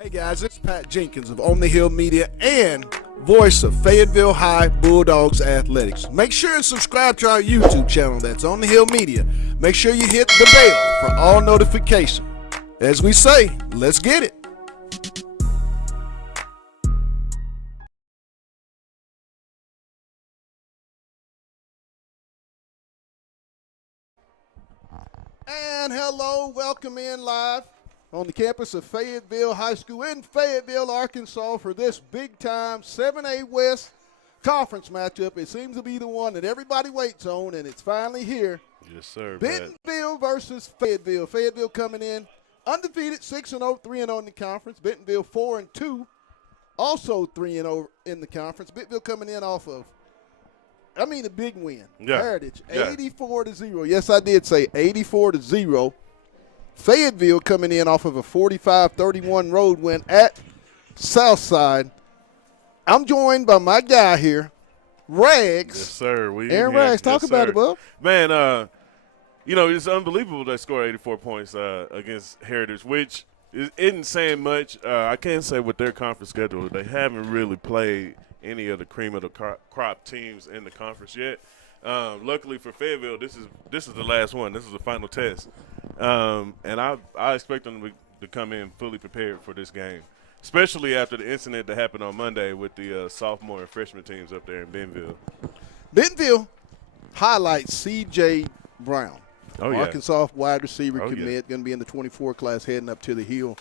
Hey guys, it's Pat Jenkins of On the Hill Media and voice of Fayetteville High Bulldogs Athletics. Make sure and subscribe to our YouTube channel that's On the Hill Media. Make sure you hit the bell for all notifications. As we say, let's get it. And hello, welcome in live on the campus of Fayetteville High School in Fayetteville, Arkansas for this big-time 7A West conference matchup. It seems to be the one that everybody waits on, and it's finally here. Yes, sir. Bentonville versus Fayetteville. Fayetteville coming in undefeated, 6-0, 3-0 in the conference. Bentonville 4-2, also 3-0 in the conference. Bentonville coming in off of, a big win. Yeah. Heritage, Yeah. 84-0. Yes, I did say 84-0. Fayetteville coming in off of a 45-31 road win at Southside. I'm joined by my guy here, Rags. Yes, sir. Aaron Rags, talk about it, bub. Man, it's unbelievable they scored 84 points against Heritage, which isn't saying much. I can't say with their conference schedule, they haven't really played any of the cream of the crop teams in the conference yet. Luckily for Fayetteville, this is the last one. This is the final test. And I expect them to come in fully prepared for this game, especially after the incident that happened on Monday with the sophomore and freshman teams up there in Bentonville. Bentonville highlights C.J. Brown, Oh, yeah. Arkansas wide receiver Oh, commit, yeah. going to be in the 24 class heading up to the Hill.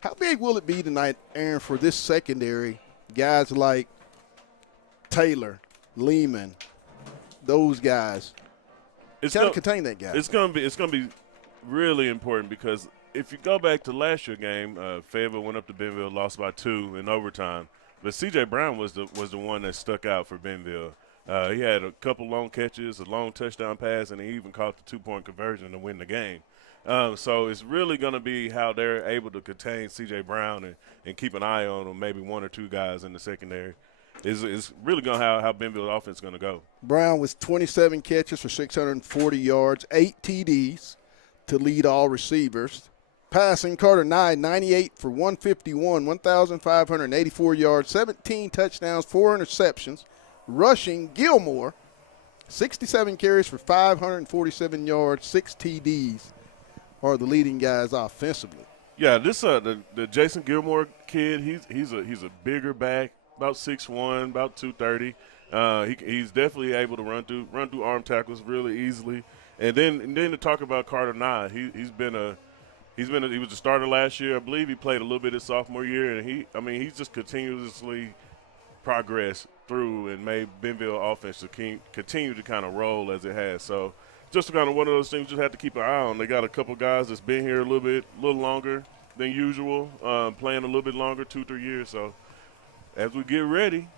How big will it be tonight, Aaron, for this secondary, guys like Taylor, Lehman, those guys? It's got to contain that guy. It's gonna be really important because if you go back to last year's game, Fayetteville went up to Bentonville, lost by 2 in overtime. But C.J. Brown was the one that stuck out for Bentonville. He had a couple long catches, a long touchdown pass, and he even caught the 2-point conversion to win the game. So it's really going to be how they're able to contain C.J. Brown and keep an eye on him, maybe one or two guys in the secondary. It's really going to how Bentonville offense is going to go. Brown with 27 catches for 640 yards, 8 TDs to lead all receivers. Passing, Carter Nye, 98 for 151, 1,584 yards, 17 touchdowns, 4 interceptions. Rushing, Gilmore, 67 carries for 547 yards, 6 TDs are the leading guys offensively. Yeah, this the Jason Gilmore kid, he's a bigger back, about 6'1", about 230. He's definitely able to run through arm tackles really easily. And then to talk about Carter Nye, he was a starter last year. I believe he played a little bit his sophomore year, and he's just continuously progressed through and made Bentonville offense to continue to kind of roll as it has. So just kind of one of those things you just have to keep an eye on. They got a couple guys that's been here a little longer than usual, playing a little bit longer, 2-3 years. So as we get ready.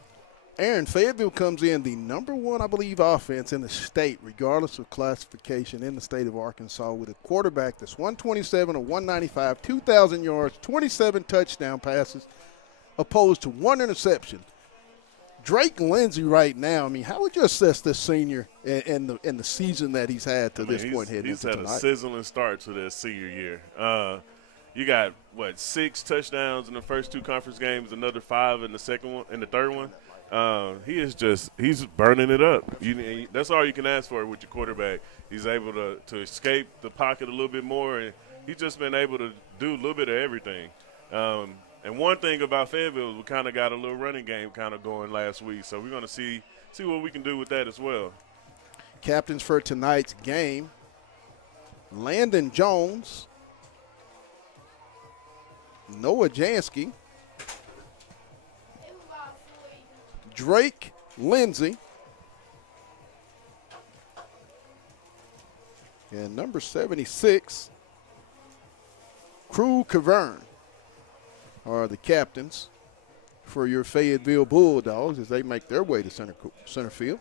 Aaron, Fayetteville comes in the number one, I believe, offense in the state, regardless of classification in the state of Arkansas, with a quarterback that's 127 or 195, 2,000 yards, 27 touchdown passes, opposed to 1 interception. Drake Lindsey right now, how would you assess this senior in the season that he's had to this point heading into tonight? He's had a sizzling start to this senior year. You got, 6 touchdowns in the first 2 conference games, another 5 in the third one. He's burning it up. That's all you can ask for with your quarterback. He's able to escape the pocket a little bit more, and he's just been able to do a little bit of everything. And one thing about Fayetteville, we kind of got a little running game kind of going last week, so we're going to see what we can do with that as well. Captains for tonight's game, Landon Jones, Noah Jansky, Drake Lindsey, and number 76, Crew Cavern are the captains for your Fayetteville Bulldogs as they make their way to center field.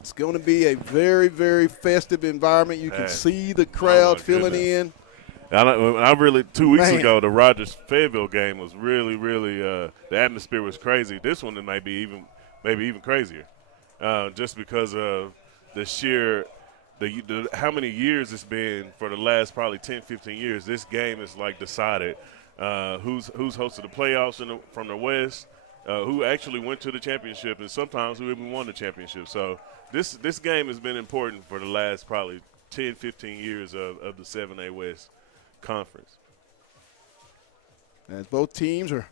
It's going to be a very, very festive environment. You can see the crowd filling in. I really 2 weeks ago, the Rogers Fayetteville game was really, really the atmosphere was crazy. This one maybe even crazier, just because of the sheer how many years it's been for the last probably 10, 15 years. This game is like decided who's hosted the playoffs from the West, who actually went to the championship, and sometimes who even won the championship. So this game has been important for the last probably 10, 15 years of the 7A West Conference. As both teams are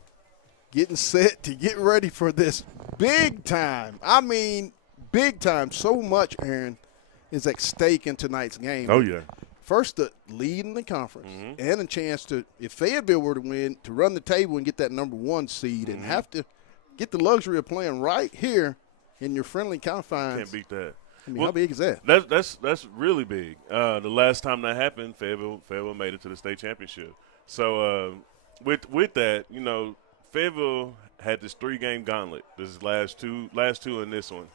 getting set to get ready for this big time. I mean, big time. So much, Aaron, is at stake in tonight's game. Oh, yeah. First, the lead in the conference and a chance to, if Fayetteville were to win, to run the table and get that number 1 seed and have to get the luxury of playing right here in your friendly confines. Can't beat that. I mean, how big is that? That's really big. The last time that happened, Fayetteville made it to the state championship. So with that, you know, Fayetteville had this 3-game gauntlet. This last two in this one.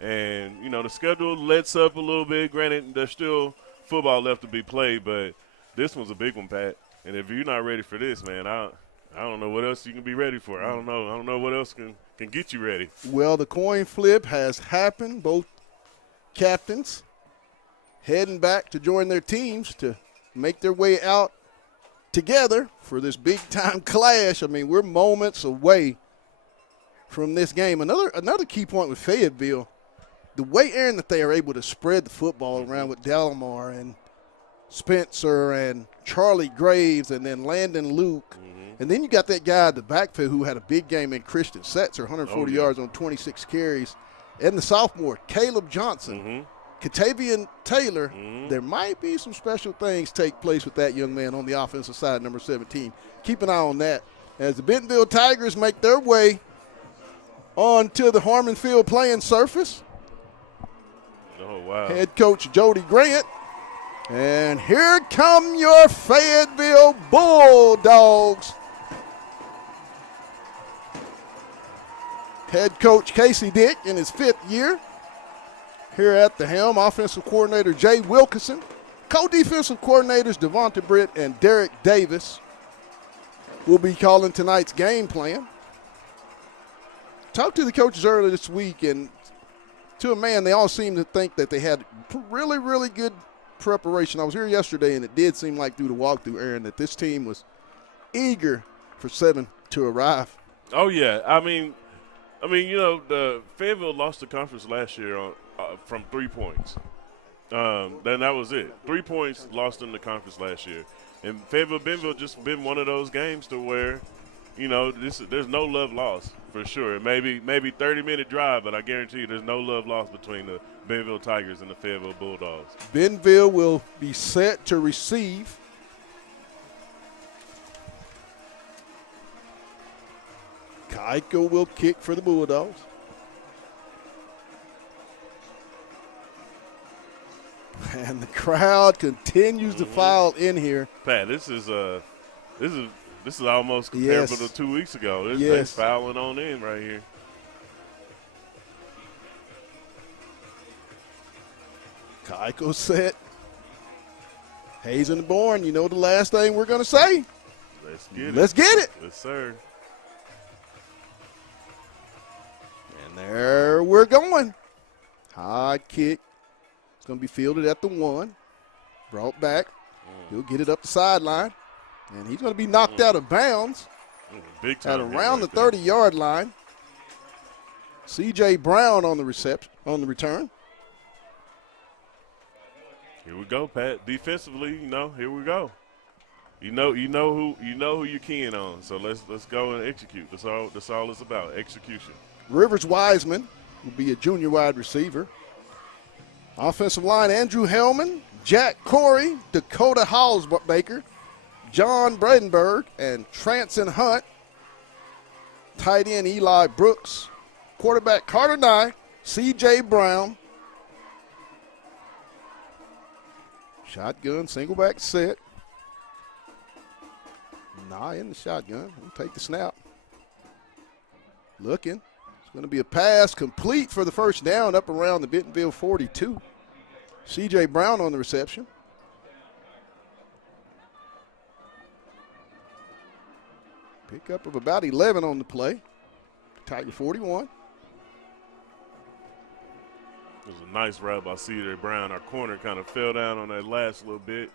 And, you know, the schedule lets up a little bit. Granted, there's still football left to be played, but this one's a big one, Pat. And if you're not ready for this, man, I don't know what else you can be ready for. I don't know what else can get you ready. Well, the coin flip has happened. Both captains heading back to join their teams to make their way out together for this big-time clash. I mean, we're moments away from this game. Another key point with Fayetteville, the way, Aaron, that they are able to spread the football around with Delamar and Spencer and Charlie Graves and then Landon Luke. And then you got that guy at the backfield who had a big game in Christian Setzer, 140 yards on 26 carries. And the sophomore, Caleb Johnson, Katavian Taylor. There might be some special things take place with that young man on the offensive side, number 17. Keep an eye on that as the Bentonville Tigers make their way onto the Harmon Field playing surface. Oh, wow. Head coach Jody Grant. And here come your Fayetteville Bulldogs. Head coach Casey Dick in his 5th year here at the helm. Offensive coordinator Jay Wilkinson. Co-defensive coordinators Devonta Britt and Derek Davis will be calling tonight's game plan. Talked to the coaches earlier this week, and to a man, they all seem to think that they had really, really good preparation. I was here yesterday, and it did seem like through the walkthrough, Aaron, that this team was eager for 7 to arrive. Oh, yeah. I mean, you know, the Fayetteville lost the conference last year from 3 points. Then that was it. 3 points lost in the conference last year. And Bentonville just been one of those games to where, you know, there's no love lost for sure. Maybe 30-minute drive, but I guarantee you there's no love lost between the Bentonville Tigers and the Fayetteville Bulldogs. Bentonville will be set to receive. Kaiko will kick for the Bulldogs. And the crowd continues to file in here. Pat, this is almost comparable to 2 weeks ago. They're filing on in right here. Kaiko set. Hayes and the Bourne, you know the last thing we're going to say. Let's get it. Yes, sir. And there we're going. High kick. It's going to be fielded at the 1. Brought back. He'll get it up the sideline. And he's going to be knocked out of bounds big time at around the 30-yard line. C.J. Brown on the return. Here we go, Pat. Defensively, here we go. You know who you're keying on. So let's go and execute. That's all it's about. Execution. Rivers Wiseman will be a junior wide receiver. Offensive line, Andrew Hellman, Jack Corey, Dakota Hallsbaker, John Bredenberg, and Transon Hunt. Tight end, Eli Brooks. Quarterback, Carter Nye, C.J. Brown. Shotgun, single back set. Nye in the shotgun. He'll take the snap. Looking. It's going to be a pass complete for the first down up around the Bentonville 42. C.J. Brown on the reception. Pickup of about 11 on the play. Tiger 41. It was a nice route by C.J. Brown. Our corner kind of fell down on that last little bit.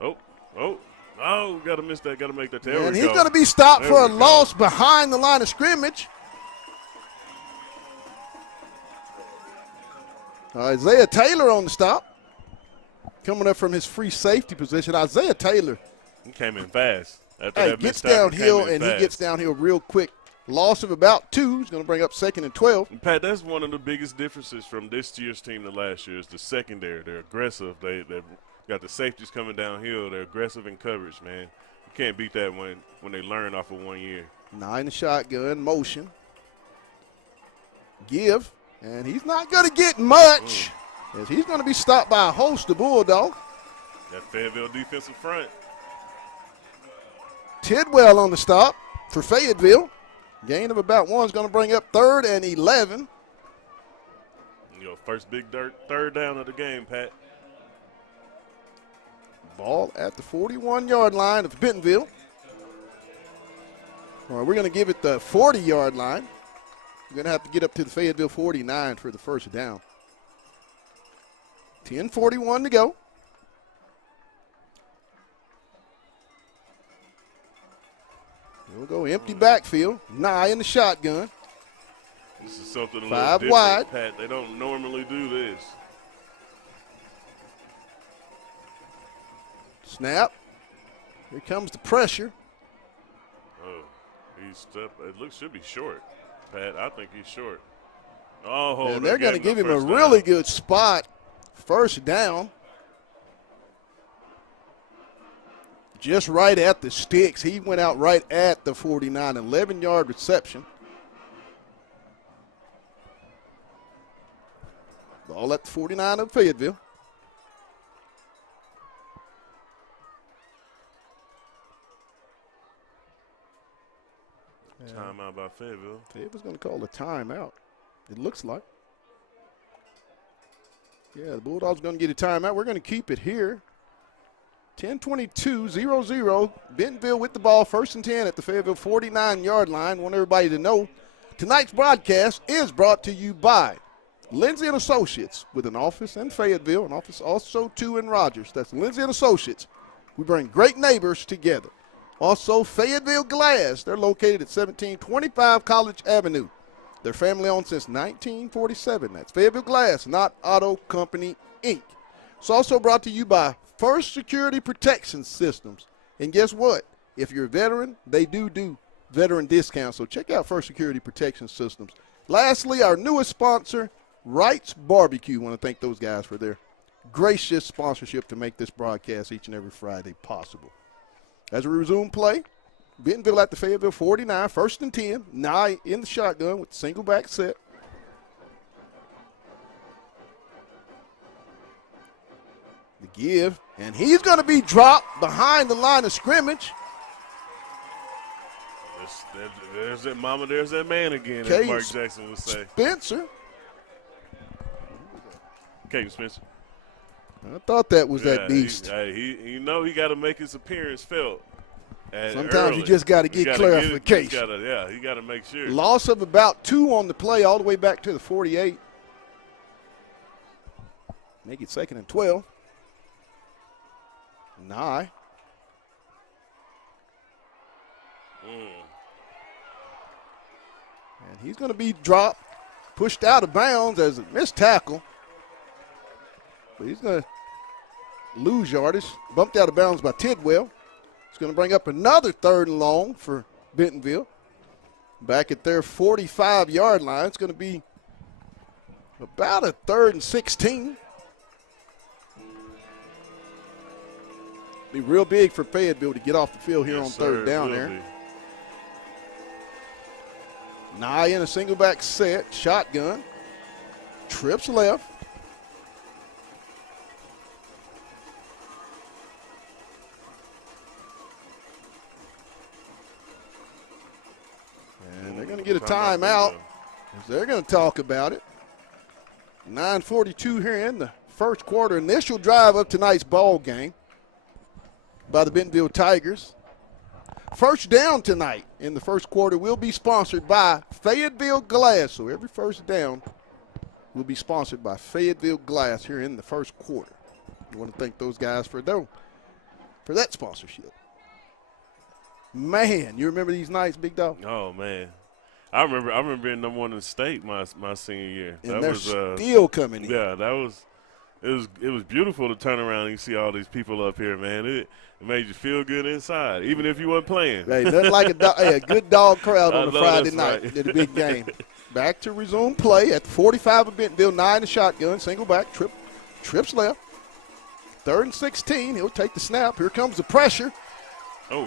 Oh, got to miss that. Got to make that. There And we he's go. going to be stopped There for a we go. loss behind the line of scrimmage. Isaiah Taylor on the stop. Coming up from his free safety position. Isaiah Taylor. He came in fast. After Hey, that gets missed tackle, downhill, came in and he fast. gets downhill real quick. Loss of about 2. He's going to bring up 2nd and 12. And Pat, that's one of the biggest differences from this year's team to last year's. The secondary, they're aggressive. They've got the safeties coming downhill. They're aggressive in coverage, man. You can't beat that when they learn off of 1 year. 9 shotgun, motion. Give, and he's not going to get much as he's going to be stopped by a host of Bulldogs. That Fayetteville defensive front. Tidwell on the stop for Fayetteville. Gain of about 1 is going to bring up 3rd and 11. First big third down of the game, Pat. Ball at the 41-yard line of Bentonville. All right, we're going to give it the 40-yard line. We're going to have to get up to the Fayetteville 49 for the first down. 10:41 to go. We'll go empty backfield. Nye in the shotgun. This is something a 5 little different, wide. Pat. They don't normally do this. Snap. Here comes the pressure. Oh, should be short, Pat. I think he's short. Oh, And they're going to give him a first down. really good spot. First down. Just right at the sticks. He went out right at the 49, 11-yard reception. Ball at the 49 of Fayetteville. Timeout by Fayetteville. Fayetteville's going to call a timeout. It looks like. Yeah, the Bulldogs going to get a timeout. We're going to keep it here. 10:22, 0-0. Bentonville with the ball, 1st and 10 at the Fayetteville 49-yard line. Want everybody to know tonight's broadcast is brought to you by Lindsay & Associates, with an office in Fayetteville, an office also too in Rogers. That's Lindsay & Associates. We bring great neighbors together. Also, Fayetteville Glass. They're located at 1725 College Avenue. They're family-owned since 1947. That's Fayetteville Glass, not Auto Company, Inc. It's also brought to you by First Security Protection Systems. And guess what? If you're a veteran, they do veteran discounts. So check out First Security Protection Systems. Lastly, our newest sponsor, Wright's Barbecue. I want to thank those guys for their gracious sponsorship to make this broadcast each and every Friday possible. As we resume play, Bentonville at the Fayetteville 49, 1st and 10. Nye in the shotgun with the single back set. The give, and he's going to be dropped behind the line of scrimmage. There's that mama, there's that man again, Cade as Mark Jackson would say. Spencer. Cade Spencer. I thought that was that beast. He got to make his appearance felt. Sometimes early. you just got to get clarification. He got to make sure. Loss of about 2 on the play all the way back to the 48. Make it 2nd and 12. Nye. And he's going to be dropped, pushed out of bounds as a missed tackle. But he's going to lose yardage. Bumped out of bounds by Tidwell. It's going to bring up another 3rd and long for Bentonville. Back at their 45-yard line. It's going to be about a 3rd and 16. Be real big for Fayetteville to get off the field here on 3rd down there. Nye in a single back set, shotgun, trips left. And they're going to get a timeout. They're going to talk about it. 9:42 here in the first quarter. Initial drive of tonight's ball game by the Bentonville Tigers. First down tonight in the first quarter will be sponsored by Fayetteville Glass. So every first down will be sponsored by Fayetteville Glass here in the first quarter. I want to thank those guys for that sponsorship. Man, you remember these nights, Big Dog? Oh man, I remember being number one in the state my senior year. And they're still coming in. Yeah, it was beautiful to turn around and you see all these people up here, man. It made you feel good inside, even if you weren't playing. Hey, nothing like a good dog crowd on a Friday night right. at a big game. Back to resume play at 45 of Bentonville, 9 to shotgun, single back, trips left. 3rd and 16. He'll take the snap. Here comes the pressure. Oh.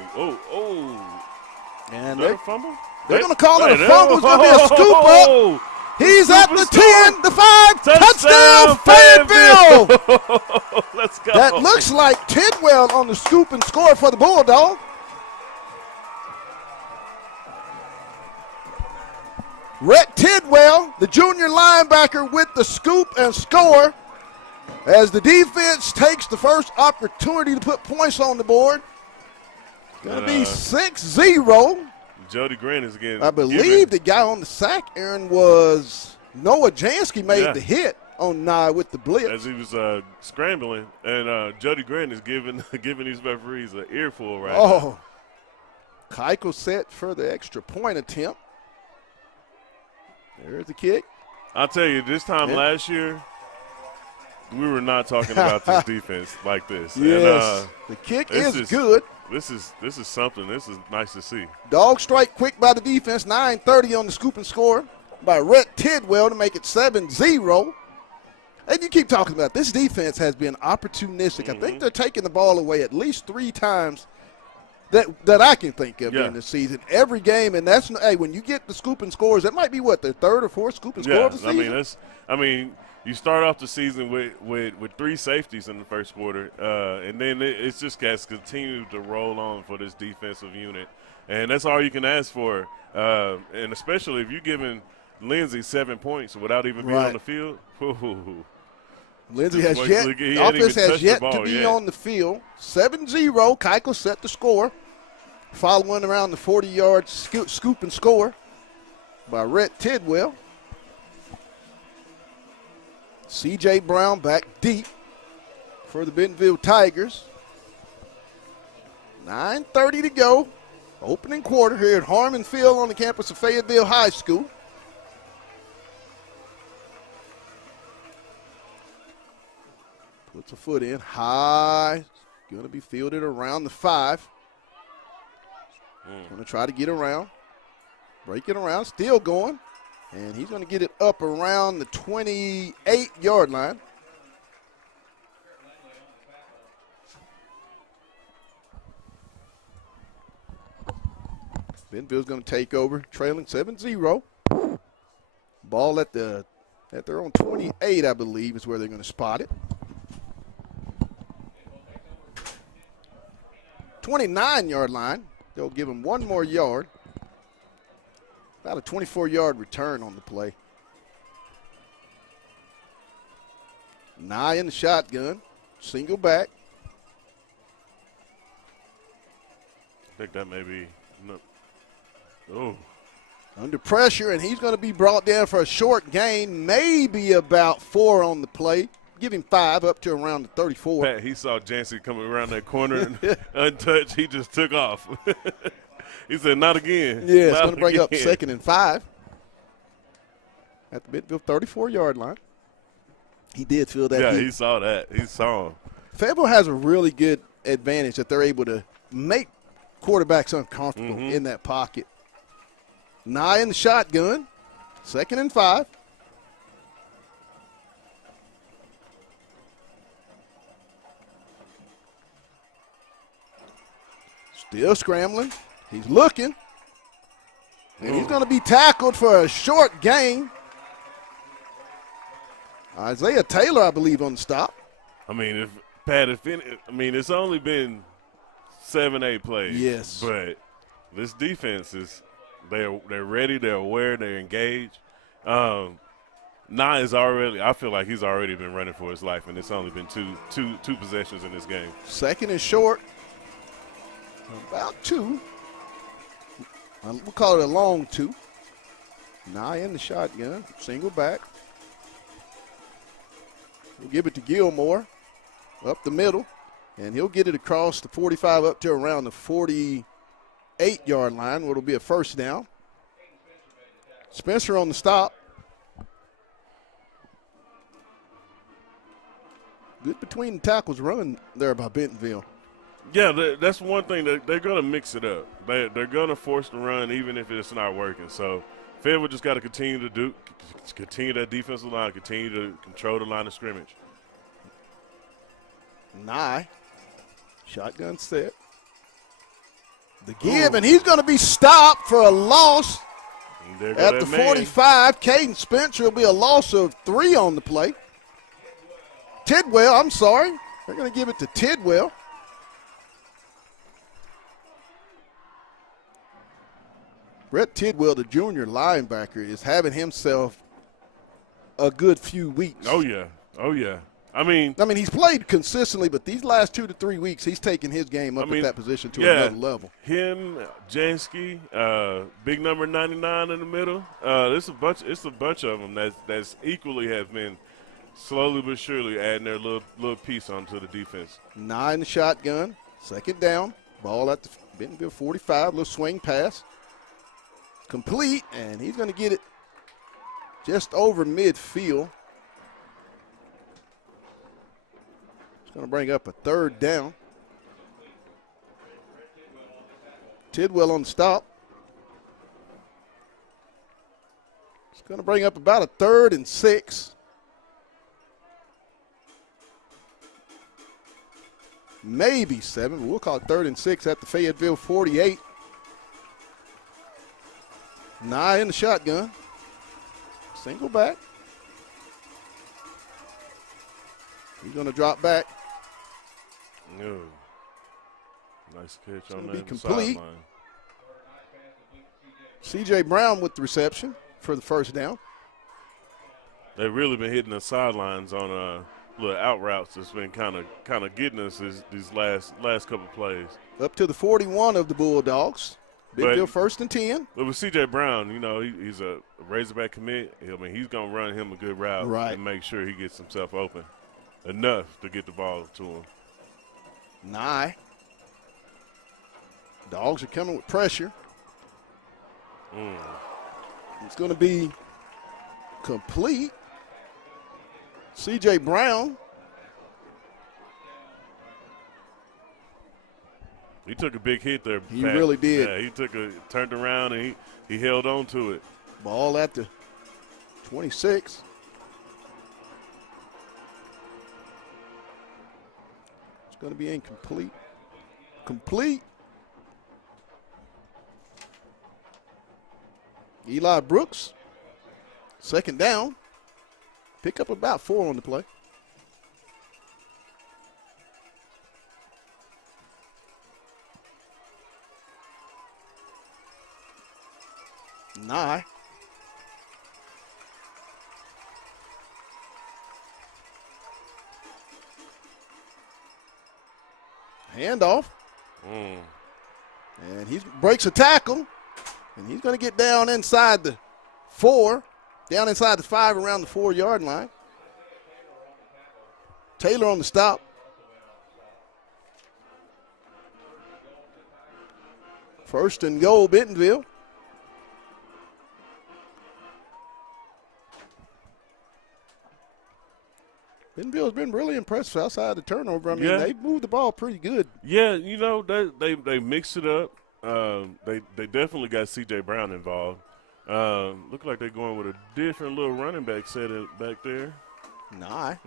And they're fumble? They're going to call it a fumble. It's going to be a scoop up. He's at the 10, the 5, touchdown, Fayetteville. Let's go. That looks like Tidwell on the scoop and score for the Bulldogs. Rhett Tidwell, the junior linebacker, with the scoop and score as the defense takes the first opportunity to put points on the board. Going to be 6-0. Jody Grant is again. I believe the guy on the sack, Aaron, was Noah Jansky made the hit on Nye with the blitz. As he was scrambling, and Jody Grant is giving these referees an earful right now. Keuchel set for the extra point attempt. There's the kick. I'll tell you, this time last year, we were not talking about this defense like this. Yes, and, the kick is good. This is something. This is nice to see. Dog strike quick by the defense. 9:30 on the scoop and score by Rhett Tidwell to make it 7-0. And you keep talking about this defense has been opportunistic. I think they're taking the ball away at least 3 times that I can think of during the season. Every game, and that's when you get the scoop and scores, that might be what, their 3rd or 4th scoop and score of the season. You start off the season with 3 safeties in the first quarter, and then it just has continued to roll on for this defensive unit. And that's all you can ask for. And especially if you're giving Lindsey 7 points without even being on the field. Lindsey has offense has yet to be on the field. 7-0, Keuchel set the score. Following around the 40-yard scoop and score by Rhett Tidwell. C.J. Brown back deep for the Bentonville Tigers. 9:30 to go. Opening quarter here at Harmon Field on the campus of Fayetteville High School. Puts a foot in high. Going to be fielded around the 5. Going to try to get around. Break it around. Still going. And he's going to get it up around the 28-yard line. Bentonville's going to take over, trailing 7-0. Ball at their own 28, I believe, is where they're going to spot it. 29-yard line. They'll give him 1 more yard. About a 24-yard return on the play. Nye in the shotgun. Single back. I think that may be no. Under pressure, and he's going to be brought down for a short gain, maybe about 4 on the play. Give him 5 up to around the 34. Pat, he saw Jancy coming around that corner and untouched. He just took off. He said, not again. Yeah, it's going to bring up 2nd and 5 at the Bentonville 34-yard line. He did feel that. Yeah, he saw that. He saw him. Fayetteville has a really good advantage that they're able to make quarterbacks uncomfortable in that pocket. Nye in the shotgun. 2nd and 5. Still scrambling. He's looking. And he's going to be tackled for a short gain. Isaiah Taylor, I believe, on the stop. I mean, it's only been 7-8 plays. Yes. But this defense they're ready, they're aware, they're engaged. Nye is already, I feel like he's already been running for his life, and it's only been two possessions in this game. 2nd and short. About 2. We'll call it a long 2. Nye in the shotgun. Single back. He'll give it to Gilmore up the middle, and he'll get it across the 45 up to around the 48-yard line, where it'll be a first down. Spencer on the stop. Good between the tackles run there by Bentonville. Yeah, that's one thing. They're going to mix it up. They're going to force the run even if it's not working. So Fayetteville just got to continue that defensive line, continue to control the line of scrimmage. Nye. Shotgun set. The give, and he's going to be stopped for a loss at the 45. Caden Spencer will be a loss of 3 on the play. Tidwell, I'm sorry. They're going to give it to Tidwell. Brett Tidwell, the junior linebacker, is having himself a good few weeks. Oh, yeah. I mean, he's played consistently, but these last 2 to 3 weeks, he's taken his game up at that position to another level. Him, Jansky, big number 99 in the middle. It's a bunch of them that's equally have been slowly but surely adding their little piece onto the defense. 9 shotgun, second down, ball at the Bentonville 45, little swing pass. Complete, and he's going to get it just over midfield. It's going to bring up a third down. Tidwell on the stop. It's going to bring up about a 3rd and 6. Maybe 7, but we'll call it 3rd and 6 at the Fayetteville 48. Nye in the shotgun. Single back. He's going to drop back. No. Nice catch on that. Be complete. C.J. Brown with the reception for the first down. They've really been hitting the sidelines on little out routes. That's been kind of getting us these last couple plays. Up to the 41 of the Bulldogs. Bentonville 1st and 10. But with C.J. Brown, he's a Razorback commit. He's going to run him a good route and make sure he gets himself open enough to get the ball to him. Nye. Dogs are coming with pressure. It's going to be complete. C.J. Brown. He took a big hit there. He really did. Yeah, he turned around and he held on to it. Ball at the 26. It's going to be incomplete. Complete. Eli Brooks, second down. Pick up about 4 on the play. Nye. Handoff. And he breaks a tackle. And he's going to get down inside the 4, down inside the 5 around the 4-yard line. Taylor on the stop. First and goal, Bentonville. Bentonville's been really impressive outside the turnover. I mean, they moved the ball pretty good. Yeah, they mixed it up. They definitely got C.J. Brown involved. Look like they're going with a different little running back set back there. Nye.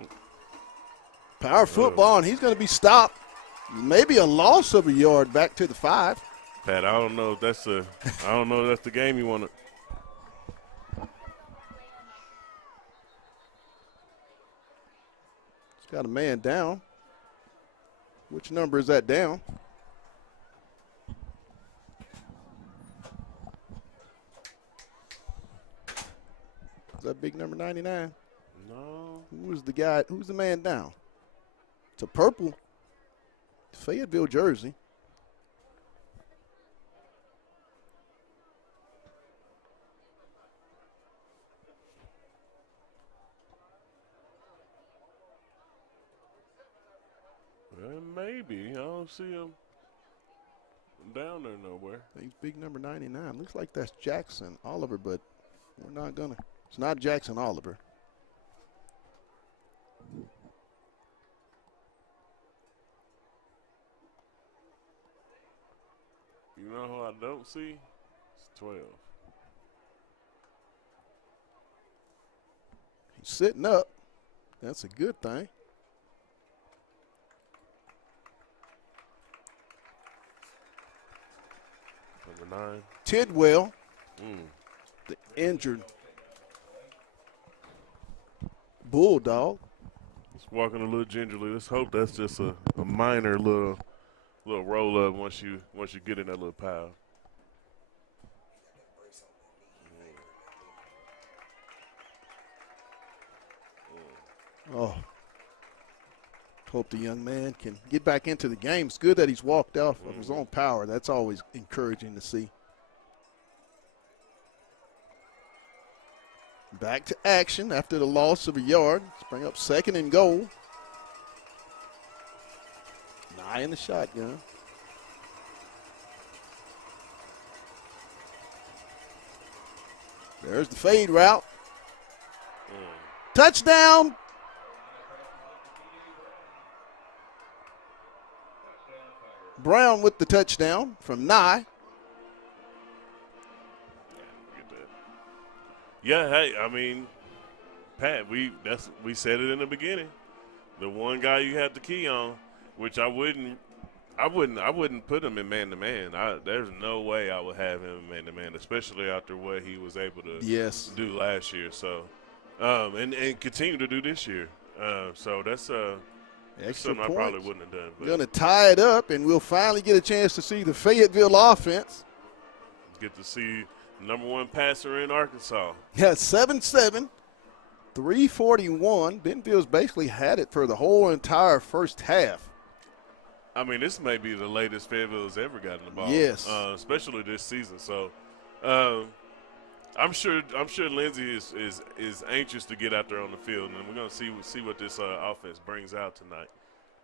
Power football, and he's going to be stopped. Maybe a loss of a yard back to the 5. Pat, I don't know if that's the game you want to. It's got a man down. Which number is that down? Is that big number 99? No. Who's the man down? It's a purple Fayetteville jersey. Maybe. I don't see him down there nowhere. He's big number 99. Looks like that's Jackson Oliver, but we're not going to. It's not Jackson Oliver. You know who I don't see? It's 12. He's sitting up. That's a good thing. Number 9. Tidwell, the injured Bulldog. He's walking a little gingerly. Let's hope that's just a minor little roll up once you get in that little pile. Oh, hope the young man can get back into the game. It's good that he's walked off of his own power. That's always encouraging to see. Back to action after the loss of a yard. Let's bring up 2nd and goal. Nye in the shotgun. There's the fade route. Touchdown. Brown with the touchdown from Nye. Yeah, hey, I mean, Pat, we said it in the beginning. The one guy you have to key on, which I wouldn't put him in man-to-man. There's no way I would have him in man-to-man, especially after what he was able to do last year. So, and continue to do this year. So that's extra something points. I probably wouldn't have done. Going to tie it up, and we'll finally get a chance to see the Fayetteville offense. Get to see number 1 passer in Arkansas. Yeah, 7-7, 341. Bentonville's basically had it for the whole entire first half. I mean, this may be the latest Fayetteville's ever gotten the ball. Yes. Especially this season. So, I'm sure Lindsey is anxious to get out there on the field, and we're going to see what this offense brings out tonight.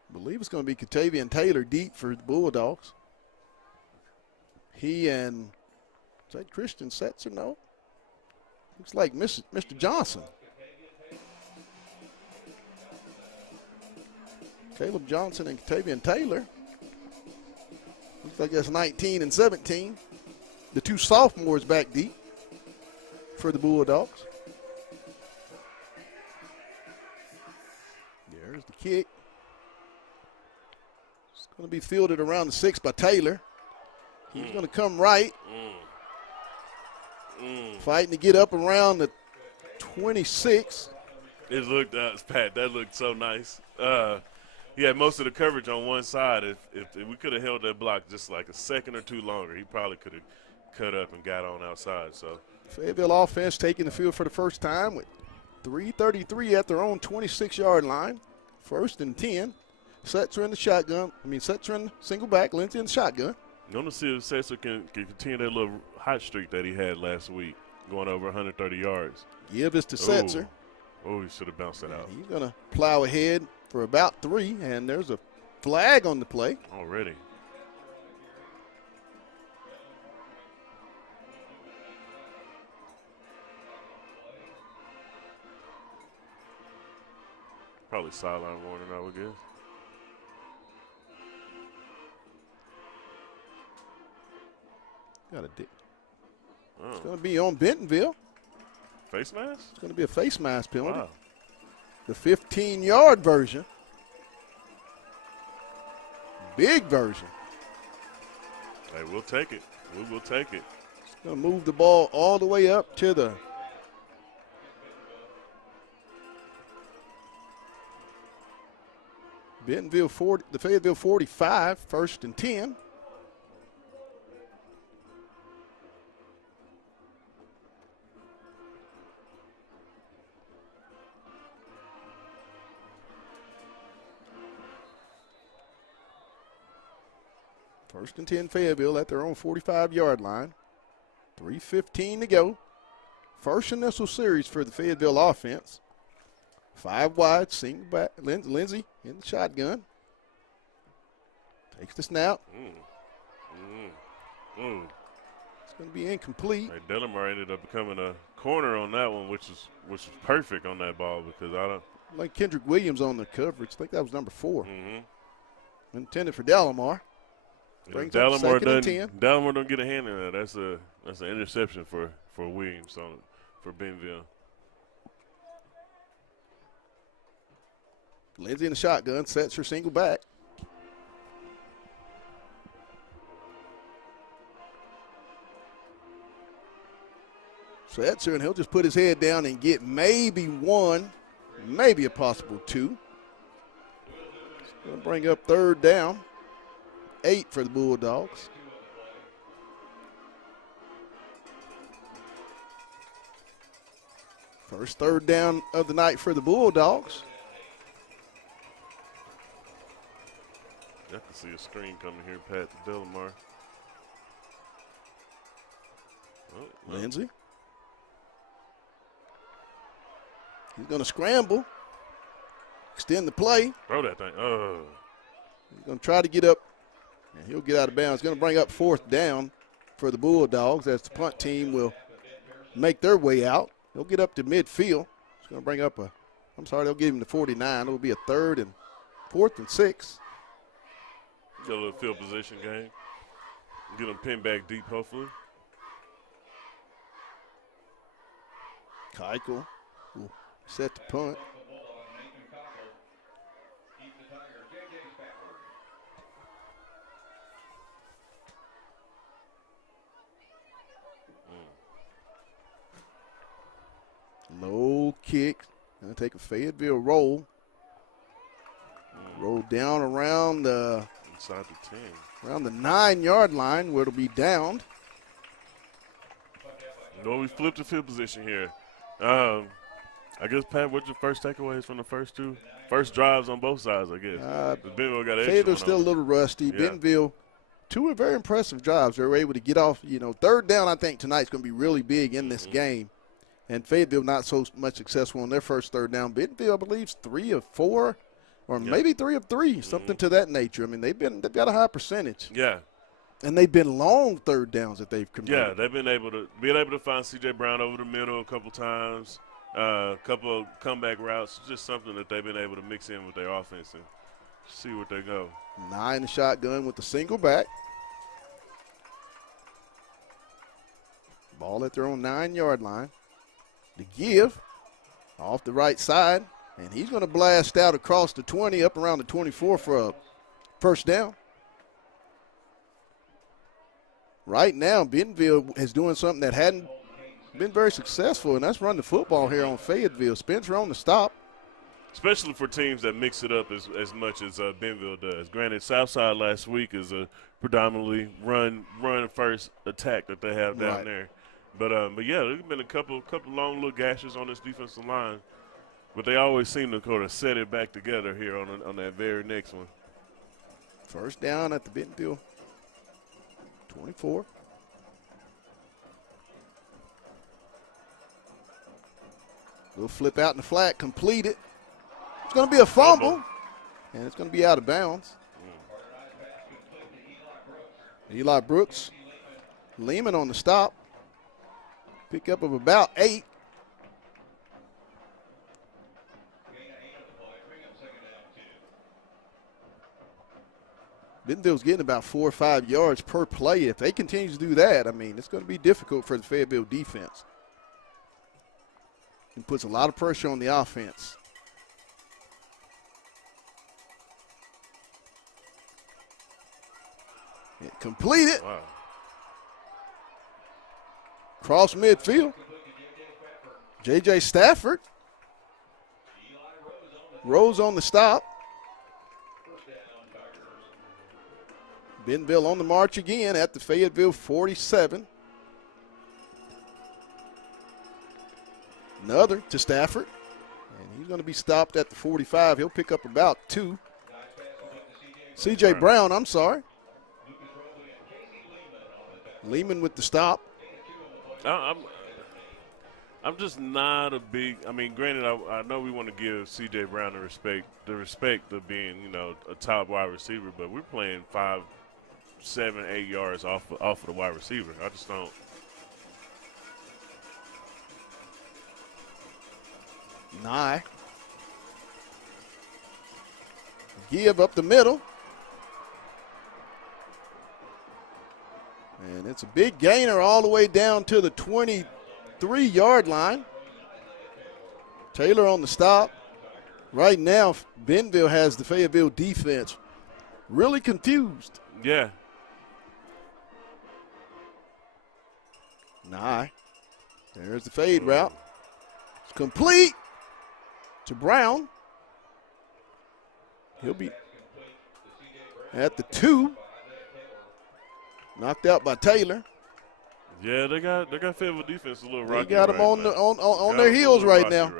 I believe it's going to be Katavian Taylor deep for the Bulldogs. He and is that Christian Setzer? No. Looks like Mr. Johnson. Caleb Johnson and Katavian Taylor. Looks like that's 19 and 17. The 2 sophomores back deep for the Bulldogs. There's the kick. It's going to be fielded around the 6 by Taylor. He's going to come right. Fighting to get up around the 26. It looked, Pat, that looked so nice. He had most of the coverage on one side. If we could have held that block just like a second or two longer, he probably could have cut up and got on outside. So Fayetteville offense taking the field for the first time with 3:33 at their own 26-yard line. 1st and 10. Setzer in the shotgun. Setzer in the single back. Lindsey in the shotgun. I'm going to see if Setzer can continue that little hot streak that he had last week, going over 130 yards. Give this to Setzer. Oh, he should have bounced it out. He's going to plow ahead for about 3, and there's a flag on the play. Already. Probably sideline warning, I would guess. Got a dick. It's going to be on Bentonville. Face mask? It's going to be a face mask penalty. Wow. The 15-yard version. Big version. Hey, we'll take it. We will take it. It's going to move the ball all the way up to the Bentonville 40, the Fayetteville 45, 1st and 10. First and 10 Fayetteville at their own 45-yard line. 3:15 to go. First initial series for the Fayetteville offense. 5 wide, single back. Lindsey in the shotgun. Takes the snap. It's going to be incomplete. Hey, Delamar ended up becoming a corner on that one, which was perfect on that ball because I don't. Like Kendrick Williams on the coverage. I think that was number 4. Intended for Delamar. Brings up second and 10. Delamar don't get a hand in that. That's an interception for Williams for Bentonville. Lindsay in the shotgun, sets her single back. Sets her, and he'll just put his head down and get maybe 1, maybe a possible 2. Going to bring up 3rd down. 8 for the Bulldogs. First 3rd down of the night for the Bulldogs. I can see a screen coming here, Pat Delamar. Lindsay. He's going to scramble. Extend the play. Throw that thing. He's going to try to get up, and he'll get out of bounds. Going to bring up 4th down for the Bulldogs as the punt team will make their way out. He'll get up to midfield. He's going to bring up they'll give him the 49. It'll be a 3rd and 4th and 6. Get a little field position game. Get him pinned back deep, hopefully. Keuchel will set the punt. Low kick. Going to take a Fayetteville roll. Roll down around the inside the 10. Around the 9-yard line where it'll be downed. No, we flipped the field position here. I guess, Pat, what's your first takeaways from the first drives on both sides, I guess? Bentonville got extra. Fayetteville's still a little rusty. Yeah. Bentonville, 2 very impressive drives. They were able to get off, 3rd down, I think, tonight's going to be really big in this game. And Fayetteville not so much successful on their first 3rd down. Bentonville, I believe, is 3 of 4. Or maybe 3 of 3, something to that nature. I mean, they've got a high percentage. Yeah. And they've been long 3rd downs that they've converted. Yeah, they've been able to find C.J. Brown over the middle a couple times, a couple of comeback routes, just something that they've been able to mix in with their offense and see where they go. 9 the shotgun with the single back. Ball at their own 9-yard line. The give off the right side. And he's going to blast out across the 20, up around the 24 for a first down. Right now, Bentonville is doing something that hadn't been very successful, and that's run the football here on Fayetteville. Spencer on the stop. Especially for teams that mix it up as much as Bentonville does. Granted, Southside last week is a predominantly run first attack that they have down there. But yeah, there's been a couple long little gashes on this defensive line. But they always seem to kind of set it back together here on that very next one. First down at the Bentonville 24. Little flip out in the flat, completed. It's going to be a fumble, and it's going to be out of bounds. Eli Brooks, Lehman on the stop. Pickup of about 8. Bentonville's getting about 4 or 5 yards per play. If they continue to do that, I mean, it's going to be difficult for the Fayetteville defense. It puts a lot of pressure on the offense. It completed. Wow. Cross midfield. J.J. Stafford. Rose on the stop. Bentonville on the march again at the Fayetteville 47. Another to Stafford. And he's going to be stopped at the 45. He'll pick up about 2. C.J. Brown, I'm sorry. Lehman with the stop. I'm I'm just not a big. I mean, granted, I know we want to give C.J. Brown the respect of being, a top wide receiver, but we're playing 5, 7, 8 yards off of the wide receiver. I just don't. Nye. Give up the middle. And it's a big gainer all the way down to the 23-yard line. Taylor on the stop. Right now, Bentonville has the Fayetteville defense really confused. Yeah. Nye. There's the fade route. It's complete to Brown. He'll be at the 2. Knocked out by Taylor. Yeah, they got Fayetteville defense a little rocky. They got them right on their heels right now.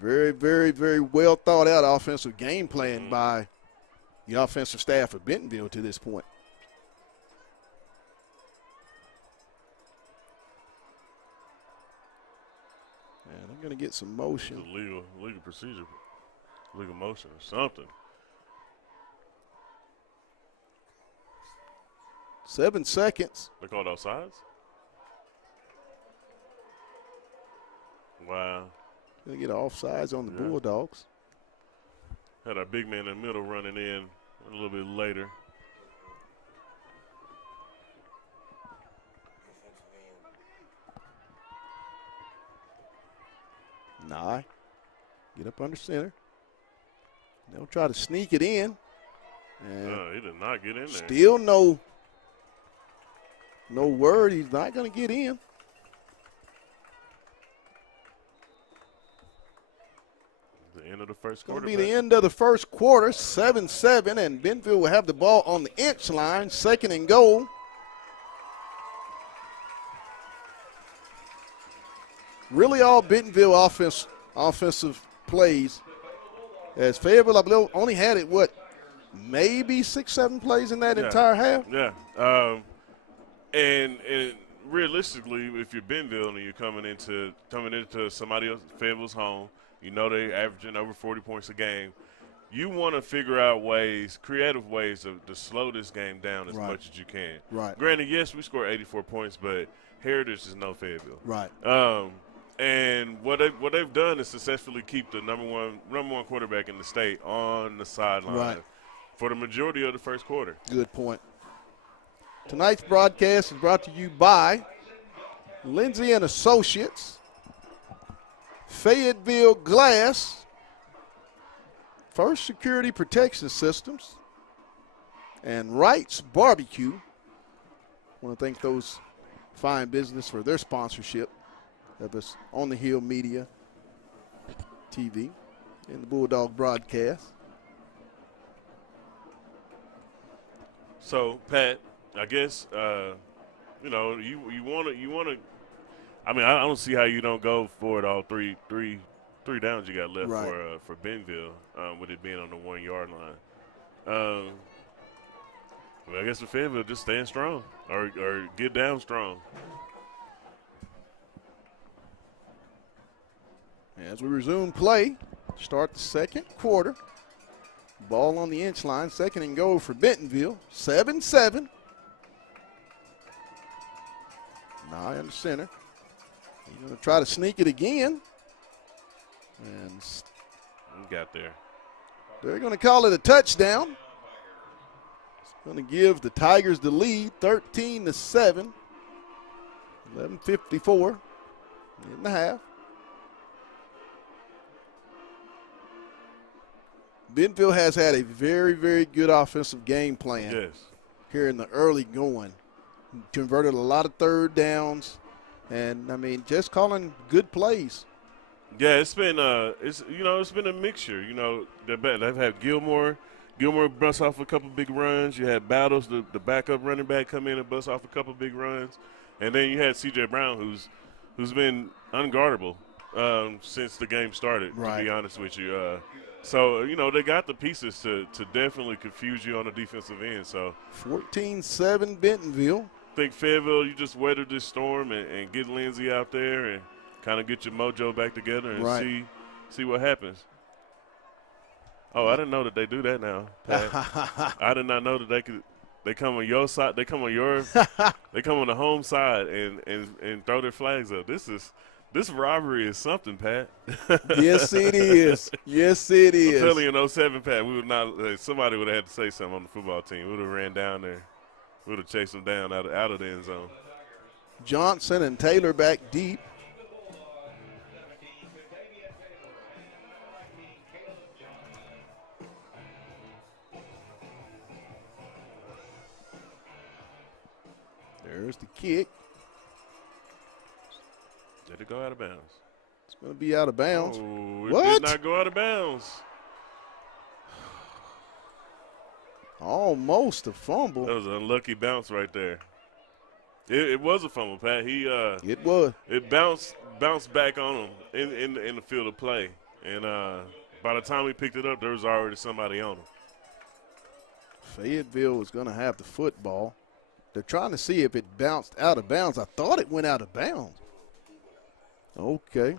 Very, very, very well thought out offensive game plan by the offensive staff of Bentonville to this point. And I'm going to get some motion. It's a legal procedure, legal motion or something. 7 seconds. They called offsides? Wow. Going to get offsides on the Bulldogs. Had our big man in the middle running in a little bit later. Nye. Get up under center. They'll try to sneak it in. And he did not get in there. Still no word. He's not going to get in. The end of the first Going quarter. to be the end of the first quarter, 7-7, and Bentonville will have the ball on the inch line, 2nd and goal. Really all Bentonville offensive plays. As Fayetteville, I believe, only had it, maybe 6-7 plays in that entire half? Yeah. And realistically, if you're Bentonville and you're coming into somebody else, Fayetteville's home, they're averaging over 40 points a game. You want to figure out creative ways to slow this game down as much as you can. Right. Granted, yes, we scored 84 points, but Heritage is no Fayetteville. Right. And what they've done is successfully keep the number one quarterback in the state on the sideline for the majority of the first quarter. Good point. Tonight's broadcast is brought to you by Lindsay and Associates, Fayetteville Glass, First Security Protection Systems, and Wright's Barbecue. I want to thank those fine business for their sponsorship of us on the Hill Media TV and the Bulldog broadcast. So, Pat, I guess you want to. I mean, I don't see how you don't go for it all three downs you got left for Bentonville, with it being on the 1 yard line. I guess for Fayetteville, just staying strong or get down strong. As we resume play, start the second quarter. Ball on the inch line, 2nd and goal for Bentonville, 7-7. Nye under center. He's going to try to sneak it again. And got there. They're going to call it a touchdown. It's going to give the Tigers the lead, 13-7. 11:54 in the half. Bentonville has had a very, very good offensive game plan here in the early going. Converted a lot of third downs, and just calling good plays. Yeah, it's been it's been a mixture. They've had Gilmore busts off a couple big runs. You had Battles, the backup running back, come in and bust off a couple big runs, and then you had C.J. Brown, who's been unguardable since the game started. To be honest with you. So, they got the pieces to definitely confuse you on the defensive end. So 14-7 Bentonville. think Fayetteville, you just weather this storm and get Lindsey out there and kind of get your mojo back together and see what happens. Oh, I didn't know that they do that now, Pat. I did not know that they come on your side. They come on they come on the home side and throw their flags up. This robbery is something, Pat. Yes, it is. Yes, it is. I'm telling you, in 07, Pat, we would not. Somebody would have had to say something on the football team. We would have ran down there. We would have chased them down out of the end zone. Johnson and Taylor back deep. There's the kick. Did it go out of bounds? It's going to be out of bounds. Oh, it what? did not go out of bounds. Almost a fumble. That was an unlucky bounce right there. It was a fumble, Pat. It was. It bounced back on him in the field of play. And by the time we picked it up, there was already somebody on him. Fayetteville is going to have the football. They're trying to see if it bounced out of bounds. I thought it went out of bounds. Okay.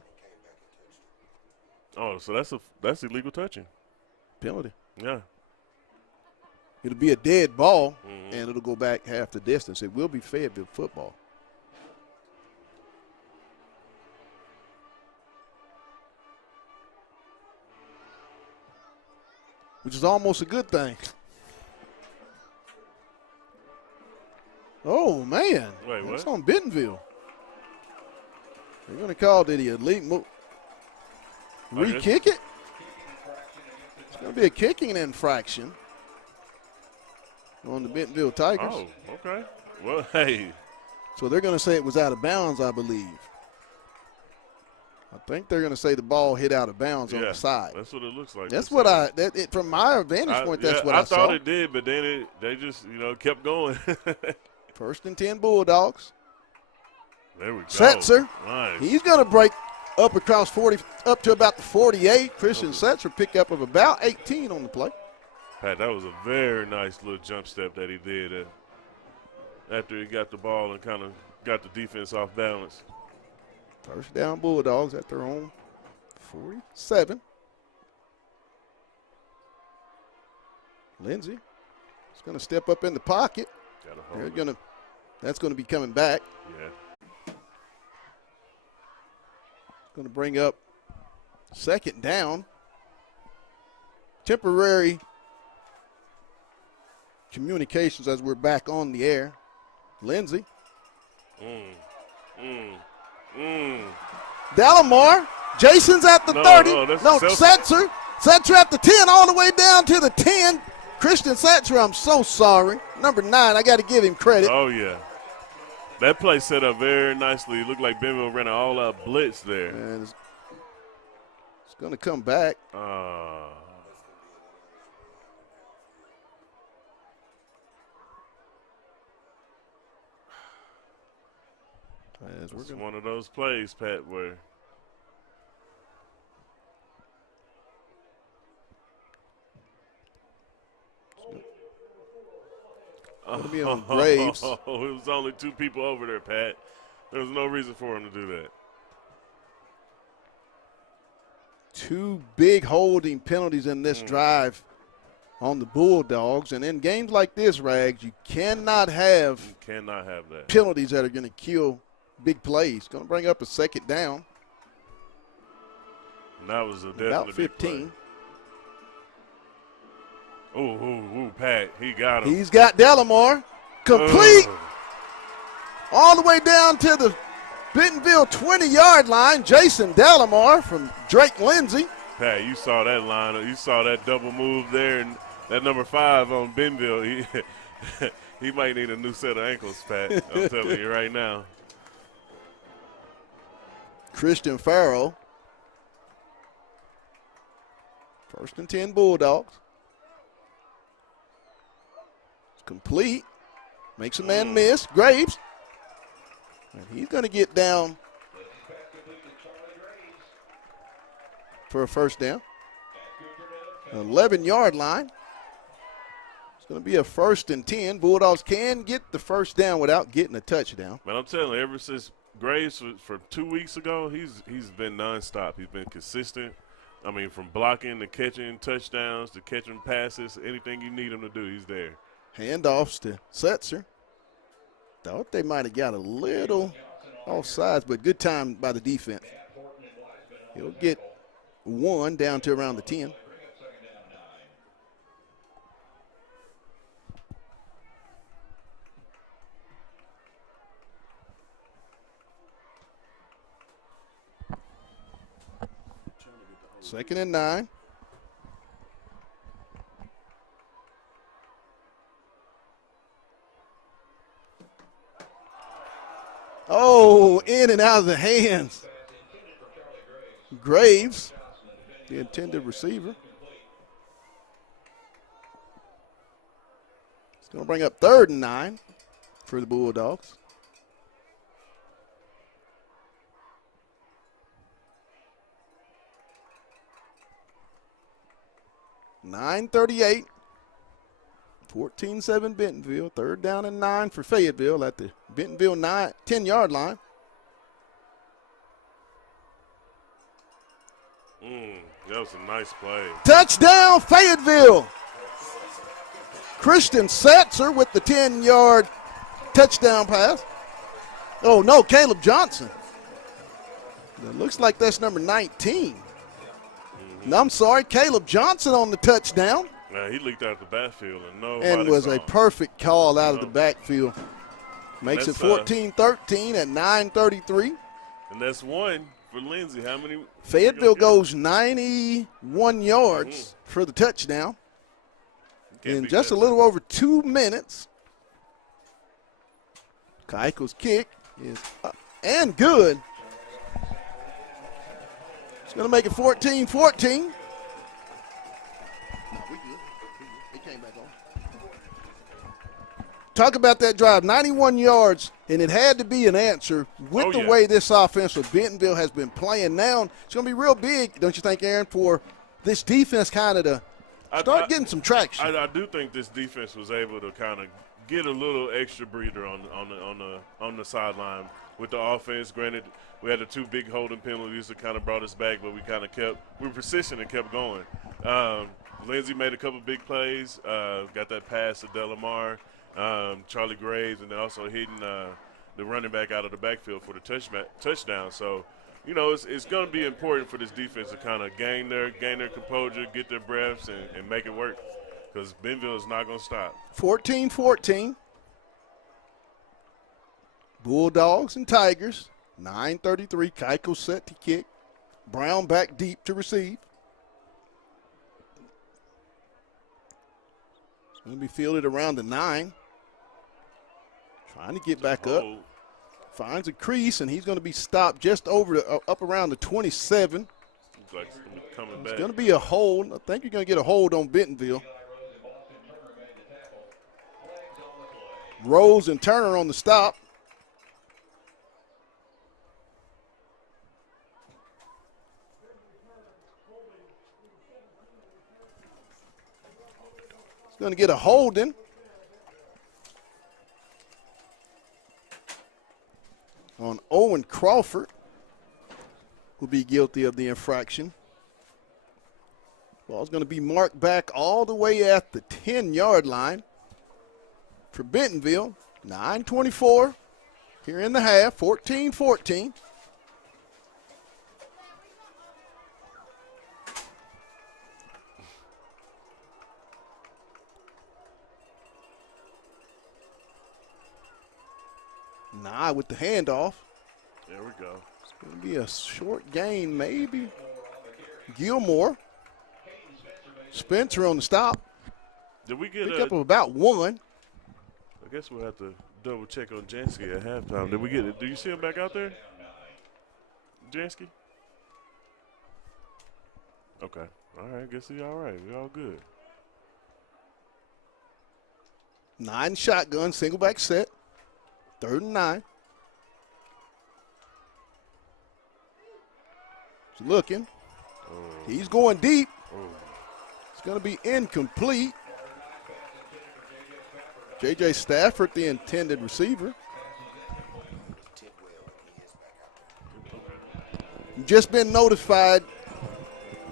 Oh, so that's illegal touching. Penalty. Yeah. It'll be a dead ball, and it'll go back half the distance. It will be Fayetteville football. Which is almost a good thing. Oh, man. Wait, what? That's on Bentonville. They're going to call it a illegal re-kick it? It's going to be a kicking infraction on the Bentonville Tigers. Oh, okay. Well, hey. So they're going to say it was out of bounds, I believe. I think they're going to say the ball hit out of bounds on the side. That's what it looks like. That's what from my vantage point, that's what I saw. I thought it did, but then they just, kept going. 1st and 10 Bulldogs. There we go. Setzer. Nice. He's going to break up across 40, up to about the 48. Christian Setzer pick up of about 18 on the play. Pat, that was a very nice little jump step that he did after he got the ball and kind of got the defense off balance. 1st down Bulldogs at their own 47. Lindsey is going to step up in the pocket. That's going to be coming back. Yeah. Going to bring up 2nd down. Temporary communications as we're back on the air. Lindsey. Delamar. Jason's at the 30. Setzer. Setzer at the 10 all the way down to the 10. Christian Setzer, I'm so sorry. Number 9, I got to give him credit. Oh, yeah. That play set up very nicely. It looked like Bentonville ran an all-out blitz there. And it's going to come back. It's one of those plays, Pat, where going to be on Graves. It was only 2 people over there, Pat. There was no reason for him to do that. 2 big holding penalties in this drive on the Bulldogs. And in games like this, Rags, you cannot have that. Penalties that are going to kill big plays. Going to bring up a 2nd down. And that was definitely about 15. Ooh, Pat, he got him. He's got Delamar. Complete. All the way down to the Bentonville 20-yard line. Jason Delamar from Drake Lindsey. Pat, you saw that line. You saw that double move there. And that number 5 on Bentonville, he might need a new set of ankles, Pat. I'm telling you right now. Christian Farrell. 1st and 10 Bulldogs. Complete. Makes a man miss. Graves. And he's going to get down for a 1st down. 11-yard line. It's going to be a 1st and 10. Bulldogs can get the first down without getting a touchdown. But I'm telling you, ever since Graves for 2 weeks ago, he's been nonstop. He's been consistent. I mean, from blocking to catching touchdowns to catching passes, anything you need him to do, he's there. Handoffs to Setzer. Thought they might have got a little offsides, but good time by the defense. He'll get 1 down to around the 10. Second and 9. Oh, in and out of the hands. Graves, the intended receiver. It's going to bring up 3rd and 9 for the Bulldogs. .938, 14-7 Bentonville. 3rd down and 9 for Fayetteville at the Bentonville 10-yard line. That was a nice play. Touchdown, Fayetteville. Christian Setzer with the 10-yard touchdown pass. Oh, no, Caleb Johnson. It looks like that's number 19. No, I'm sorry, Caleb Johnson on the touchdown. Yeah, he leaked out the backfield and was a perfect call out of the backfield. Makes it 14-13 at 9:33. And that's 1 for Lindsay. How many? Fayetteville goes 91 yards for the touchdown in just a little over 2 minutes. Keiko's kick is up and good. It's going to make it 14-14. Talk about that drive, 91 yards, and it had to be an answer with the way this offense with Bentonville has been playing now. It's going to be real big, don't you think, Aaron, for this defense kind of to start getting some traction. I do think this defense was able to kind of get a little extra breather on the sideline with the offense. Granted, we had the 2 big holding penalties that kind of brought us back, but we were persistent and kept going. Lindsay made a couple big plays, got that pass to Delamar. Charlie Graves, and then also hitting the running back out of the backfield for the touchdown. So, you know, it's going to be important for this defense to kind of gain their composure, get their breaths, and make it work, because Bentonville is not going to stop. 14-14. Bulldogs and Tigers. 9:33. Keiko set to kick. Brown back deep to receive. It's going to be fielded around the 9. Trying to get back up. Finds a crease, and he's going to be stopped just over up around the 27. Looks like it's coming back. It's going to be a hold. I think you're going to get a hold on Bentonville. Rose and Turner on the stop. It's going to get a holding. On Owen Crawford, will be guilty of the infraction. Ball's going to be marked back all the way at the 10-yard line for Bentonville. 9:24 here in the half, 14-14. Nah, with the handoff. There we go. It's going to be a short gain, maybe. Gilmore. Spencer on the stop. Did we get pick up of about 1? I guess we'll have to double check on Jansky at halftime. Did we get it? Do you see him back out there? Jansky? Okay. All right. I guess he's all right. We're all good. 9 shotgun, single back set. 3rd and 9. He's looking. He's going deep. It's going to be incomplete. J.J. Stafford, the intended receiver. Just been notified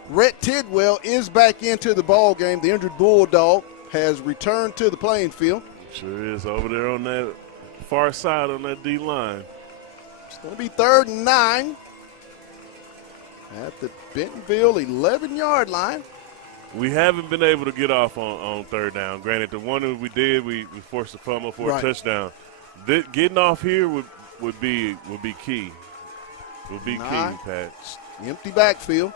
Rhett Tidwell is back into the ball game. The injured Bulldog has returned to the playing field. Sure is over there on that far side on that D line. It's going to be 3rd and 9 at the Bentonville 11-yard line. We haven't been able to get off on 3rd down. Granted, the one that we did, we forced a fumble for a touchdown. Getting off here would be key. Would be key, Pat. Empty backfield.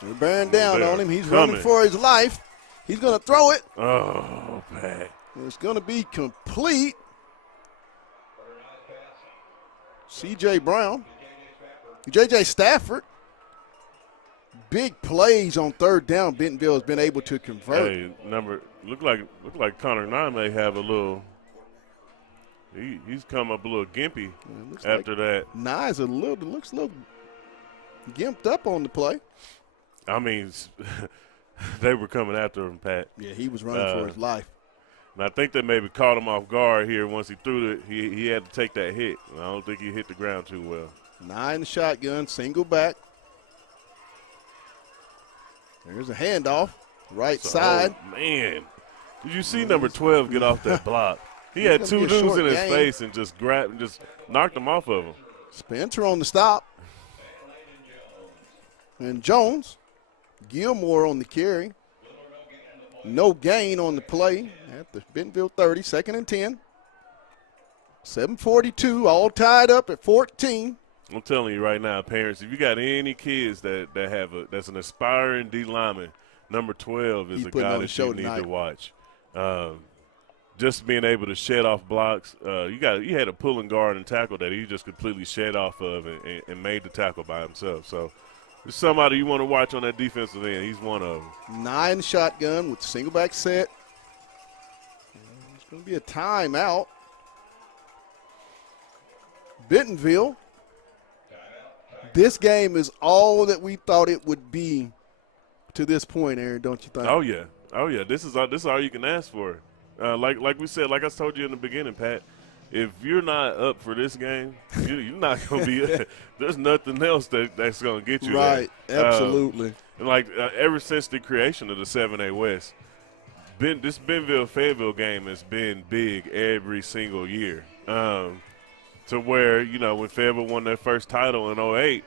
They're bearing down on him. He's running for his life. He's going to throw it. Oh, Pat. It's going to be complete. C.J. Brown. J.J. Stafford. Big plays on 3rd down. Bentonville has been able to convert. Hey, look like Connor Nye may have a little. He's come up a little gimpy after that. Nye's looks a little gimped up on the play. I mean, they were coming after him, Pat. Yeah, he was running for his life. And I think they maybe caught him off guard here once he threw it. He had to take that hit. I don't think he hit the ground too well. Nye in the shotgun, single back. There's a handoff, right side. Oh, man. Did you see number 12 get off that block? He had 2 dudes in his face and just grabbed and just knocked him off of him. Spencer on the stop. And Jones. Gilmore on the carry. No gain on the play at the Bentonville 30, 2nd and 10. 7:42, all tied up at 14. I'm telling you right now, parents, if you got any kids that's an aspiring D lineman, number 12 is a guy that you need to watch. Just being able to shed off blocks. You had a pulling guard and tackle that he just completely shed off of and made the tackle by himself. So it's somebody you want to watch on that defensive end. He's one of them. 9 shotgun with the single back set. It's going to be a timeout. Bentonville. This game is all that we thought it would be to this point, Aaron, don't you think? Oh yeah. This is all you can ask for. Like we said, like I told you in the beginning, Pat, if you're not up for this game, you're not going to be – there's nothing else that's going to get you right, there. Absolutely. Ever since the creation of the 7A West, this Bentonville-Fayetteville game has been big every single year. To where, when Fayetteville won their first title in 08,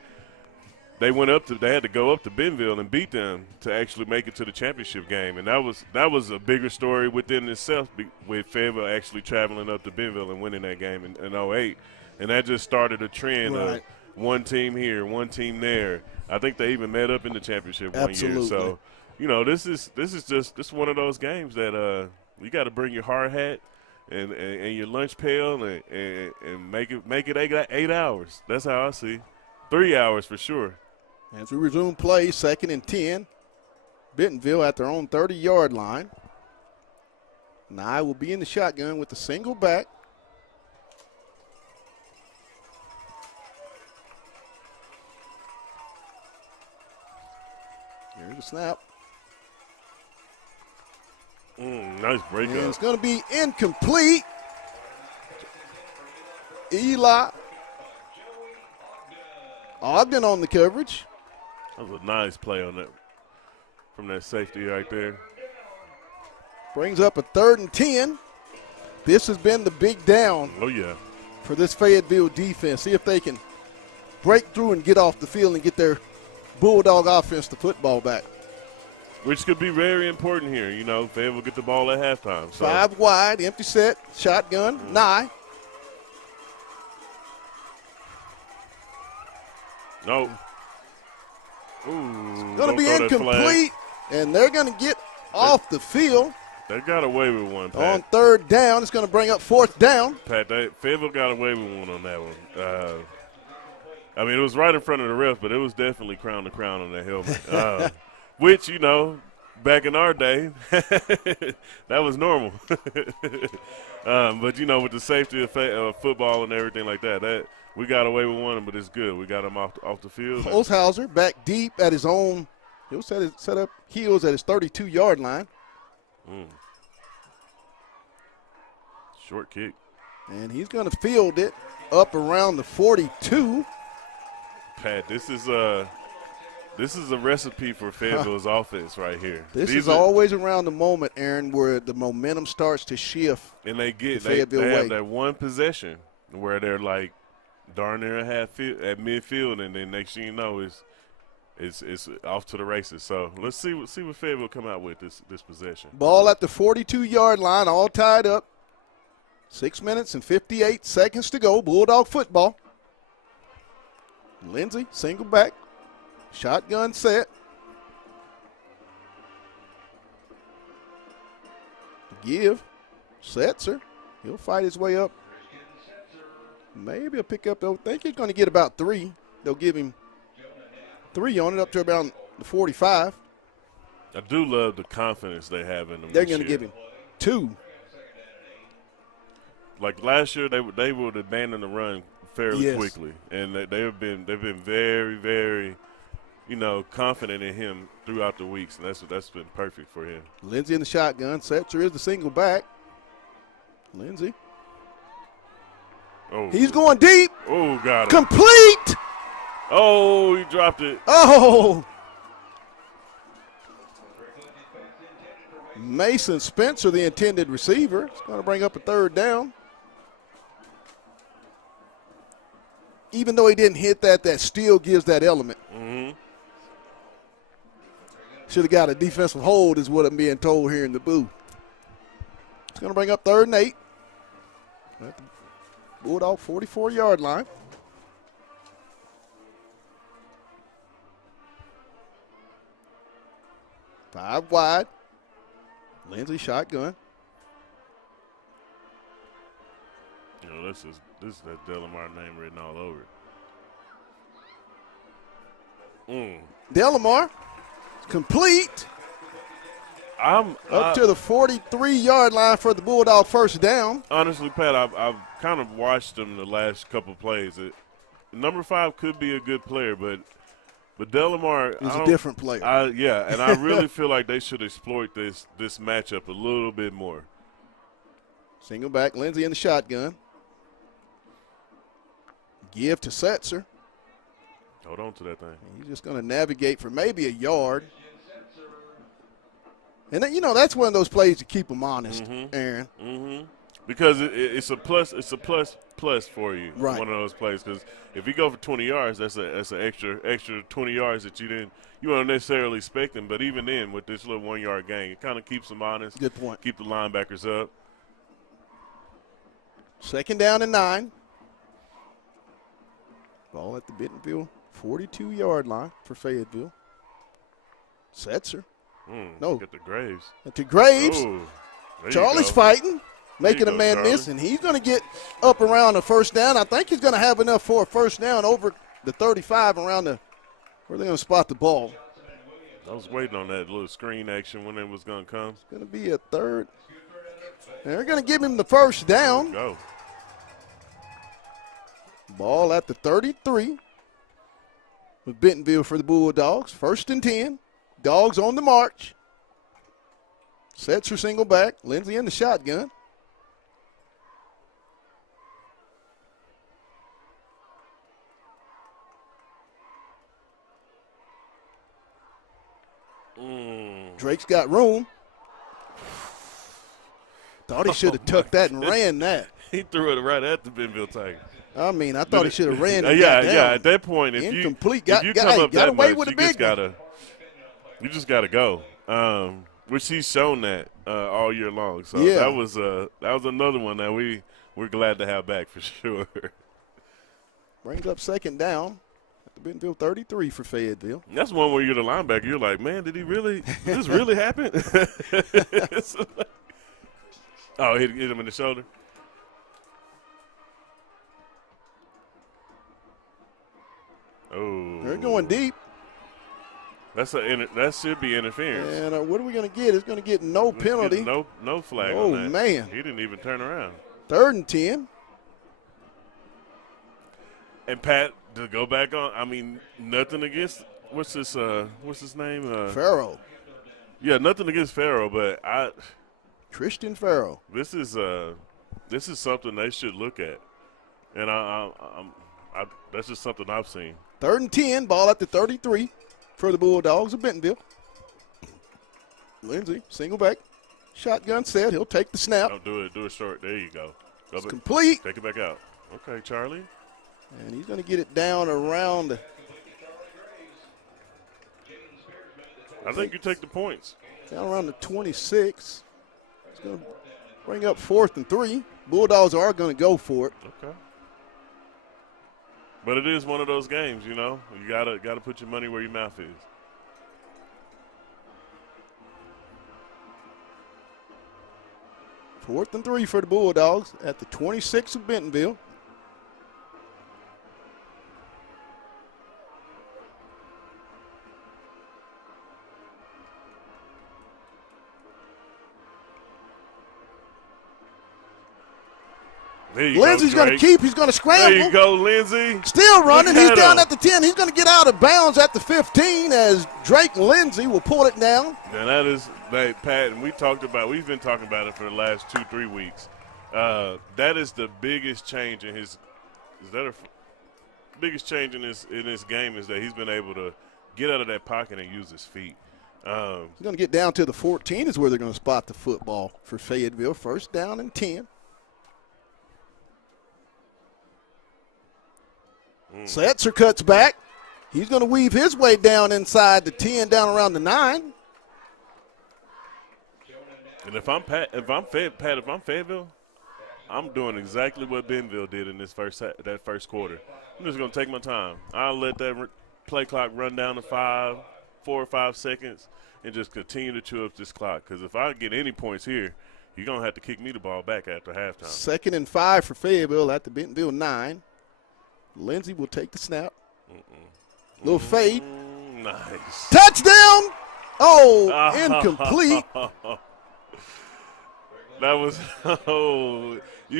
they had to go up to Bentonville and beat them to actually make it to the championship game. And that was a bigger story within itself with Fayetteville actually traveling up to Bentonville and winning that game in 08. And that just started a trend of one team here, one team there. I think they even met up in the championship one year. So, this is one of those games that you got to bring your hard hat and your lunch pail and make it 8 hours. That's how I see. 3 hours for sure. As we resume play, 2nd and 10. Bentonville at their own 30-yard line. Nye will be in the shotgun with the single back. Here's the snap. Nice breakup. And it's going to be incomplete. Eli Ogden on the coverage. That was a nice play on that from that safety right there. Brings up a 3rd and 10. This has been the big down. Oh, yeah. For this Fayetteville defense. See if they can break through and get off the field and get their Bulldog offense the football back. Which could be very important here. Fayetteville get the ball at halftime. So. 5 wide, empty set, shotgun, Nye. No. It's going to be incomplete, and they're going to get off the field. They got away with one, Pat. On 3rd down, it's going to bring up 4th down. Pat, Fayetteville got away with one on that one. It was right in front of the ref, but it was definitely crown to crown on that helmet. Which, back in our day, that was normal. But, with the safety of football and everything like that, we got away with one, but it's good. We got him off the field. Holzhauser back deep at his own. He'll set up heels at his 32-yard line. Mm. Short kick. And he's going to field it up around the 42. Pat, this is a recipe for Fayetteville's offense right here. This is always around the moment, Aaron, where the momentum starts to shift. And they Fayetteville have way. that one possession where they're like darn near at midfield, and then next thing you know it's off to the races. So let's see what Fayetteville come out with this possession. Ball at the 42-yard line, all tied up. 6 minutes and 58 seconds to go. Bulldog football. Lindsey, single back. Shotgun set. Give. Setzer. He'll fight his way up. Maybe a pickup. I think he's going to get about 3. They'll give him 3 on it up to about the 45. I do love the confidence they have in them. They're going to give him 2. Like last year, they would abandon the run fairly quickly, and they've been very, very, confident in him throughout the weeks, and that's been perfect for him. Lindsey in the shotgun. Setzer is the single back. Lindsey. Oh, he's going deep. Oh, got it. Complete. Oh, he dropped it. Oh. Mason Spencer, the intended receiver, is going to bring up a 3rd down. Even though he didn't hit that still gives that element. Mm-hmm. Should have got a defensive hold is what I'm being told here in the booth. It's going to bring up 3rd and 8. At the Bulldog 44-yard line. Five wide. Lindsey shotgun. This is that Delamar name written all over it. Delamar, complete. Up to the 43-yard line for the Bulldog 1st down. Honestly, Pat, I've kind of watched them the last couple plays. Number 5 could be a good player, but Delamar is a different player. And I really feel like they should exploit this matchup a little bit more. Single back, Lindsey in the shotgun. Give to Setzer. Hold on to that thing. He's just going to navigate for maybe a yard. And then, that's one of those plays to keep them honest, Aaron. Mm-hmm. Because it's a plus. It's a plus for you. Right. One of those plays. Because if you go for 20 yards, that's an extra 20 yards that you weren't necessarily expecting. But even then, with this little 1-yard gain, it kind of keeps them honest. Good point. Keep the linebackers up. 2nd down and 9. Ball at the Bentonville 42-yard line for Fayetteville. Setzer. No. Get the Graves. To Graves. Ooh, Charlie's fighting, making a man miss, and he's going to get up around the 1st down. I think he's going to have enough for a 1st down over the 35 around where they're going to spot the ball. I was waiting on that little screen action when it was going to come. It's going to be a 3rd. And they're going to give him the 1st down. Go. Ball at the 33 with Bentonville for the Bulldogs. 1st and 10. Dogs on the march. Setzer single back. Lindsey in the shotgun. Drake's got room. Thought he should have tucked that and ran that. He threw it right at the Bentonville Tigers. I mean, I thought he should have ran it. Yeah. At that point, if incomplete. you come up that away much, with a you big just gotta go. Which he's shown that all year long. So yeah. that was another one that we're glad to have back for sure. Brings up 2nd down at the Bentonville 33 for Fayetteville. That's one where you're the linebacker. You're like, man, did this really happen? Oh, hit him in the shoulder. Oh, they're going deep. That should be interference. And what are we going to get? It's going to get no penalty. No flag. Oh, on that. man. He didn't even turn around. 3rd and 10. And Pat, to go back on, I mean, nothing against what's his name? Farrell. Yeah, nothing against Farrell, but Christian Farrell. this is something they should look at, and that's just something I've seen. 3rd and 10, ball at the 33 for the Bulldogs of Bentonville. Lindsey, single back, shotgun set. He'll take the snap. Don't do it. Do it short. There you go. It's complete. Take it back out. Okay, Charlie. And he's going to get it down around. I think you take the points. Down around the 26. It's going to bring up 4th and 3. Bulldogs are going to go for it. Okay. But it is one of those games, you know. You gotta put your money where your mouth is. Fourth and 3 for the Bulldogs at the 26 of Bentonville. Lindsey's going to keep. He's going to scramble. There you go, Lindsey. Still running. He's down at the 10. He's going to get out of bounds at the 15 as Drake Lindsey will pull it down. And that is, Pat, and we've been talking about it for the last 2-3 weeks. That is the biggest change in biggest change in this game is that he's been able to get out of that pocket and use his feet. He's going to get down to the 14 is where they're going to spot the football for Fayetteville. 1st down and 10. Setzer cuts back. He's going to weave his way down inside the 10, down around the 9. And if I'm Fayetteville, I'm doing exactly what Bentonville did in that first quarter. I'm just going to take my time. I'll let that play clock run down to 4 or 5 seconds and just continue to chew up this clock. Because if I get any points here, you're going to have to kick me the ball back after halftime. 2nd and 5 for Fayetteville at the Bentonville 9. Lindsey will take the snap. Little fade. Nice. Touchdown. Oh, incomplete. That was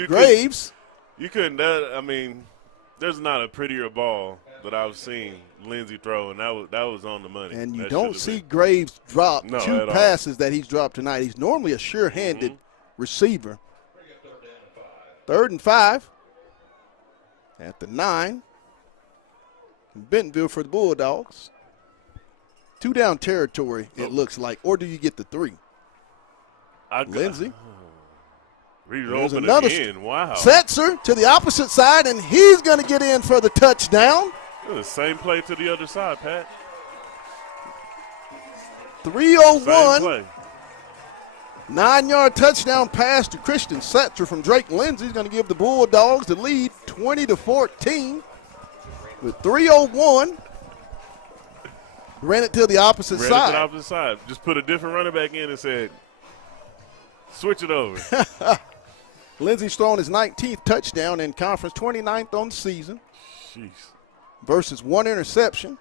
Graves. You couldn't. There's not a prettier ball that I've seen Lindsey throw, and that was on the money. And you don't see Graves drop two passes that he's dropped tonight. He's normally a sure-handed receiver. 3rd and 5. At the 9, Bentonville for the Bulldogs. 2 down territory, it looks like. Or do you get the 3? Lindsey. There's another again. Wow. Setzer to the opposite side, and he's going to get in for the touchdown. The same play to the other side, Pat. 3:01. 9-yard touchdown pass to Christian Setzer from Drake Lindsey. He's going to give the Bulldogs the lead 20-14 with 3:01. Ran it to the opposite side. Just put a different running back in and said, switch it over. Lindsey's throwing his 19th touchdown in conference, 29th on the season. Jeez. Versus 1 interception.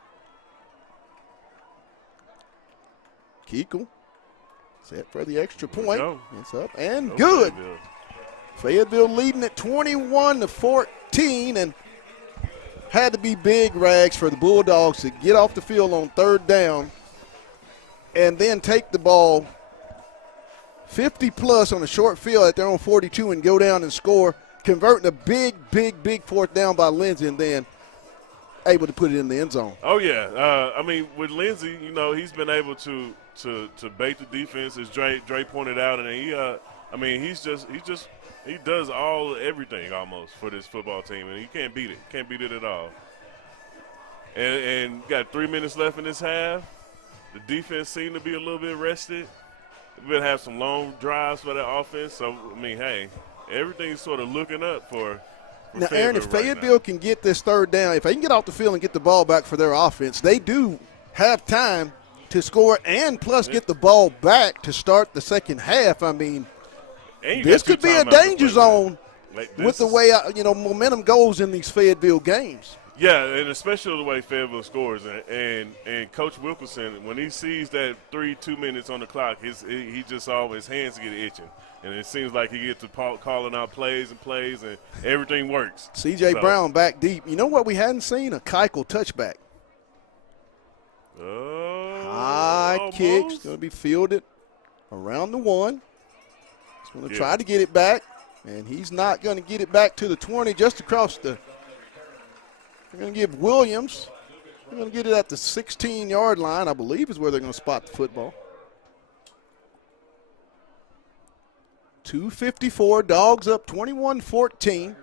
Keekle. Set for the extra point. It's up and good. Fayetteville leading at 21-14, and had to be big rags for the Bulldogs to get off the field on 3rd down and then take the ball 50-plus on a short field at their own 42 and go down and score, converting a big 4th down by Lindsey and then able to put it in the end zone. Oh, yeah. With Lindsey, he's been able to bait the defense, as Dre pointed out, and he does everything almost for this football team, and he can't beat it at all. And got 3 minutes left in this half. The defense seemed to be a little bit rested. We're going to have some long drives for that offense. So, hey, everything's sort of looking up for now, Aaron, if Fayetteville can get this 3rd down, if they can get off the field and get the ball back for their offense, they do have time to score and plus get the ball back to start the second half. This could be a danger zone with the way momentum goes in these Fayetteville games. Yeah, and especially the way Fayetteville scores. And Coach Wilkerson, when he sees that 2 minutes on the clock, his hands get itching. And it seems like he gets to calling out plays, and everything works. C.J. Brown back deep. You know what we hadn't seen? A Keuchel touchback. Oh. High Onside kick. It's going to be fielded around the 1. He's going to try to get it back, and he's not going to get it back to the 20, just across the. They're going to give Williams. They're going to get it at the 16-yard line, I believe, is where they're going to spot the football. 2:54, Dogs up 21-14.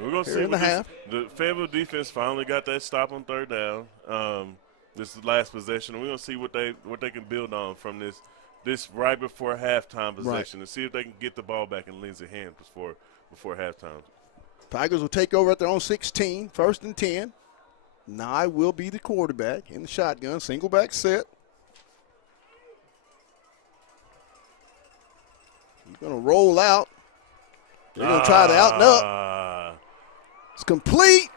We're going to see the Fayetteville defense finally got that stop on 3rd down. This is the last possession. We're going to see what they can build on from this right before halftime possession and see if they can get the ball back in Lindsay's hands before halftime. Tigers will take over at their own 16, 1st and 10. Nye will be the quarterback in the shotgun, single back set. He's going to roll out. They're going to try to out and up. It's complete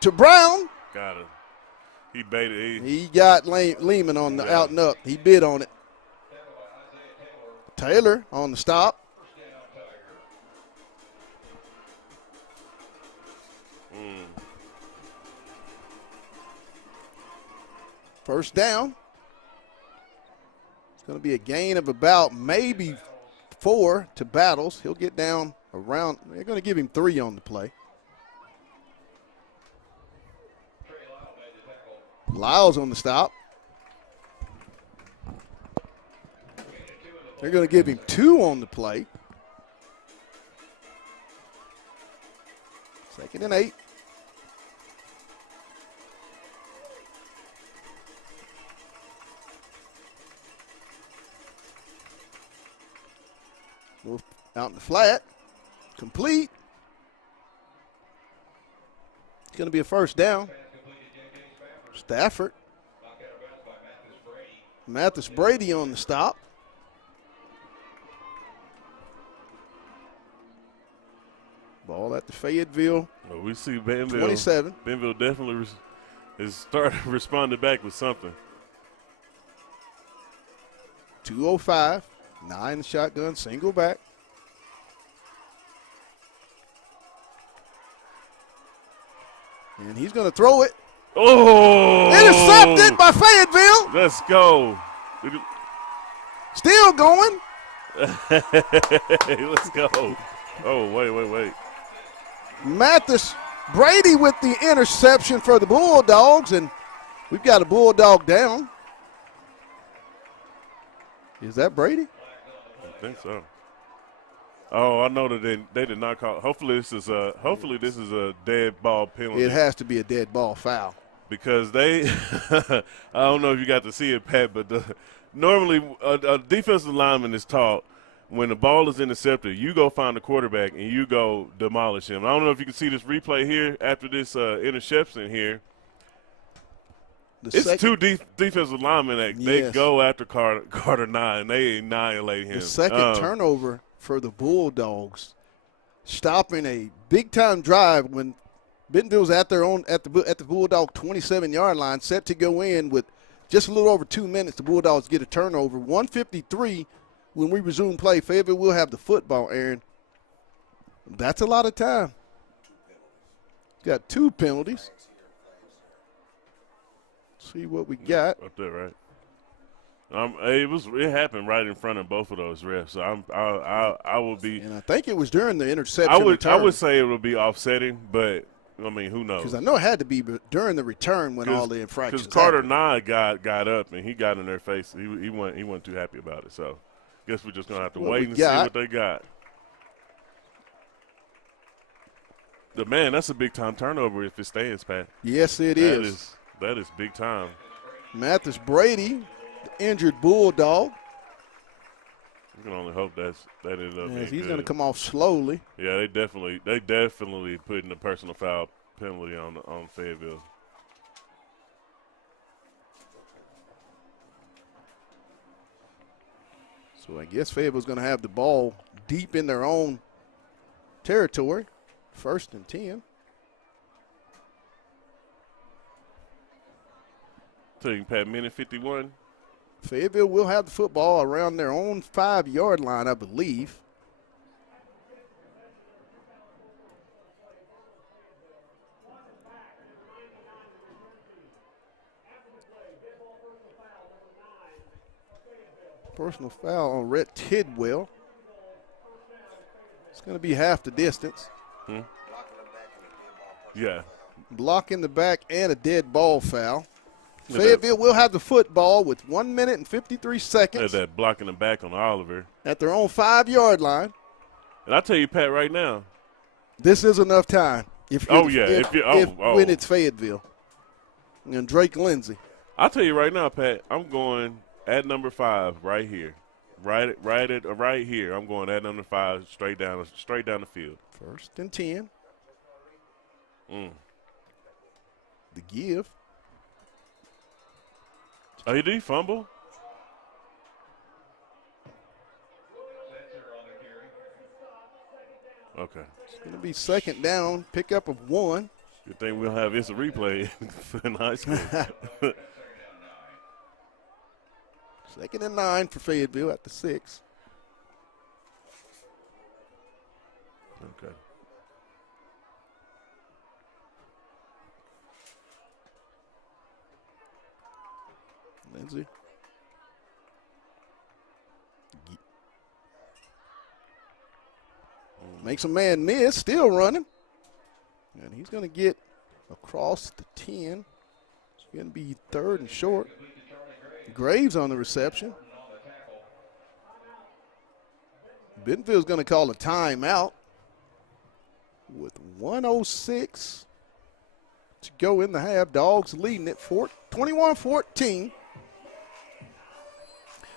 to Brown. Got it. He baited. He got Lehman on the out and up. He bid on it. Taylor on the stop. First down. It's going to be a gain of about maybe 4 to Battles. He'll get down around. They're going to give him 3 on the play. Lyles on the stop. They're going to give him 2 on the play. 2nd and 8. Move out in the flat. Complete. It's going to be a first down. Stafford. Mathis Brady on the stop. Ball at the Fayetteville. Well, we see Bentonville. 27. Bentonville definitely is starting responding back with something. 2:05. 9 shotgun, single back. And he's going to throw it. Oh! Intercepted by Fayetteville. Let's go. Still going. Let's go. Oh, wait. Mathis Brady with the interception for the Bulldogs, and we've got a Bulldog down. Is that Brady? I think so. Oh, I know that they did not call. Hopefully this is a dead ball penalty. It has to be a dead ball foul. Because they, I don't know if you got to see it, Pat, but normally a defensive lineman is taught when the ball is intercepted, you go find the quarterback and you go demolish him. I don't know if you can see this replay here after this interception here. It's 2 defensive linemen that they go after Carter Nye, and they annihilate him. The second turnover for the Bulldogs, stopping a big-time drive when Bentonville's at the Bulldog 27-yard line, set to go in with just a little over 2 minutes. The Bulldogs get a turnover. 1:53 when we resume play. Fayetteville will have the football, Aaron. That's a lot of time. Got 2 penalties. See what we got. Up there, right? It happened right in front of both of those refs. So I would be. And I think it was during the interception. I would say it would be offsetting, but I mean, who knows? Because I know it had to be during the return when all the infractions. Because Carter Nye got up and he got in their face. He wasn't too happy about it. So I guess we're just gonna have to wait and see what they got. But man, that's a big time turnover if it stands, Pat. Yes, it is. That is big time. Mathis Brady, the injured Bulldog. You can only hope that ended up being he's good. going to come off slowly. Yeah, they definitely putting a personal foul penalty on Fayetteville. So I guess Fayetteville's going to have the ball deep in their own territory. 1st and 10. Taking Pat, minute 51. Fayetteville will have the football around their own 5-yard line, I believe. Personal foul on Rhett Tidwell. It's going to be half the distance. Yeah. Block in the back and a dead ball foul. Fayetteville will have the football with 1 minute and 53 seconds. That block in the back on Oliver. At their own 5-yard line. And I tell you, Pat, right now. This is enough time. When it's Fayetteville. And Drake Lindsay. I'll tell you right now, Pat, I'm going at number 5 right here. Right here. I'm going at number 5 straight down the field. 1st and 10. The give. Oh, did he fumble? Okay. It's going to be 2nd down, pickup of 1. Good thing we'll have instant replay in high school. 2nd and 9 for Fayetteville at the 6. Okay. Lindsay. Makes a man miss, still running. And he's going to get across the 10. It's going to be 3rd and short. Graves on the reception. Bentonville's going to call a timeout with 1:06 to go in the half. Dogs leading it 21-14.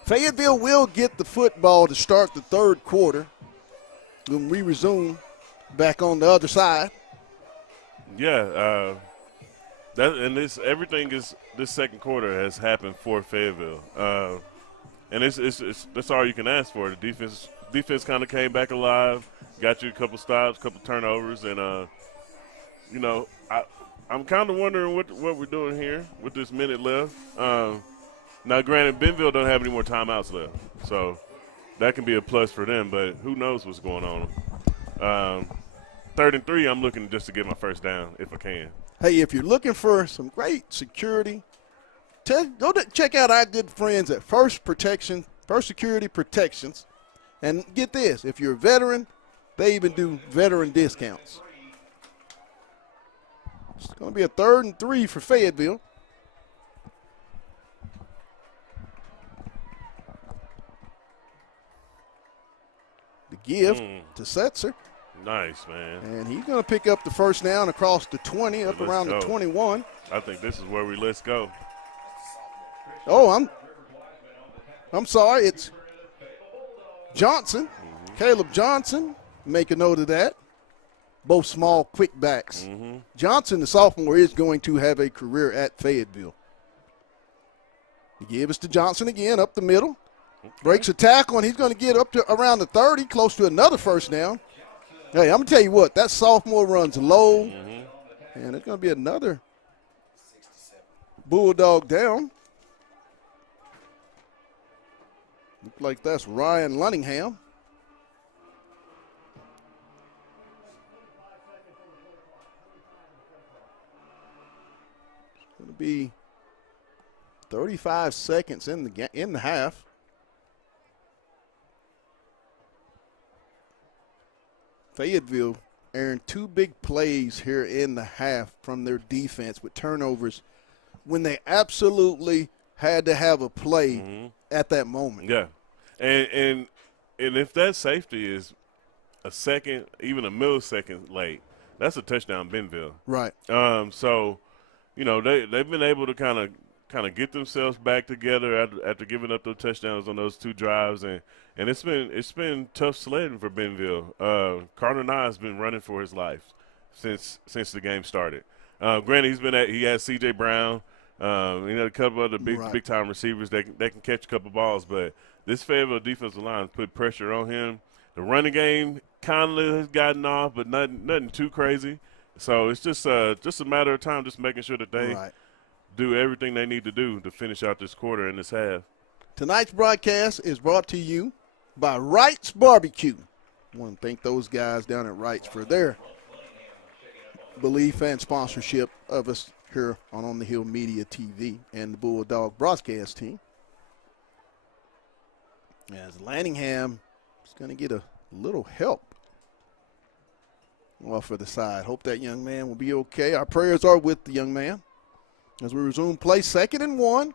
Fayetteville will get the football to start the 3rd quarter when we resume back on the other side. Yeah, this 2nd quarter has happened for Fayetteville, and it's that's all you can ask for. The defense kind of came back alive, got you a couple stops, couple turnovers, and I'm kind of wondering what we're doing here with this minute left. Now, granted, Bentonville don't have any more timeouts left, so that can be a plus for them. But who knows what's going on? 3rd and 3, I'm looking just to get my 1st down if I can. Hey, if you're looking for some great security, go check out our good friends at First Security Protections. And get this, if you're a veteran, they even do veteran discounts. It's going to be a 3rd and 3 for Fayetteville. The give to Setzer. Nice, man. And he's going to pick up the 1st down across the 20, up around the 21. I think this is where let's go. Oh, I'm sorry. It's Johnson. Caleb Johnson. Make a note of that. Both small, quick backs. Johnson, the sophomore, is going to have a career at Fayetteville. The give is to Johnson again, up the middle. Breaks a tackle, and he's going to get up to around the 30, close to another 1st down. Hey, I'm going to tell you what, that sophomore runs low, and it's going to be another Bulldog down. Looks like that's Ryan Lunningham. It's going to be 35 seconds in the half. Fayetteville earned 2 big plays here in the half from their defense with turnovers when they absolutely had to have a play at that moment. Yeah, and if that safety is a second, even a millisecond late, that's a touchdown Bentonville. Right. So, they've been able to kind of get themselves back together after giving up those touchdowns on those 2 drives, and it's been tough sledding for Bentonville. Carter Nye has been running for his life since the game started. Granted, he has C.J. Brown, a couple other big time receivers that can catch a couple balls, but this Fayetteville defensive line put pressure on him. The running game kind of has gotten off, but nothing too crazy. So it's just a matter of time, just making sure that they do everything they need to do to finish out this quarter and this half. Tonight's broadcast is brought to you by Wright's Barbecue. I want to thank those guys down at Wright's for their belief and sponsorship of us here on the Hill Media TV and the Bulldog broadcast team. As Lanningham is going to get a little help off of the side. Hope that young man will be okay. Our prayers are with the young man. As we resume play, 2nd and 1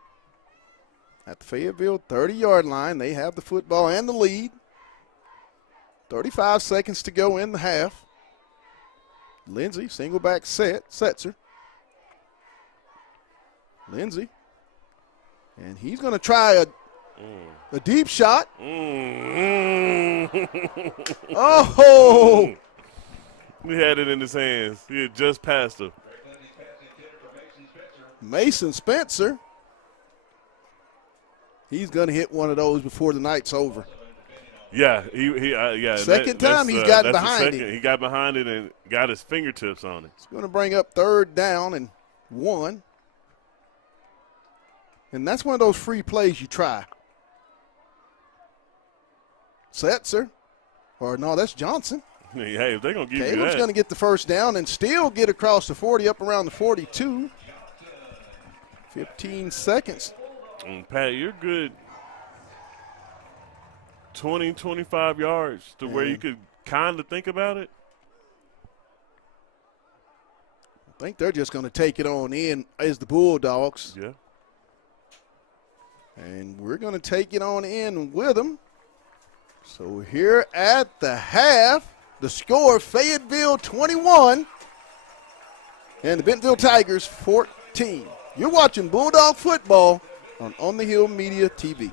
at the Fayetteville 30-yard line. They have the football and the lead. 35 seconds to go in the half. Lindsey, single back set, Setzer. Lindsey. And he's going to try a deep shot. Oh! He had it in his hands. He had just passed him. Mason Spencer. He's going to hit one of those before the night's over. Yeah, yeah. Second time he's gotten behind him. He got behind it and got his fingertips on it. It's going to bring up 3rd down and 1. And that's one of those free plays you try. Setzer. Or no, that's Johnson. Hey, if they're going to give you that. Caleb's going to get the 1st down and still get across the 40, up around the 42. 15 seconds. And Pat, you're good 20, 25 yards to where you could kind of think about it. I think they're just going to take it on in as the Bulldogs. Yeah. And we're going to take it on in with them. So here at the half, the score, Fayetteville 21 and the Bentonville Tigers 14. You're watching Bulldog football on the Hill Media TV.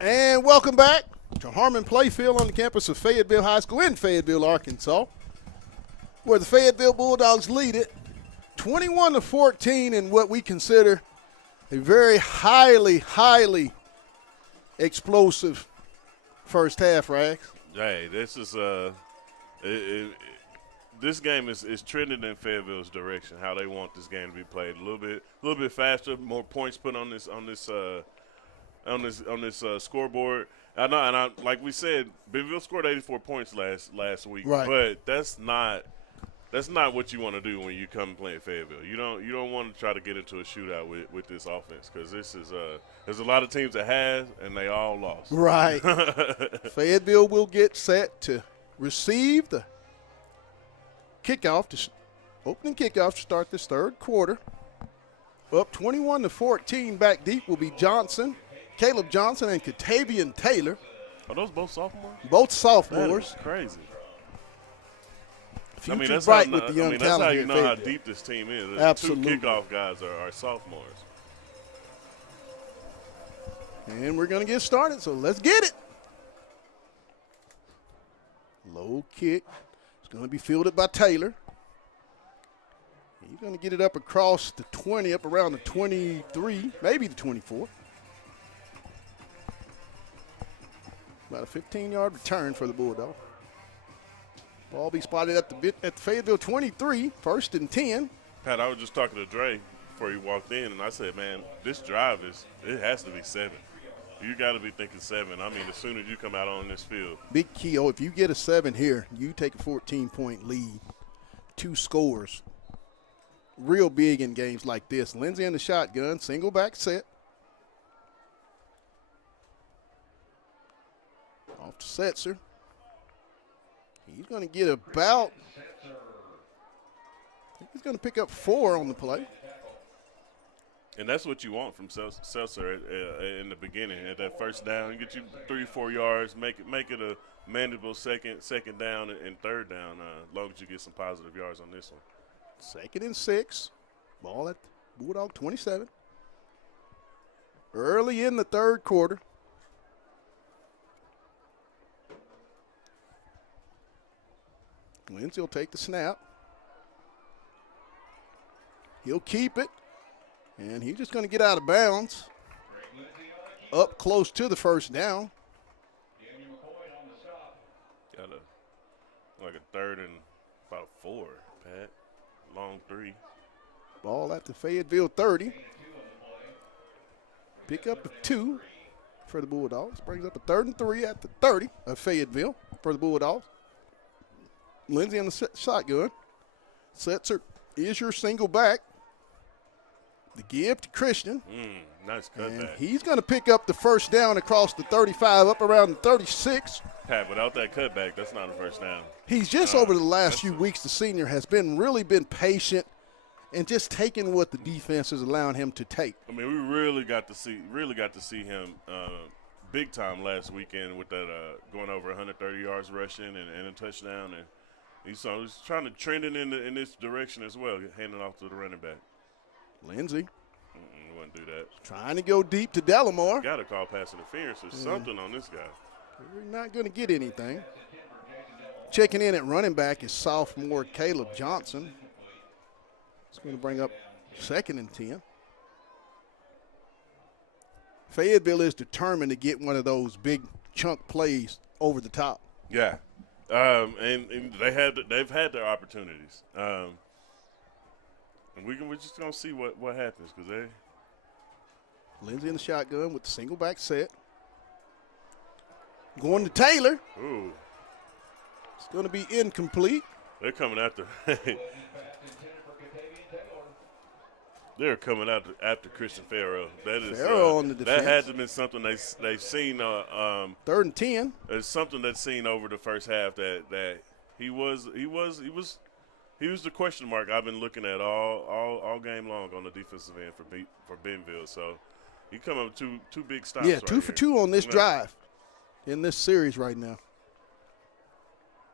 And welcome back to Harmon Playfield on the campus of Fayetteville High School in Fayetteville, Arkansas, where the Fayetteville Bulldogs lead it 21-14 in what we consider a very highly explosive first half, Rags. Hey, this is this game is trending in Fayetteville's direction. How they want this game to be played, a little bit faster, more points put on this scoreboard. I know, and like we said, Bentonville scored 84 points last week, right. But that's not what you want to do when you come and play at Fayetteville. You don't want to try to get into a shootout with this offense, because this is there's a lot of teams that have, and they all lost. Right. Fayetteville will get set to receive the opening kickoff to start this third quarter. Up 21-14, back deep will be Caleb Johnson and Katavian Taylor. Are those both sophomores? Both sophomores. That is crazy. Future bright with the young that's talent how here you at know how Fayetteville. deep this team is. Absolutely. 2 kickoff guys are sophomores. And we're going to get started, so let's get it. Low kick. It's going to be fielded by Taylor. He's going to get it up across the 20, up around the 23, maybe the 24. About a 15-yard return for the Bulldogs. Ball be spotted at the Fayetteville 23, 1st and 10. Pat, I was just talking to Dre before he walked in, and I said, man, this drive it has to be 7. You got to be thinking 7. I mean, as soon as you come out on this field. Big key. Oh, if you get a 7 here, you take a 14-point lead. 2 scores. Real big in games like this. Lindsey in the shotgun, single back set. Off to Setzer. He's going to get about, I think he's going to pick up 4 on the play. And that's what you want from Seltzer in the beginning. At that first down, get you 3-4 yards, make it a manageable second down and third down, as long as you get some positive yards on this one. 2nd and 6. Ball at the Bulldog 27. Early in the third quarter. Lindsey will take the snap. He'll keep it. And he's just going to get out of bounds. Up close to the first down. Got like a 3rd and about 4, Pat. Long 3. Ball at the Fayetteville 30. Pick up a 2 for the Bulldogs. Brings up a 3rd and 3 at the 30 of Fayetteville for the Bulldogs. Lindsey in the shotgun. Setzer is your single back. The give to Christian. Nice cutback. And he's going to pick up the first down across the 35, up around the 36. Pat, without that cutback, that's not a first down. He's just over the last few weeks, the senior has really been patient and just taking what the defense is allowing him to take. I mean, we really got to see him big time last weekend with that going over 130 yards rushing and a touchdown. And he's trying to trend it in this direction as well, handing off to the running back. Lindsey. Wouldn't do that. Trying to go deep to Delamore. Got to call pass interference or something on this guy. We're not going to get anything. Checking in at running back is sophomore Caleb Johnson. It's going to bring up 2nd and 10. Fayetteville is determined to get one of those big chunk plays over the top. Yeah, and they've had their opportunities. And we're just going to see what happens, because they. Lindsey in the shotgun with the single back set. Going to Taylor. Ooh. It's going to be incomplete. They're coming after. They're coming after Christian Farrell. Farrell on the defense. That had to have been something they've seen. 3rd and 10. It's something that's seen over the first half that he was the question mark I've been looking at all game long on the defensive end for Bentonville. So he come up with two big stops. Yeah, right 2 for here. 2 on this drive in this series right now.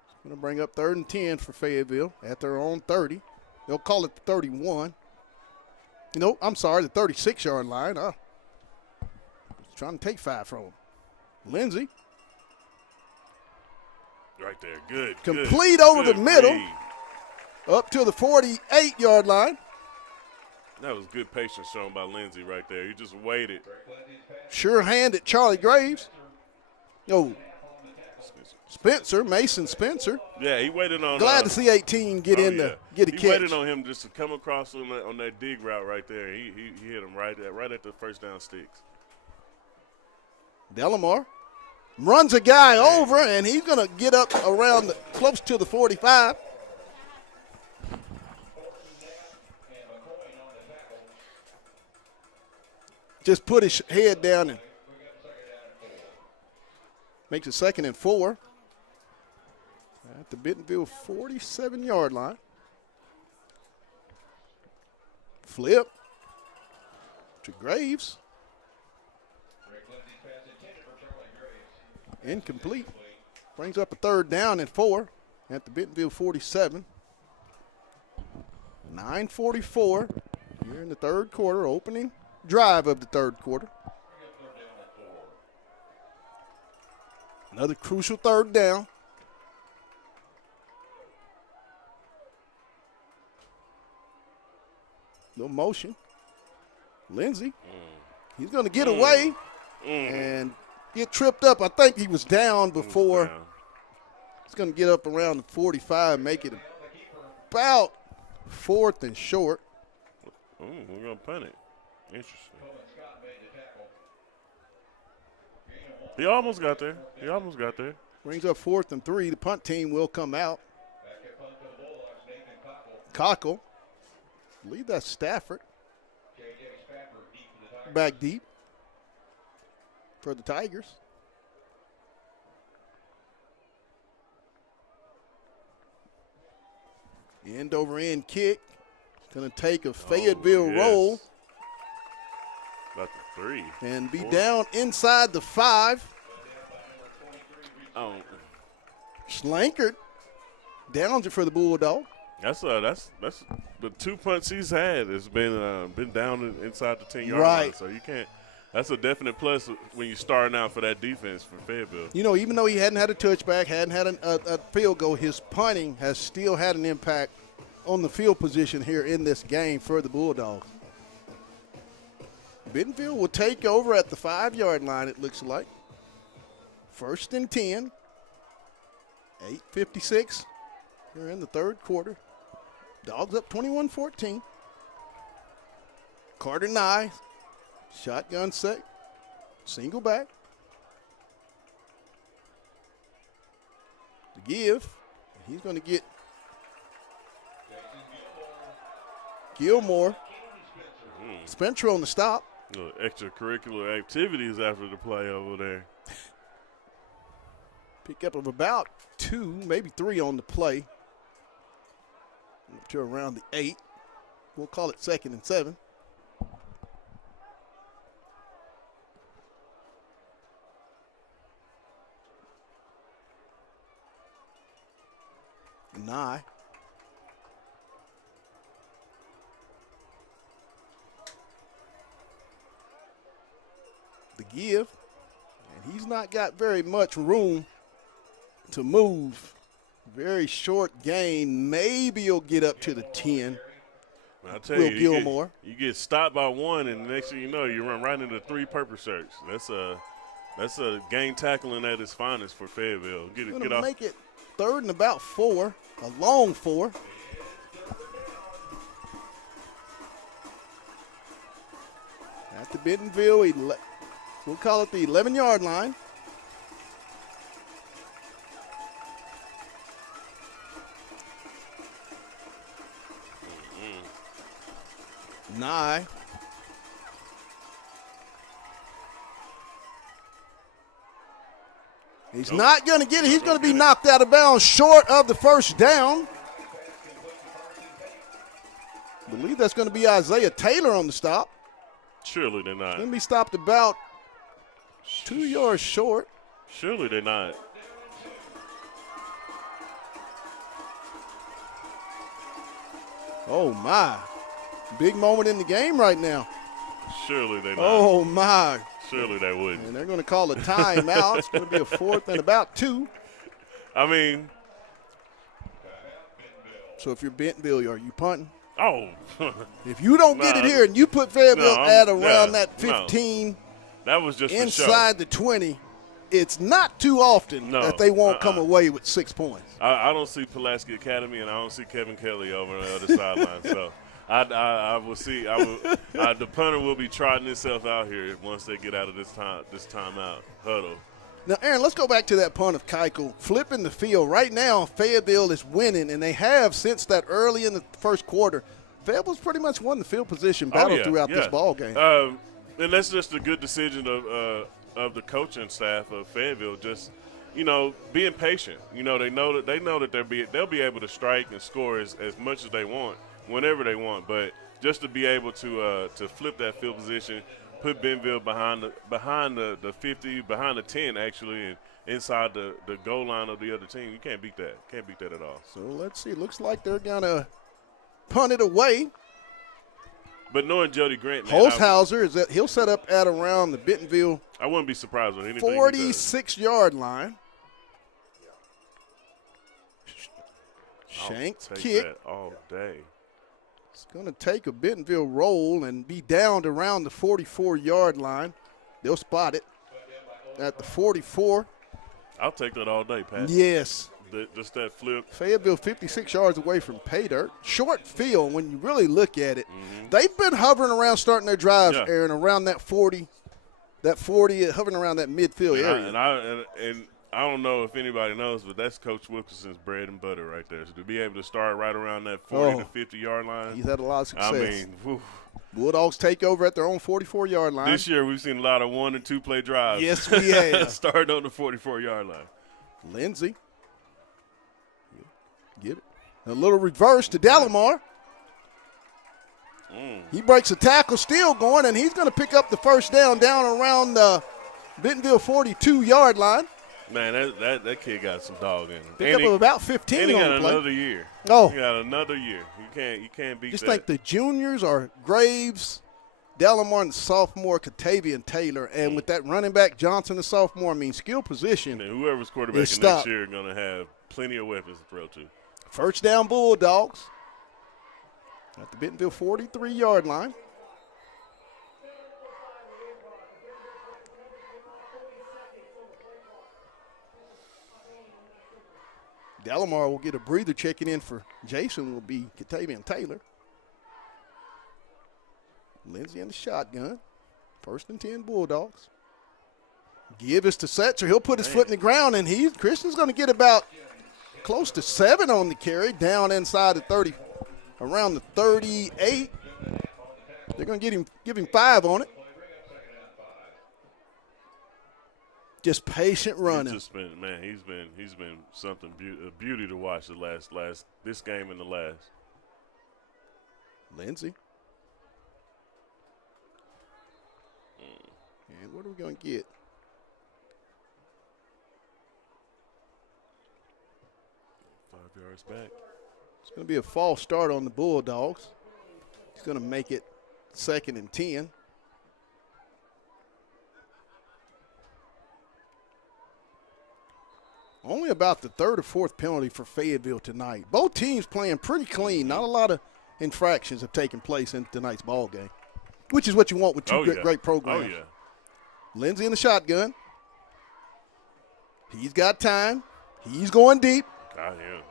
It's going to bring up 3rd and 10 for Fayetteville at their own 30. They'll call it the 31. I'm sorry, the 36-yard line. Trying to take 5 from them. Lindsey. Right there. Good. Complete over good the middle. read. Up to the 48-yard line. That was good patience shown by Lindsey right there. He just waited. Sure handed Charlie Graves. Spencer, Mason Spencer. Yeah, he waited on. Glad to see 18 get in the get a catch. He waited on him just to come across on that dig route right there. He hit him right at the first down sticks. Delamar runs a guy over, and he's going to get up around close to the 45. Just put his head down and makes it 2nd and 4 at the Bentonville 47-yard line. Flip to Graves. Incomplete. Brings up a 3rd down and 4 at the Bentonville 47. 9:44 here in the 3rd quarter, opening drive of the 3rd quarter. Another crucial 3rd down. No motion. Lindsey, he's going to get away and get tripped up. I think he was down before. He's going to get up around the 45, make it about 4th and short. We're going to punt it. Interesting. He almost got there. Brings up 4th and 3. The punt team will come out. Cockle. I believe that's Stafford. Back deep for the Tigers. End over end kick. Going to take a Fayetteville roll. About the 3. And be down inside the 5. Slankard downs it for the Bulldog. That's the 2 punts he's had has been down inside the 10-yard line. So you can't. That's a definite plus when you're starting out for that defense for Fayetteville. Even though he hadn't had a touchback, hadn't had a field goal, his punting has still had an impact on the field position here in this game for the Bulldogs. Bentonville will take over at the 5-yard line, it looks like. 1st and 10. 8:56 here in the 3rd quarter. Dogs up 21-14. Carter Nye, shotgun set, single back. To give, he's going to get Gilmore. Spencer on the stop. Extracurricular activities after the play over there. Pick up of about 2, maybe 3 on the play. Up to around the 8. We'll call it 2nd and 7. Nye. The give. And he's not got very much room to move. Very short gain. Maybe he'll get up to the 10. I'll tell you, Gilmore. You get stopped by 1, and the next thing you know, you run right into 3 purple shirts. That's a game tackling at its finest for Fayetteville. Get off. Make it 3rd and about 4, a long 4. At the Bentonville, we'll call it the 11-yard line. Nye. He's not going to get it. He's going to be knocked out of bounds short of the 1st down. I believe that's going to be Isaiah Taylor on the stop. Surely they're not. Going to be stopped about 2 yards short. Surely they're not. Oh, my. Big moment in the game right now. Surely they're not. Oh, my. Surely they wouldn't. And they're going to call a timeout. It's going to be a 4th and about 2. I mean. So if you're Bentonville, are you punting? Oh. If you don't get it here and you put Fayetteville at around that 15, that was just inside the 20, it's not too often that they won't come away with 6 points. I don't see Pulaski Academy, and I don't see Kevin Kelly over on the other sideline. So I will see. The punter will be trotting himself out here once they get out of this timeout huddle. Now, Aaron, let's go back to that punt of Keuchel. Flipping the field. Right now, Fayetteville is winning, and they have since that early in the first quarter. Fayetteville's pretty much won the field position battle throughout this ball game. And that's just a good decision of the coaching staff of Fayetteville. Just, being patient. They know that they'll be able to strike and score as much as they want, whenever they want. But just to be able to flip that field position, put Bentonville behind the 50, behind the 10 actually, and inside the goal line of the other team. You can't beat that. Can't beat that at all. So let's see. Looks like they're gonna punt it away. But knowing Jody Grant, Holzhauser he'll set up at around the Bentonville. I wouldn't be surprised with anything. 46-yard line. Shank kick. That all day. It's going to take a Bentonville roll and be down to around the 44-yard line. They'll spot it at the 44. I'll take that all day, Pat. Yes. Just that flip. Fayetteville 56 yards away from pay dirt. Short field when you really look at it. Mm-hmm. They've been hovering around starting their drives, Aaron, around that 40, hovering around that midfield area. And I don't know if anybody knows, but that's Coach Wilkinson's bread and butter right there. So to be able to start right around that 40 to 50-yard line. He's had a lot of success. I mean, whew. Bulldogs take over at their own 44-yard line. This year we've seen a lot of 1- and 2-play drives. Yes, we have. Starting on the 44-yard line. Lindsey. Get it. A little reverse to Delamar. He breaks a tackle, still going, and he's going to pick up the first down around the Bentonville 42-yard line. Man, that kid got some dog in him. Pick up about 15 and he on got the play. another year. Oh. He got another year. You can't beat Just that. think the juniors are Graves, Delamar, and the sophomore Katavian Taylor. And with that running back Johnson, the sophomore, skill position. And whoever's quarterbacking next year are going to have plenty of weapons to throw to. First down Bulldogs at the Bentonville 43-yard line. Delamar will get a breather. Checking in for Jason will be Katavian Taylor. Lindsey in the shotgun. 1st and 10 Bulldogs. Give us to Setzer. He'll put his foot in the ground, and Christian's going to get about close to 7 on the carry, down inside the 30, around the 38. They're going to give him 5 on it. Just patient running. He's been something a beauty to watch this game and the last. Lindsey. And what are we going to get? Yards back. It's going to be a false start on the Bulldogs. He's going to make it 2nd and 10. Only about the 3rd or 4th penalty for Fayetteville tonight. Both teams playing pretty clean. Not a lot of infractions have taken place in tonight's ball game, which is what you want with two great programs. Oh, yeah. Lindsey in the shotgun. He's got time. He's going deep. Got him.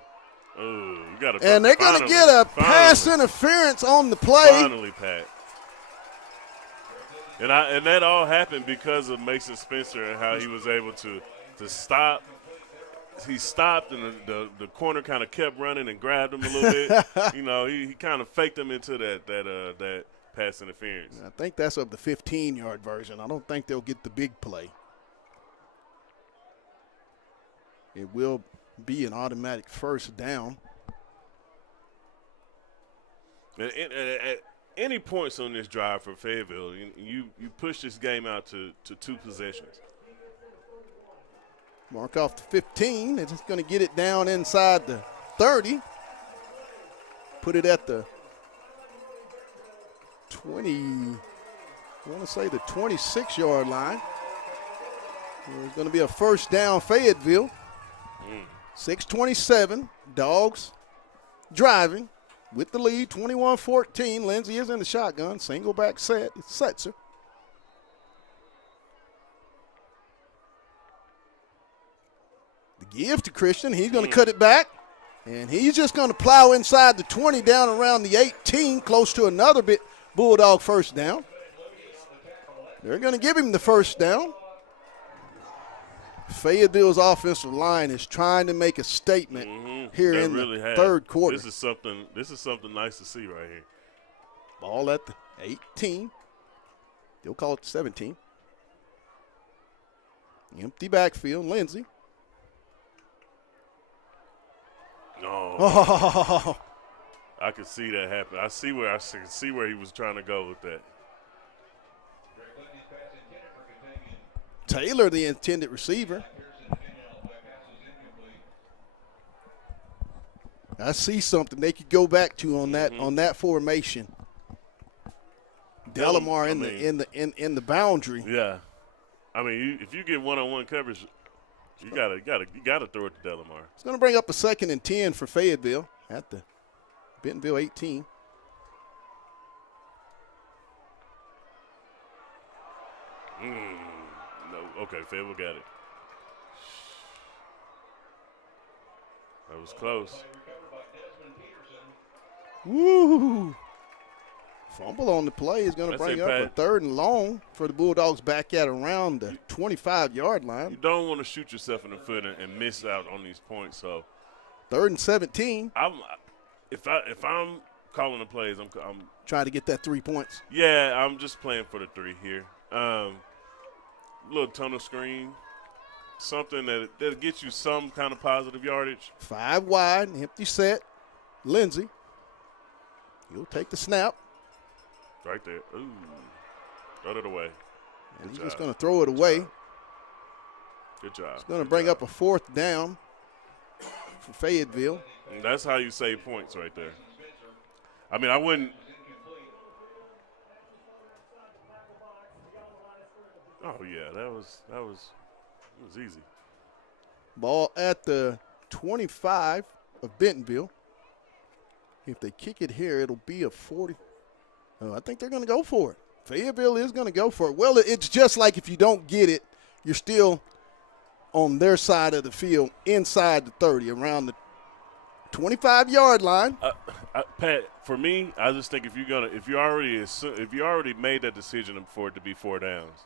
Oh, you got to. And they're going to get a pass interference on the play. Finally, Pat. And that all happened because of Mason Spencer and how he was able to stop. He stopped, and the corner kind of kept running and grabbed him a little bit. He kind of faked him into that pass interference. I think that's of the 15-yard version. I don't think they'll get the big play. It will be an automatic first down. At any points on this drive for Fayetteville, you push this game out to 2 possessions. Mark off the 15. It's just going to get it down inside the 30. Put it at the 20. I want to say the 26-yard line. There's going to be a first down, Fayetteville. 6:27. Dogs driving with the lead, 21-14. Lindsay is in the shotgun. Single back set. It's Setzer. The give to Christian. He's going to cut it back. And he's just going to plow inside the 20 down around the 18, close to another bit Bulldog first down. They're going to give him the first down. Fayetteville's offensive line is trying to make a statement here in the third quarter. This is something nice to see right here. Ball at the 18. They'll call it 17. Empty backfield. Lindsay. No. Oh. I could see that happen. I can see where he was trying to go with that. Taylor, the intended receiver. I see something they could go back to on that formation. Delamar in the boundary. Yeah, I mean, if you get one-on-one coverage, you gotta throw it to Delamar. It's going to bring up a 2nd and 10 for Fayetteville at the Bentonville 18. No, okay, Fayetteville got it. That was close. Woo! Fumble on the play is going to bring up a 3rd and long for the Bulldogs back at around the 25-yard line. You don't want to shoot yourself in the foot and miss out on these points. So 3rd and 17. If I'm calling the plays, I'm trying to get that 3 points. Yeah, I'm just playing for the 3 here. Little tunnel screen, something that gets you some kind of positive yardage. 5 wide, empty set. Lindsay. He'll take the snap. Right there. Ooh. Throw it away. And he's just going to throw it away. Good job. It's going to bring up a 4th down for Fayetteville. And that's how you save points right there. I mean, I wouldn't. Oh, yeah, that was easy. Ball at the 25 of Bentonville. If they kick it here, it'll be a 40. Oh, I think they're going to go for it. Fayetteville is going to go for it. Well, it's just like if you don't get it, you're still on their side of the field, inside the 30, around the 25-yard line. Pat, for me, I just think if you already made that decision for it to be 4 downs,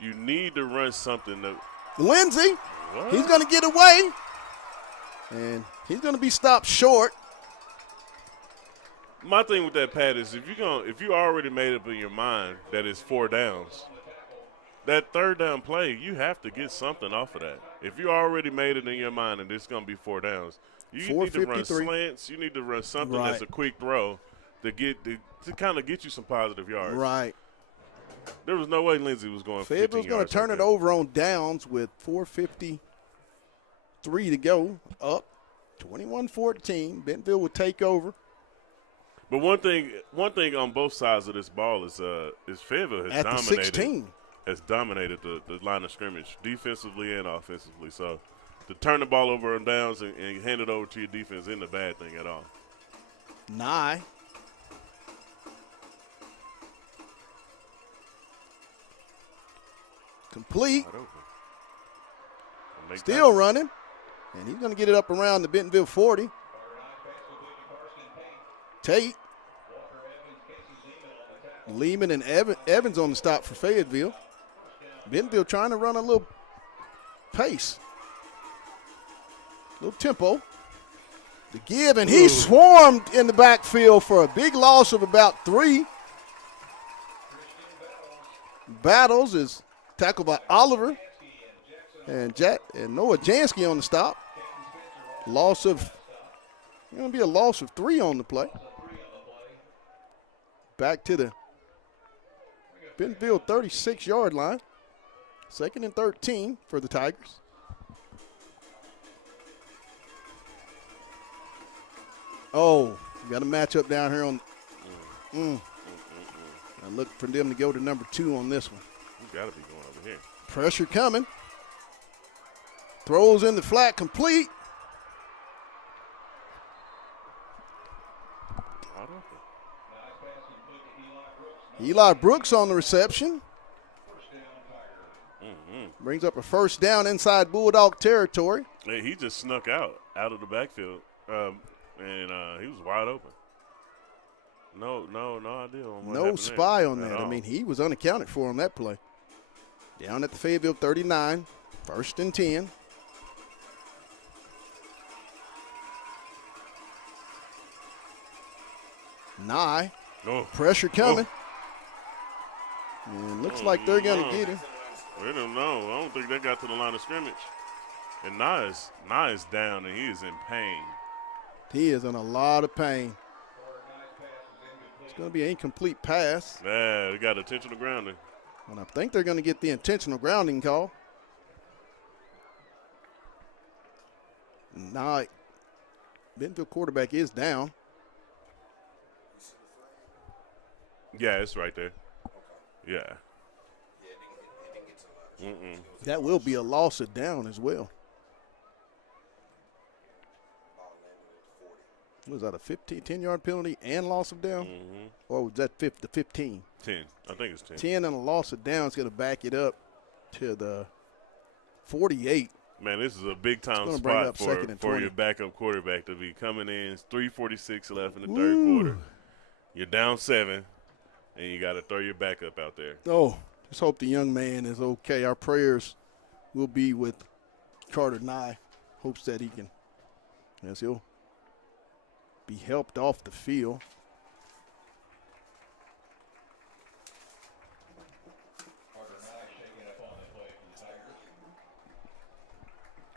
you need to run something that. Lindsay, what? He's going to get away, and he's going to be stopped short. My thing with that, Pat, is if you already made up in your mind that it's 4 downs, that 3rd down play, you have to get something off of that. If you already made it in your mind that it's going to be 4 downs, you need to run slants. You need to run something that's a quick throw to kind of get you some positive yards. Right. There was no way Lindsay was going 15 yards. Fayetteville's going to turn it over on downs with 4:53 to go. Up 21-14. Bentonville will take over. But one thing on both sides of this ball is Fayetteville has dominated the line of scrimmage defensively and offensively. So to turn the ball over on downs and hand it over to your defense isn't a bad thing at all. Nye. Complete. Still running. And he's going to get it up around the Bentonville 40. Tate. Lehman and Evans on the stop for Fayetteville. Bentonville trying to run a little pace. A little tempo. The give, and he swarmed in the backfield for a big loss of about 3. Battles is tackled by Oliver and Noah Jansky on the stop. Going to be a loss of 3 on the play. Back to the Bentonville 36-yard line. 2nd and 13 for the Tigers. Oh, got a matchup down here on. I look for them to go to number 2 on this one. You got to be going over here. Pressure coming. Throws in the flat, complete. Eli Brooks on the reception. Brings up a first down inside Bulldog territory. Hey, he just snuck out of the backfield, and he was wide open. No idea on what No spy on that. I mean, he was unaccounted for on that play. Down at the Fayetteville 39, 1st and 10. Nye. Oh. Pressure coming. Oh. And looks like they're going to get him. We don't know. I don't think they got to the line of scrimmage. And Nye is down, and he is in pain. He is in a lot of pain. It's going to be an incomplete pass. Yeah, they got intentional grounding. And I think they're going to get the intentional grounding call. Now, Bentonville quarterback is down. Yeah, it's right there. Yeah. That will be a loss of down as well. Was that a 10-yard penalty and loss of down? Or was that the 15? 10. I think it's 10. 10 and a loss of down is going to back it up to the 48. Man, this is a big-time spot for your backup quarterback to be coming in. It's 3:46 left in the third quarter. You're down 7, and you got to throw your backup out there. Oh, just hope the young man is okay. Our prayers will be with Carter Nye. Hopes that he can, as he'll be helped off the field.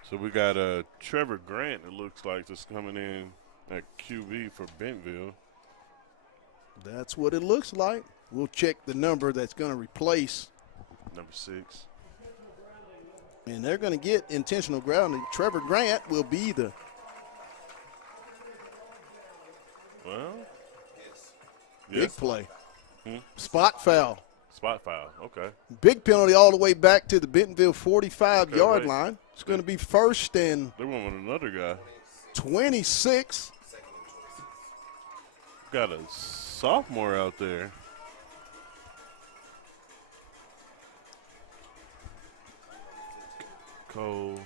So we got Trevor Grant, it looks like, just coming in at QB for Bentonville. That's what it looks like. We'll check the number that's going to replace. Number 6. And they're going to get intentional grounding. Trevor Grant will be the. Well, big play. Spot foul. Spot foul, okay. Big penalty all the way back to the Bentonville 45-yard line. It's going to be 1st and. They went with another guy. 26. Got a sophomore out there. Cole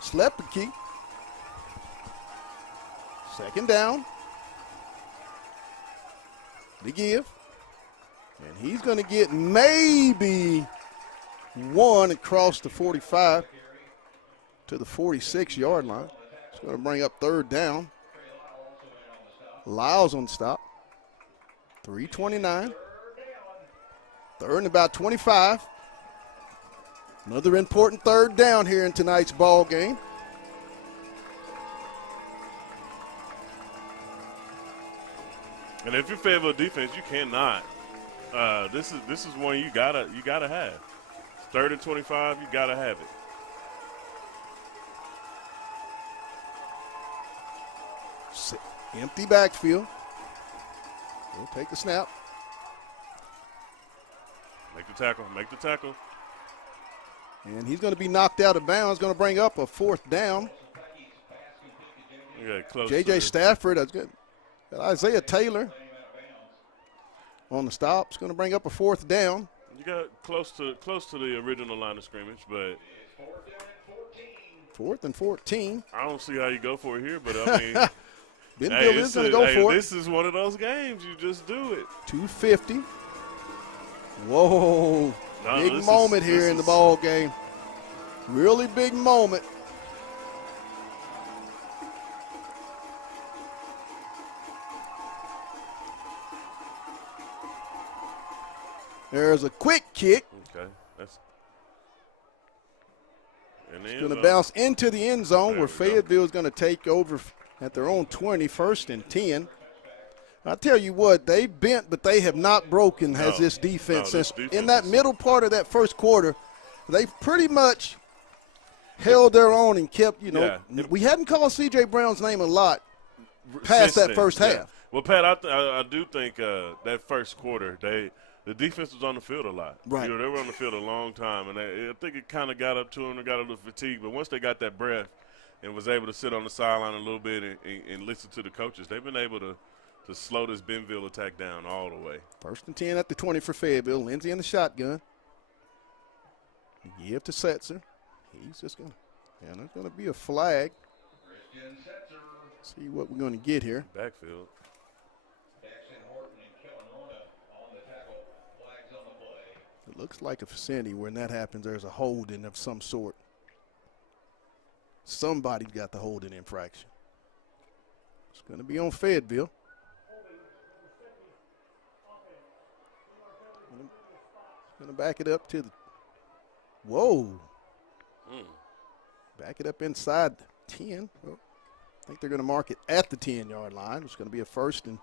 Slepke. 2nd down. They give. And he's going to get maybe 1 across the 45 to the 46-yard line. It's going to bring up 3rd down. Lyles on the stop. 3:29. 3rd and about 25. Another important 3rd down here in tonight's ball game. And if you're Fayetteville defense, you cannot. This is one you gotta have. 3rd and 25, you gotta have it. Empty backfield. We'll take the snap. Make the tackle. And he's going to be knocked out of bounds. Going to bring up a 4th down. J.J. Stafford, that's good. Isaiah Taylor on the stop. It's going to bring up a 4th down. You got close to the original line of scrimmage, but 4th and 14. I don't see how you go for it here, but I mean, Bentonville is going to go for it. This is one of those games. You just do it. 250. Whoa. Big moment here in the ball game. Really big moment. There's a quick kick. Okay. It's going to bounce into the end zone where Fayetteville is going to take over at their own 20, 1st and 10. I tell you what, they've bent, but they have not broken, has this defense. Since in that middle part of that first quarter, they've pretty much held their own and kept, we hadn't called C.J. Brown's name a lot past that first half. Well, Pat, I do think that first quarter, the defense was on the field a lot. Right. You know, they were on the field a long time, and I think it kind of got up to them and got a little fatigued. But once they got that breath and was able to sit on the sideline a little bit and listen to the coaches, they've been able to slow this Bentonville attack down all the way. 1st and 10 at the 20 for Fayetteville. Lindsey in the shotgun. Give to Setzer. He's just going to, and there's going to be a flag. See what we're going to get here. Backfield. It looks like a vicinity. When that happens, there's a holding of some sort. Somebody got the holding infraction. It's going to be on Fayetteville. Going to back it up to the – whoa. Back it up inside the 10. Well, I think they're going to mark it at the 10-yard line. It's going to be a 1st and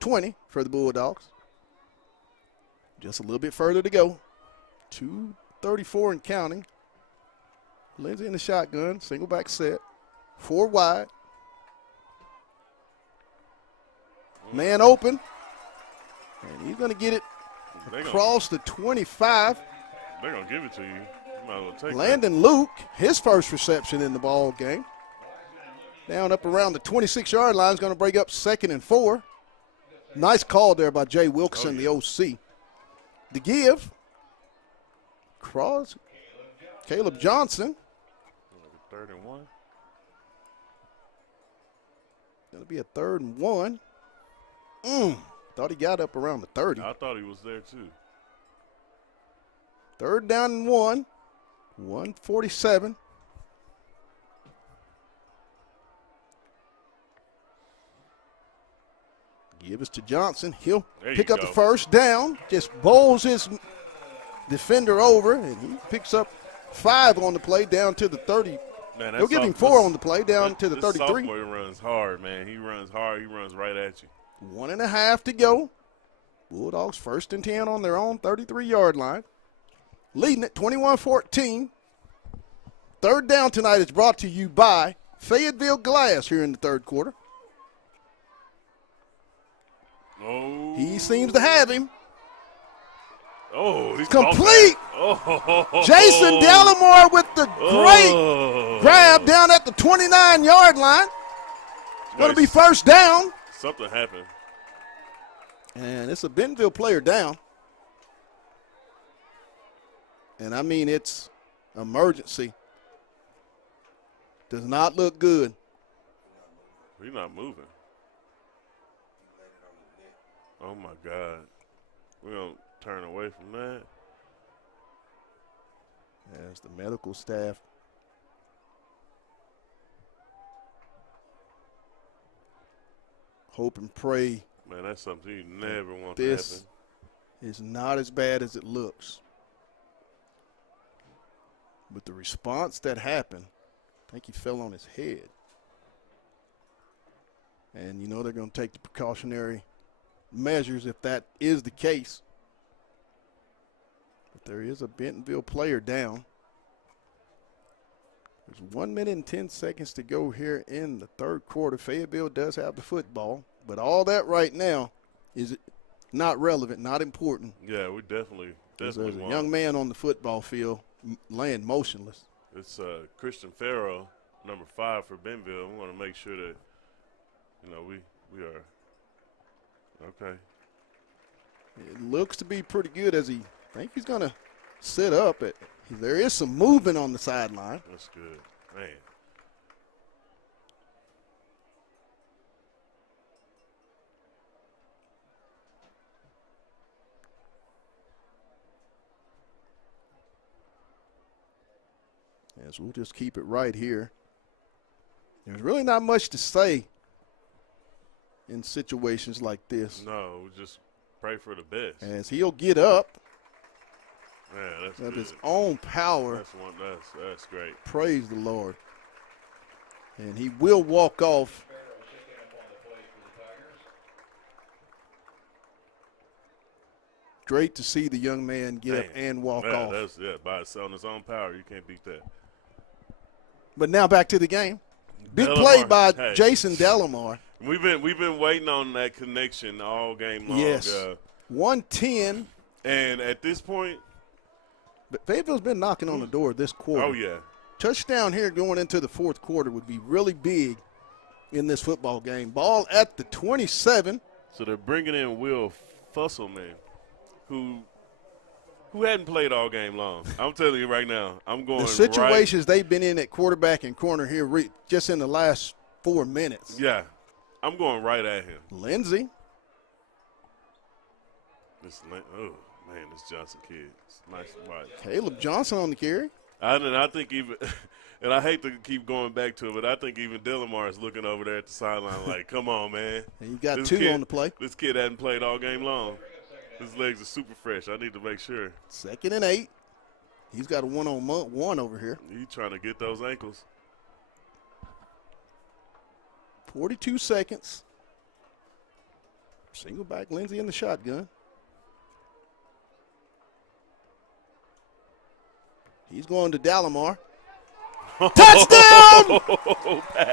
20 for the Bulldogs. Just a little bit further to go. 2:34 and counting. Lindsey in the shotgun, single back set. 4 wide. Man open. And he's going to get it across the 25. They're going to give it to you. You might as well take Landon Luke, his first reception in the ball game. Down up around the 26-yard line, is going to break up 2nd and 4. Nice call there by Jay Wilkerson, the OC. The give. Cross. Caleb Johnson. 3rd and 1. Going to be a 3rd and 1. Thought he got up around the 30. I thought he was there too. 3rd down and 1. 1:47. Give us to Johnson. He'll pick up the 1st down. Just bowls his defender over, and he picks up 5 on the play down to the 30. Man, they'll give him 4 on the play down to the 33. Sophomore runs hard, man. He runs hard. He runs right at you. 1.5 to go. Bulldogs 1st and 10 on their own 33-yard line. Leading at 21-14. 3rd down tonight is brought to you by Fayetteville Glass here in the 3rd quarter. Oh. He seems to have him. Oh, he's complete. Oh. Jason Delamore with the great grab down at the 29-yard line. Going to be 1st down. Something happened. And it's a Bentonville player down. And I mean, it's emergency. Does not look good. He's not moving. Oh, my God. We're going to turn away from that. As the medical staff hope and pray. Man, that's something you never want to happen. This is not as bad as it looks. But the response that happened, I think he fell on his head. And, you know, they're going to take the precautionary measures if that is the case. But there is a Bentonville player down. There's 1 minute and 10 seconds to go here in the 3rd quarter. Fayetteville does have the football, but all that right now is not relevant, not important. Yeah, we definitely There's a young man on the football field laying motionless. It's Christian Farrow, number 5 for Bentonville. We want to make sure that, you know, we are okay. It looks to be pretty good as I think he's going to sit up. There is some movement on the sideline. That's good, man. Yes, we'll just keep it right here. There's really not much to say in situations like this. No, we just pray for the best. As he'll get up. Yeah, that's of good. His own power. That's great. Praise the Lord. And he will walk off. Great to see the young man get up and walk off. That's on his own power. You can't beat that. But now back to the game. Big Delamore, play by Jason Delamore. We've been waiting on that connection all game long. Yes. 110. And at this point, but Fayetteville's been knocking on the door this quarter. Oh yeah. Touchdown here going into the fourth quarter would be really big in this football game. Ball at the 27. So they're bringing in Will Fusselman, who hadn't played all game long. I'm telling you right now, I'm going the situations they've been in at quarterback and corner here just in the last 4 minutes. Yeah, I'm going right at him. Lindsey. This Johnson kid. It's nice to watch. Caleb Johnson on the carry. I think even – and I hate to keep going back to it, but I think even Dillamar is looking over there at the sideline like, come on, man. And you got two on the play. This kid hadn't played all game long. His legs are super fresh. I need to make sure. 2nd and 8. He's got a one-on-one over here. He's trying to get those ankles. 42 seconds. Single back Lindsey in the shotgun. He's going to Dallamar. Touchdown!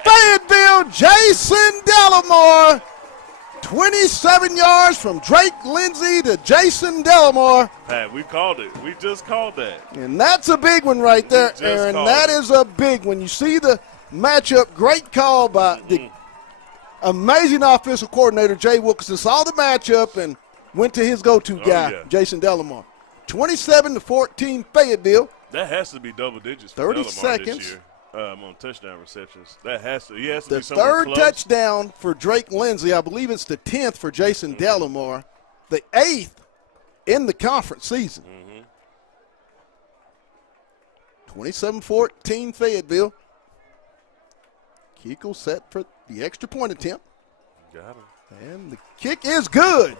Fayetteville, Jason Dallamar. 27 yards from Drake Lindsey to Jason Dallamar. Pat, we called it. We just called that. And that's a big one right there, Aaron. That is a big one. You see the matchup. Great call by the amazing offensive coordinator, Jay Wilkinson. Saw the matchup and went to his go-to guy, Jason Dallamar. 27-14 Fayetteville. That has to be double digits for 30 Dallamar seconds. This year on touchdown receptions. That has to. He has to The be somewhere third close. touchdown for Drake Lindsey. I believe it's the 10th for Jason Dallamar. The 8th in the conference season. 27-14 Fayetteville. Kiko set for the extra point attempt. Got him. And the kick is good.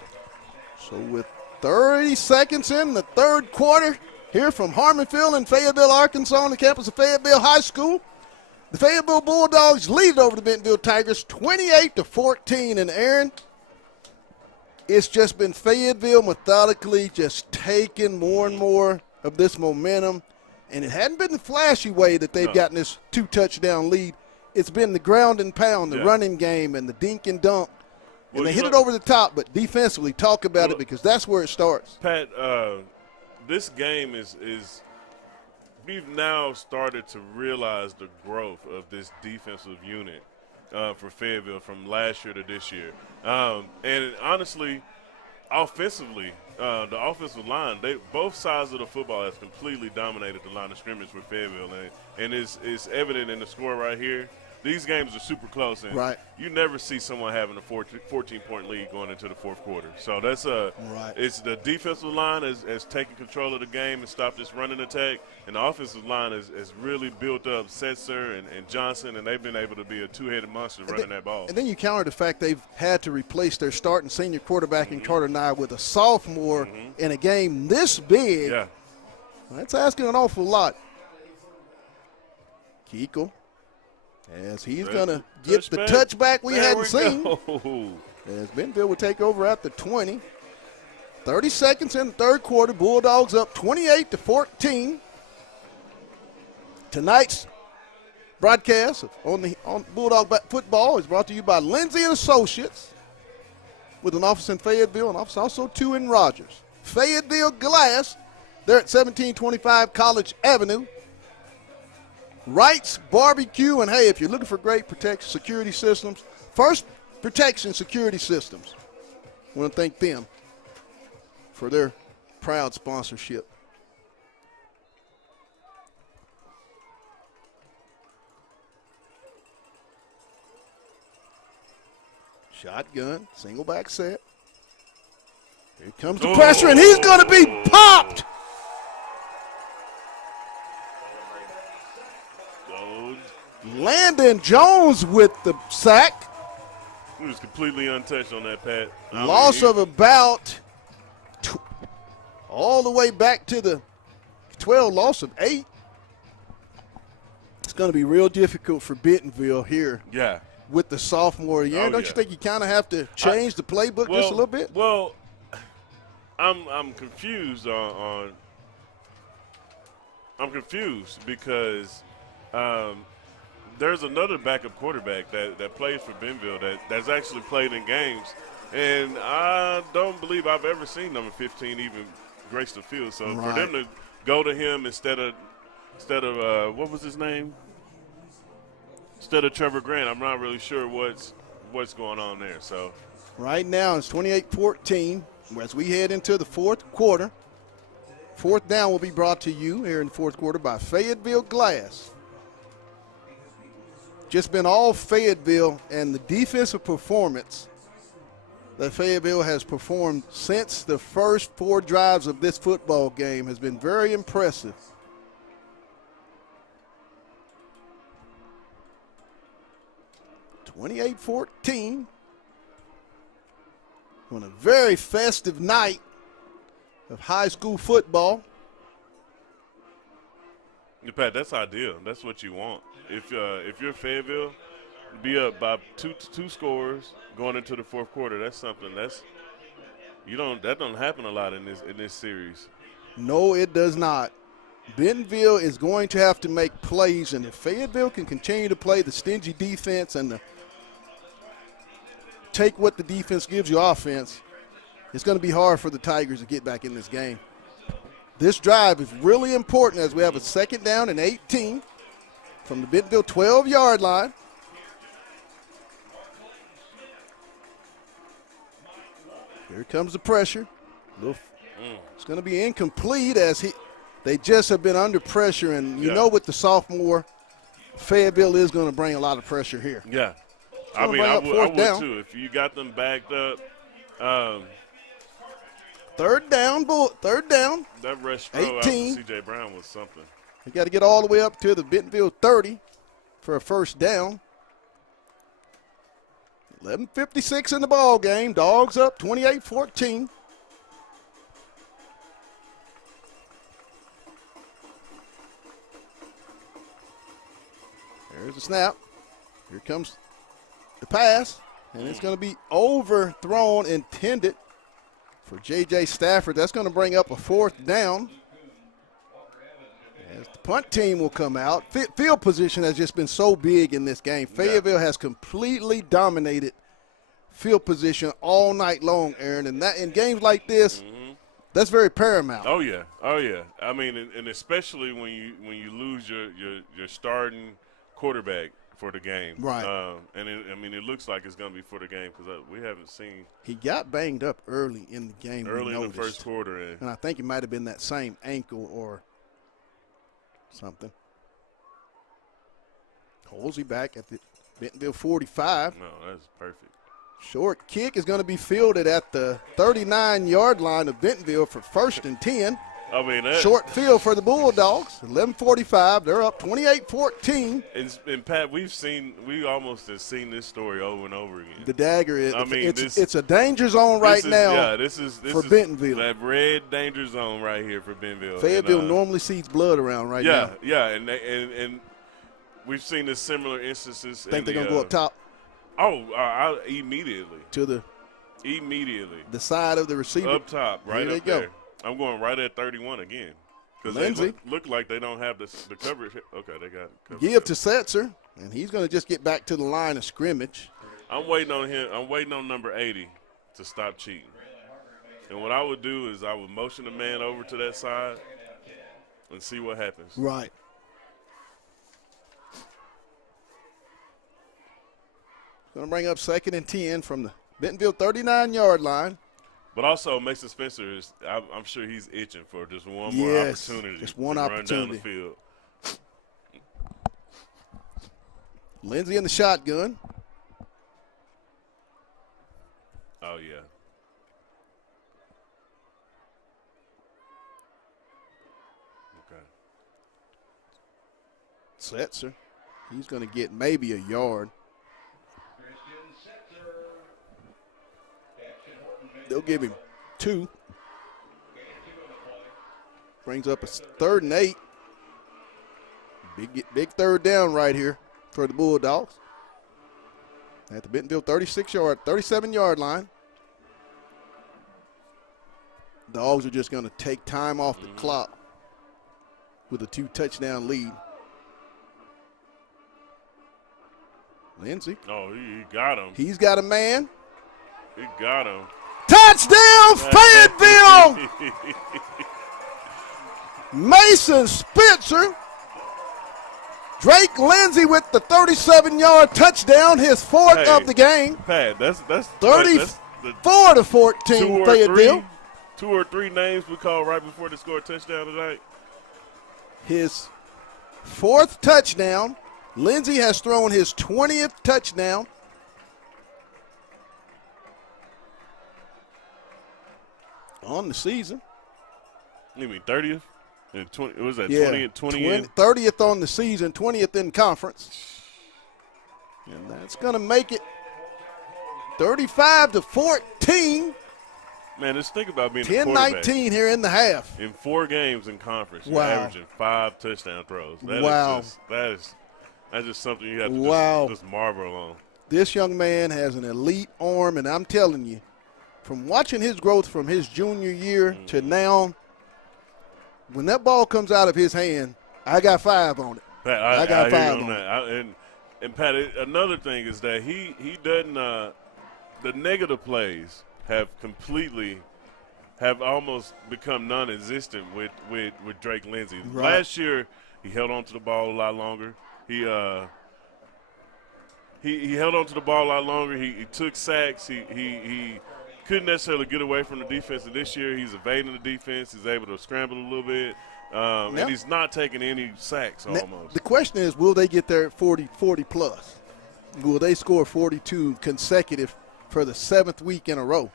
So with 30 seconds in the third quarter, here from Harmonville in Fayetteville, Arkansas, on the campus of Fayetteville High School, the Fayetteville Bulldogs lead over the Bentonville Tigers 28-14. And Aaron, it's just been Fayetteville methodically just taking more and more of this momentum. And it hadn't been the flashy way that they've gotten this 2-touchdown lead. It's been the ground and pound, the running game, and the dink and dunk. And they hit it over the top, but defensively, talk about it because that's where it starts. Pat, this game is we've now started to realize the growth of this defensive unit for Fayetteville from last year to this year. And honestly, offensively, the offensive line, both sides of the football has completely dominated the line of scrimmage with Fayetteville, and it's evident in the score right here. These games are super close, and you never see someone having a 14-point lead going into the fourth quarter. So that's it's the defensive line has taken control of the game and stopped this running attack, and the offensive line has really built up Setzer and Johnson, and they've been able to be a two-headed monster running that ball. And then you counter the fact they've had to replace their starting senior quarterback in Carter Nye with a sophomore in a game this big. Yeah. That's asking an awful lot. Kiko. As he's going to get the touchback we hadn't seen. As Bentonville will take over at the 20. 30 seconds in the third quarter. Bulldogs up 28-14. Tonight's broadcast on Bulldog football is brought to you by Lindsay & Associates, with an office in Fayetteville and office also two in Rogers. Fayetteville Glass, they're at 1725 College Avenue. Wright's Barbecue, and hey, if you're looking for great protection security systems, First Protection Security Systems, I want to thank them for their proud sponsorship. Shotgun, single back set. Here comes the pressure, and he's going to be popped. Landon Jones with the sack. He was completely untouched on that, Pat. Loss of about all the way back to the 12, loss of 8. It's going to be real difficult for Bentonville here. Yeah. With the sophomore year. Don't you think you kind of have to change the playbook just a little bit? Well, I'm confused on I'm confused because there's another backup quarterback that plays for Bentonville that's actually played in games, and I don't believe I've ever seen number 15 even grace the field. So for them to go to him instead of what was his name? Instead of Trevor Grant, I'm not really sure what's going on there. So right now it's 28-14 as we head into the fourth quarter. Fourth down will be brought to you here in the fourth quarter by Fayetteville Glass. Just been all Fayetteville, and the defensive performance that Fayetteville has performed since the first 4 drives of this football game has been very impressive. (28-14) on a very festive night of high school football. Pat, that's ideal. That's what you want. If you're Fayetteville, be up by two scores going into the fourth quarter. That's something that don't happen a lot in this series. No, it does not. Bentonville is going to have to make plays, and if Fayetteville can continue to play the stingy defense and take what the defense gives you offense, it's going to be hard for the Tigers to get back in this game. This drive is really important as we have a second down and 18 from the Bentonville 12-yard line. Here comes the pressure. It's going to be incomplete as they just have been under pressure, and you know with the sophomore, Fayetteville is going to bring a lot of pressure here. Yeah. I mean, I would too. If you got them backed up. Third down. That rush throw out to C.J. Brown was something. You got to get all the way up to the Bentonville 30 for a first down. 11:56 in the ball game. Dogs up 28-14. There's the snap. Here comes the pass, and it's going to be overthrown, intended for J.J. Stafford. That's going to bring up a fourth down. As the punt team will come out. Field position has just been so big in this game. Fayetteville has completely dominated field position all night long, Aaron. And that in games like this, that's very paramount. Oh yeah. I mean, and especially when you lose your starting quarterback for the game. Right. It looks like it's going to be for the game because we haven't seen. He got banged up early in the game. Early in the first quarter. And I think it might have been that same ankle or something. Holsey back at the Bentonville 45. No, that's perfect. Short kick is going to be fielded at the 39-yard line of Bentonville for first and 10. I mean, short field for the Bulldogs. 11:45. They're up 28-14. And Pat, we almost have seen this story over and over again. The dagger is. It's a danger zone right now. Yeah, this is Bentonville. That red danger zone right here for Bentonville. Fayetteville normally sees blood around now. Yeah, and we've seen this similar instances. Think they're gonna go up top? Immediately to the side of the receiver up top, right up there. I'm going right at 31 again because they look like they don't have the coverage. Okay, they got coverage. Give to Setzer, and he's going to just get back to the line of scrimmage. I'm waiting on him. I'm waiting on number 80 to stop cheating. And what I would do is I would motion the man over to that side and see what happens. Right. Going to bring up second and 10 from the Bentonville 39-yard line. But also, Mason Spencer I'm sure he's itching for just one more opportunity. Just one opportunity. Run down the field. Lindsey in the shotgun. Oh, yeah. Okay. Setzer. He's going to get maybe a yard. They'll give him 2. Brings up a 3rd and 8. Big third down right here for the Bulldogs. At the Bentonville 37-yard line. Dogs are just going to take time off the clock with a 2-touchdown lead. Lindsey. Oh, he got him. He's got a man. He got him. Touchdown, Fayetteville! Mason Spencer. Drake Lindsey with the 37-yard touchdown, his fourth of the game. Pat, that's 34-14 Fayetteville. Two or three names we called right before they scored a touchdown tonight. His fourth touchdown. Lindsey has thrown his 20th touchdown. On the season. You mean 30th? And 20, what was that, 20 and 20 in? 30th on the season, 20th in conference. And that's going to make it 35-14. Man, just think about being a quarterback. 10-19 here in the half. In 4 games in conference, you're Wow. averaging 5 touchdown throws. That's just something you have to just marvel on. This young man has an elite arm, and I'm telling you, from watching his growth from his junior year to now, when that ball comes out of his hand, I got 5 on it. Pat, I got 5 on that. And Pat, another thing is that he doesn't the negative plays have almost become non-existent with Drake Lindsey. Right. Last year he held on to the ball a lot longer. He held on to the ball a lot longer. He took sacks. He couldn't necessarily get away from the defense. And this year he's evading the defense. He's able to scramble a little bit. And he's not taking any sacks almost. The question is, will they get there at 40 plus? Will they score 42 consecutive for the 7th week in a row?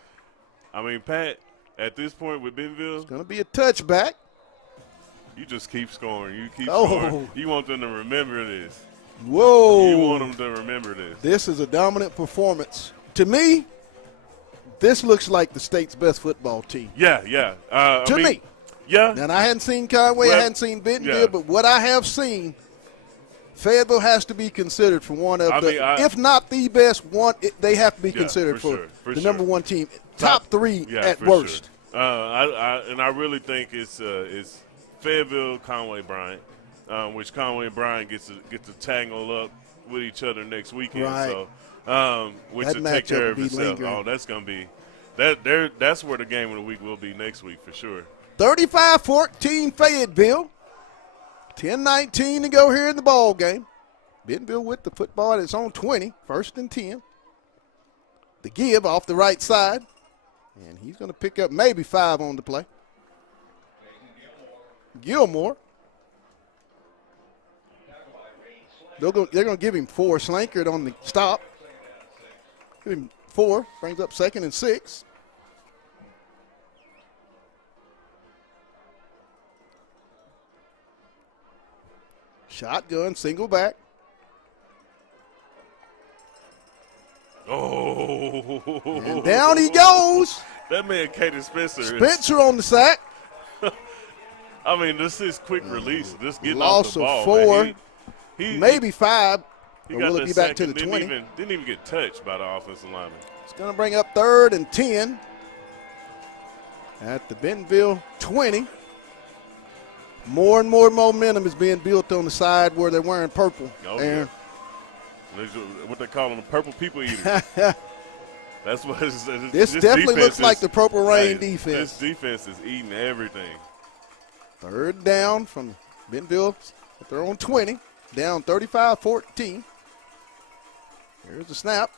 I mean, Pat, at this point with Bentonville, it's going to be a touchback. You just keep scoring. You keep scoring. You want them to remember this. Whoa. You want them to remember this. This is a dominant performance. To me, this looks like the state's best football team. Yeah. To me. Yeah. And I hadn't seen Conway, I hadn't seen Bentonville, but what I have seen, Fayetteville has to be considered for one of if not the best one, they have to be considered for the number one team. Top 3 at worst. Sure. I really think it's Fayetteville, Conway, Bryant, which Conway and Bryant get to tangle up with each other next weekend. Right. So, which that will take care of itself. lingering. Oh, that's going to be that's where the game of the week will be next week for sure. 35-14 Fayetteville. 10-19 to go here in the ball game. Bentonville with the football at its own 20, 1st and 10. The give off the right side. And he's going to pick up maybe 5 on the play. Gilmore. They're going to give him 4. Slankard on the stop. Give him 4. Brings up 2nd and 6. Shotgun, single back. Oh. And down he goes. That man, Caden Spencer on the sack. I mean, this is quick release. This getting loss off the ball. Of 4. He maybe 5. He or got will it be back to the 20? Didn't even get touched by the offensive lineman. It's going to bring up 3rd and 10 at the Bentonville 20. More and more momentum is being built on the side where they're wearing purple. Oh, Aaron. Yeah. What they call them, the purple people eaters. That's what this definitely looks like the Purple Rain defense. This defense is eating everything. 3rd down from Bentonville at their own 20. Down 35-14. Here's the snap.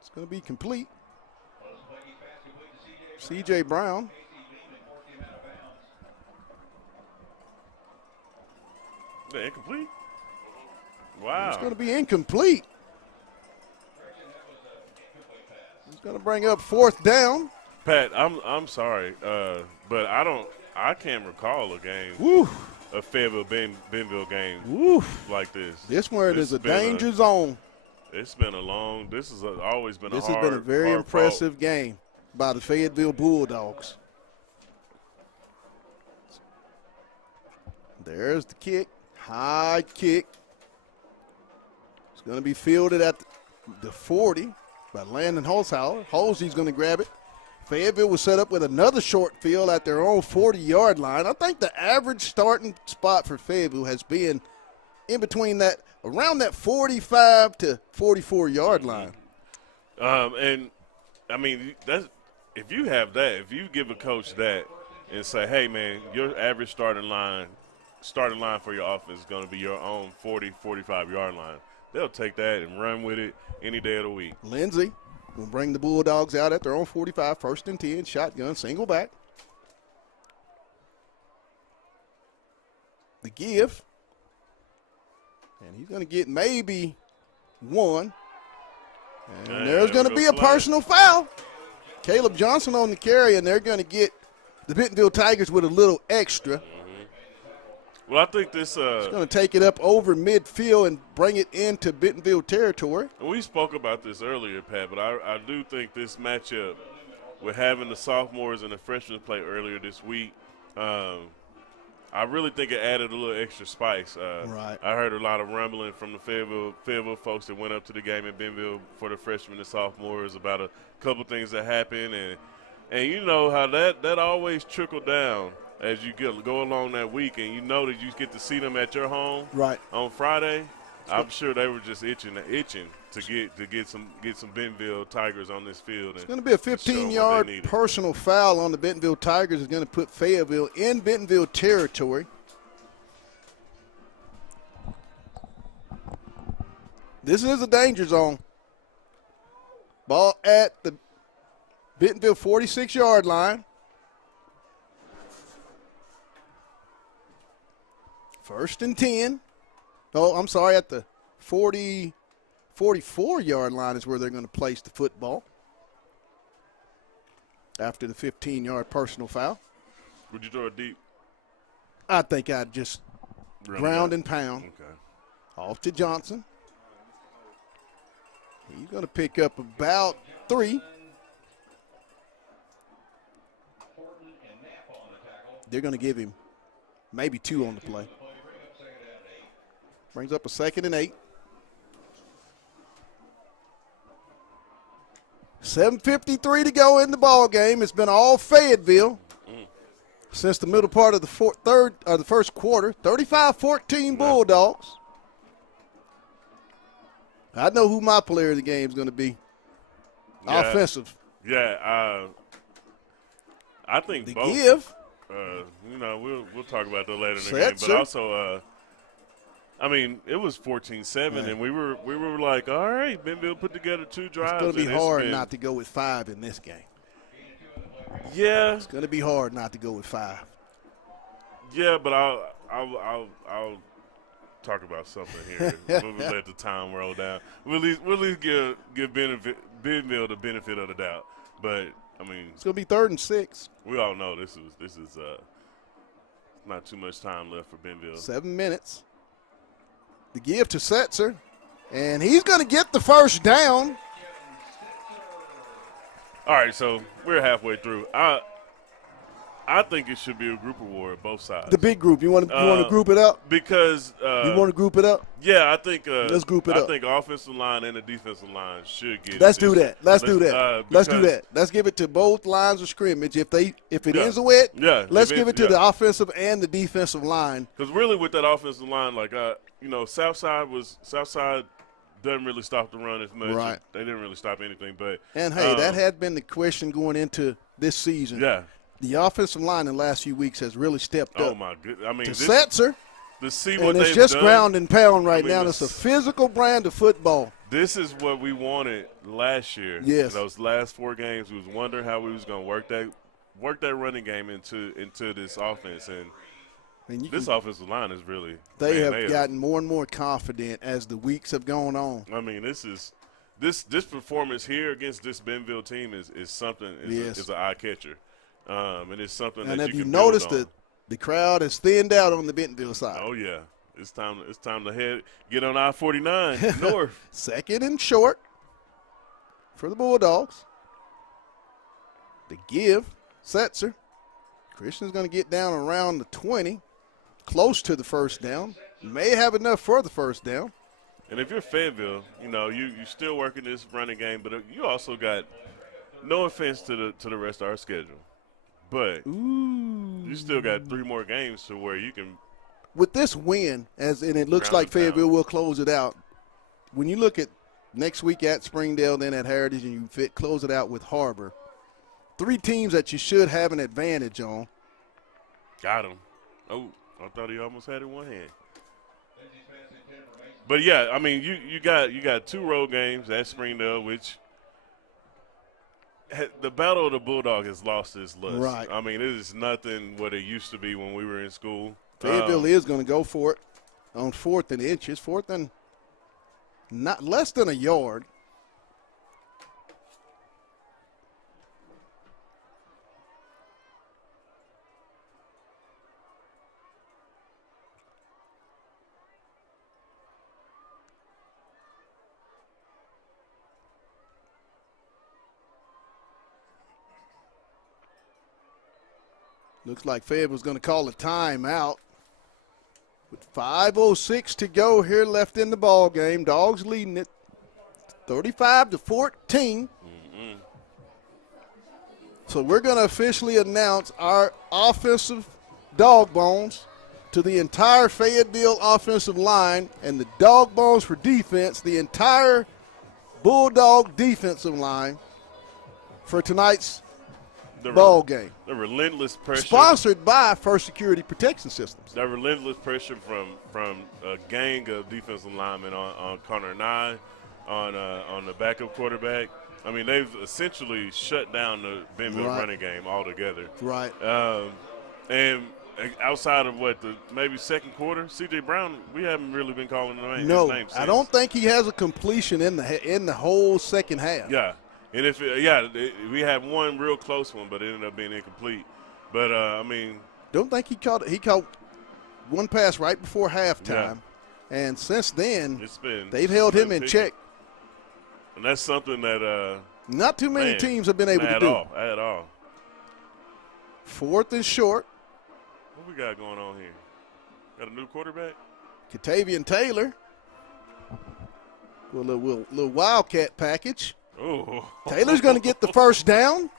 It's going to be complete. C.J. Brown. They're incomplete? Wow. It's going to be incomplete. It's going to bring up 4th down. Pat, I'm sorry, but I can't recall a game, a Fayetteville Bentonville game like this. This one is a danger zone. It's been this has always been This has been a very impressive game by the Fayetteville Bulldogs. There's the kick, high kick. It's going to be fielded at the 40 by Landon Holzhauer. Holsey's going to grab it. Fayetteville was set up with another short field at their own 40-yard line. I think the average starting spot for Fayetteville has been in between that, around that 45 to 44-yard line. And, I mean, that's if you have that, if you give a coach that and say, hey, man, your average starting line for your offense is going to be your own 40, 45-yard line, they'll take that and run with it any day of the week. Lindsey will bring the Bulldogs out at their own 45, 1st and 10, shotgun, single back. The give. And he's going to get maybe one. And there's going to be a personal foul. Caleb Johnson on the carry, and they're going to get the Bentonville Tigers with a little extra. Mm-hmm. Well, I think this it's going to take it up over midfield and bring it into Bentonville territory. We spoke about this earlier, Pat, but I do think this matchup with having the sophomores and the freshmen play earlier this week, I really think it added a little extra spice. Right. I heard a lot of rumbling from the Fayetteville folks that went up to the game in Bentonville for the freshmen and sophomores about a couple things that happened, and you know how that always trickled down as you go along that week, and you know that you get to see them at your home on Friday. I'm sure they were just itching to get some Bentonville Tigers on this field. It's going to be a 15-yard personal foul on the Bentonville Tigers. It's going to put Fayetteville in Bentonville territory. This is a danger zone. Ball at the Bentonville 46-yard line. 1st and 10. Oh, I'm sorry, at the 44-yard line is where they're going to place the football after the 15-yard personal foul. Would you throw it deep? I think I'd just ground and pound. Okay. Off to Johnson. He's going to pick up about 3. They're going to give him maybe 2 on the play. Brings up a 2nd and 8. 7:53 to go in the ball game. It's been all Fayetteville since the middle part of the first quarter. 35-14 Bulldogs. I know who my player of the game is going to be. Yeah. Offensive. Yeah, I think the both. Give. We'll talk about that later in the Set, game. But sir. also, I mean, it was 14-7, and we were like, all right, Bentonville put together 2 drives. It's going to be hard not to go with 5 in this game. Yeah, It's going to be hard not to go with 5. yeah, but I'll talk about something here. We'll let the time roll down. We'll at least give Bentonville the benefit of the doubt. But I mean, It's going to be 3rd and 6. we all know this is not too much time left for Bentonville. 7 minutes. The give to Setzer, and he's going to get the first down. All right, so we're halfway through. I think it should be a group award, both sides. The big group. You want to group it up? Because You want to group it up? yeah, I think Let's group it up. I think offensive line and the defensive line should get. Let's it. do that. Let's do that. Let's do because- that. Let's give it to both lines of scrimmage. If it Yeah. ends away, Yeah, let's if give it- it to yeah. the offensive and the defensive line. Because really, with that offensive line, like Southside doesn't really stop the run as much. Right. They didn't really stop anything, but And hey, that had been the question going into this season. yeah. The offensive line in the last few weeks has really stepped Oh up my goodness! I mean, to this, Setzer, to see what and it's they've just done, ground and pound right I mean, now. It's a physical brand of football. This is what we wanted last year. Yes. Those last 4 games, we was wondering how we was going to work that running game into this offense, and this offensive line is really They have gotten more and more confident as the weeks have gone on. I mean, this performance here against this Bentonville team is something. Is an eye catcher, and it's something. And that have you you can noticed build that the crowd has thinned out on the Bentonville side? on. Oh yeah, it's time to get on I-49 north. 2nd and short for the Bulldogs. The give, Setzer. Christian's going to get down around the 20, close to the first down. May have enough for the first down. And if you're Fayetteville, you still working this running game, but you also got no offense to the rest of our schedule, but you still got 3 more games to where you can. With this win, and it looks like Fayetteville will close it out. When you look at next week at Springdale, then at Heritage, and you close it out with Harbor, 3 teams that you should have an advantage on. Got him. Oh, I thought he almost had it in one hand. But yeah, I mean, you got 2 road games at Springdale, which the Battle of the Bulldogs has lost its lust. Right. I mean, it is nothing what it used to be when we were in school. Fayetteville is going to go for it on 4th and inches, 4th and not less than a yard. Looks like Fayetteville's going to call a timeout. With 5:06 to go here left in the ball game. Dogs leading it 35-14. So we're going to officially announce our offensive dog bones to the entire Fayetteville offensive line, and the dog bones for defense, the entire Bulldog defensive line for tonight's ball game. The relentless pressure. Sponsored by First Security Protection Systems. That relentless pressure from a gang of defensive linemen on corner 9, on the backup quarterback. I mean, they've essentially shut down the Bentonville running game altogether. Right. And outside of maybe second quarter, C.J. Brown, we haven't really been calling his name. No, since. I don't think he has a completion in the whole second half. Yeah. And we had one real close one, but it ended up being incomplete. But I mean, don't think he caught one pass right before halftime, and since then they've held him in check. And that's something that not too many teams have been able to do. At all. 4th and short. What we got going on here? Got a new quarterback? Katavian Taylor. With a little Wildcat package. Ooh. Taylor's going to get the first down.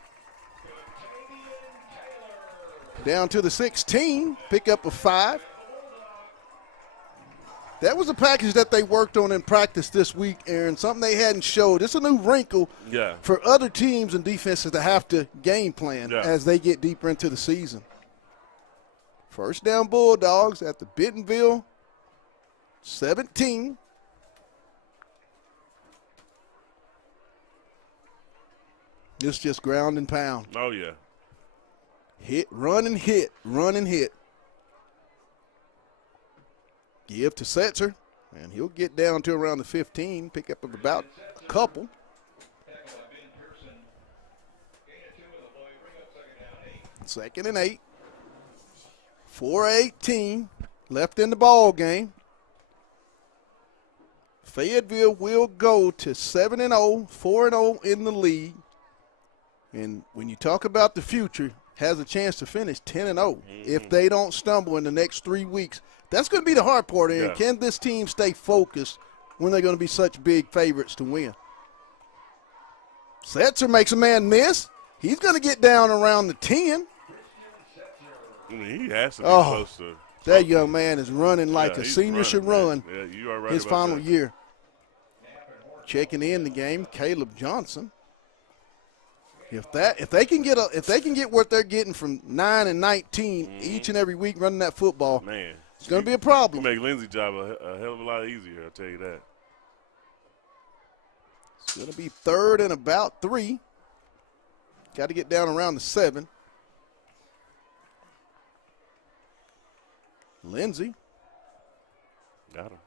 Down to the 16, pick up a 5. That was a package that they worked on in practice this week, Aaron, something they hadn't showed. It's a new wrinkle for other teams and defenses to have to game plan as they get deeper into the season. First down Bulldogs at the Bentonville 17. It's just ground and pound. Oh, yeah. Hit, run, and hit. Run and hit. Give to Setzer, and he'll get down to around the 15, pick up about a couple. Second and 8. 4:18 left in the ball game. Fayetteville will go to 7-0, 4-0 in the league. And when you talk about the future, has a chance to finish 10-0 if they don't stumble in the next 3 weeks. That's going to be the hard part, Aaron. Can this team stay focused when they're going to be such big favorites to win? Setzer makes a man miss. He's going to get down around the 10. I mean, he has to be close to. That young man is running like a senior should run you are right his about final that. year. Checking in the game, Caleb Johnson. If they can get what they're getting from 9 and 19 each and every week running that football, man, it's going to be a problem. Make Lindsey's job a hell of a lot easier. I'll tell you that. It's going to be 3rd and about 3. Got to get down around the 7. Lindsey. Got him.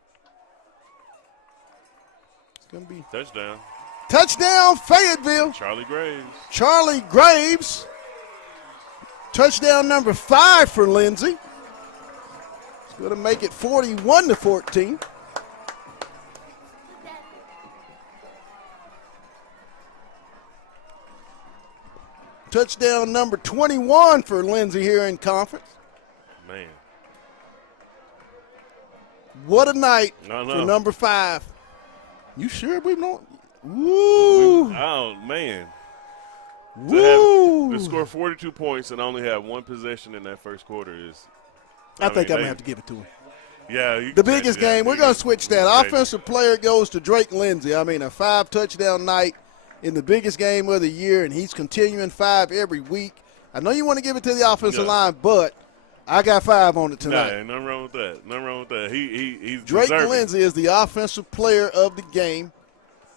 It's going to be touchdown. Touchdown, Fayetteville. Charlie Graves. Charlie Graves. Touchdown number 5 for Lindsey. It's going to make it 41-14. Touchdown number 21 for Lindsey here in conference. Man. What a night for number 5. You sure we don't? Ooh. Oh, man. To score 42 points and only have one possession in that first quarter is. I think I'm going to have to give it to him. Yeah. The biggest game, we're going to switch that. Offensive player goes to Drake Lindsey. I mean, a 5-touchdown night in the biggest game of the year, and he's continuing 5 every week. I know you want to give it to the offensive line, but I got 5 on it tonight. Nah, nothing wrong with that. Nothing wrong with that. He's Drake deserving. Lindsey is the offensive player of the game.